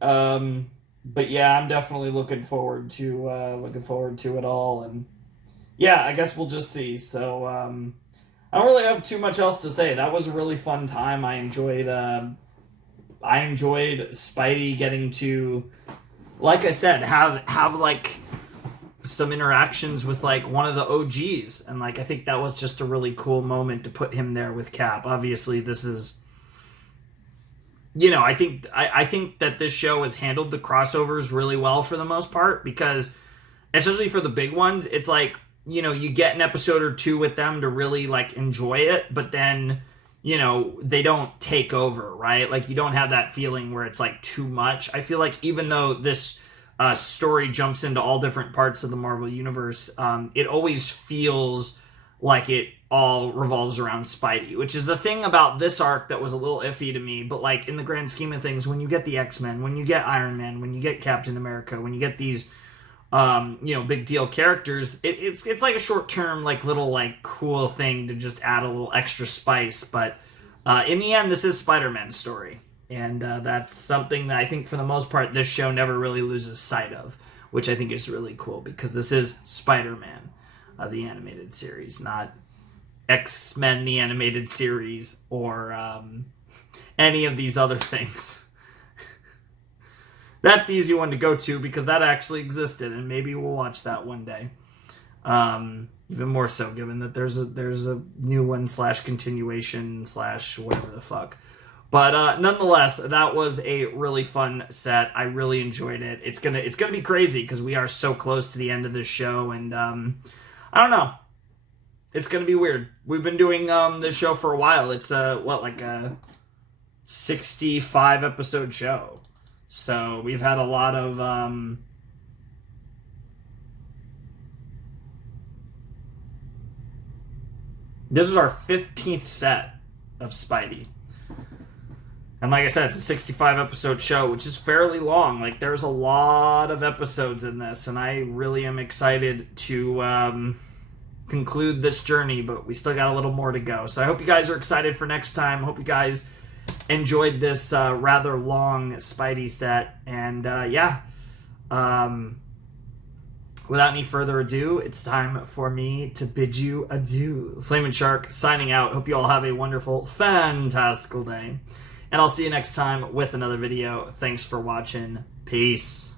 But yeah, I'm definitely looking forward to it all, and yeah, I guess we'll just see. So I don't really have too much else to say. That was a really fun time. I enjoyed Spidey getting to, like I said, have like some interactions with like one of the OGs, and like I think that was just a really cool moment to put him there with Cap. Obviously, this is, you know, I think that this show has handled the crossovers really well for the most part, because especially for the big ones, it's like, you know, you get an episode or 2 with them to really like enjoy it, but then, you know, they don't take over, right? Like, you don't have that feeling where it's like too much. I feel like even though this story jumps into all different parts of the Marvel Universe, it always feels like it all revolves around Spidey, which is the thing about this arc that was a little iffy to me. But like, in the grand scheme of things, when you get the X-Men, when you get Iron Man, when you get Captain America, when you get these you know, big deal characters, it's like a short-term, like, little, like, cool thing to just add a little extra spice. But in the end, this is Spider-Man's story, and that's something that I think for the most part this show never really loses sight of, which I think is really cool, because this is Spider-Man, the animated series, not X-Men the animated series, or any of these other things. That's the easy one to go to, because that actually existed, and maybe we'll watch that one day. Even more so, given that there's a new one / continuation / whatever the fuck. But nonetheless, that was a really fun set. I really enjoyed it. It's gonna be crazy, because we are so close to the end of this show, and I don't know. It's gonna be weird. We've been doing this show for a while. It's like a 65 episode show. So we've had a lot of This was our 15th set of Spidey. And like I said, it's a 65 episode show, which is fairly long. Like, there's a lot of episodes in this, and I really am excited to conclude this journey, but we still got a little more to go. So I hope you guys are excited for next time. Hope you guys enjoyed this rather long Spidey set. And without any further ado, it's time for me to bid you adieu. Flamin' Shark signing out. Hope you all have a wonderful, fantastical day. And I'll see you next time with another video. Thanks for watching. Peace.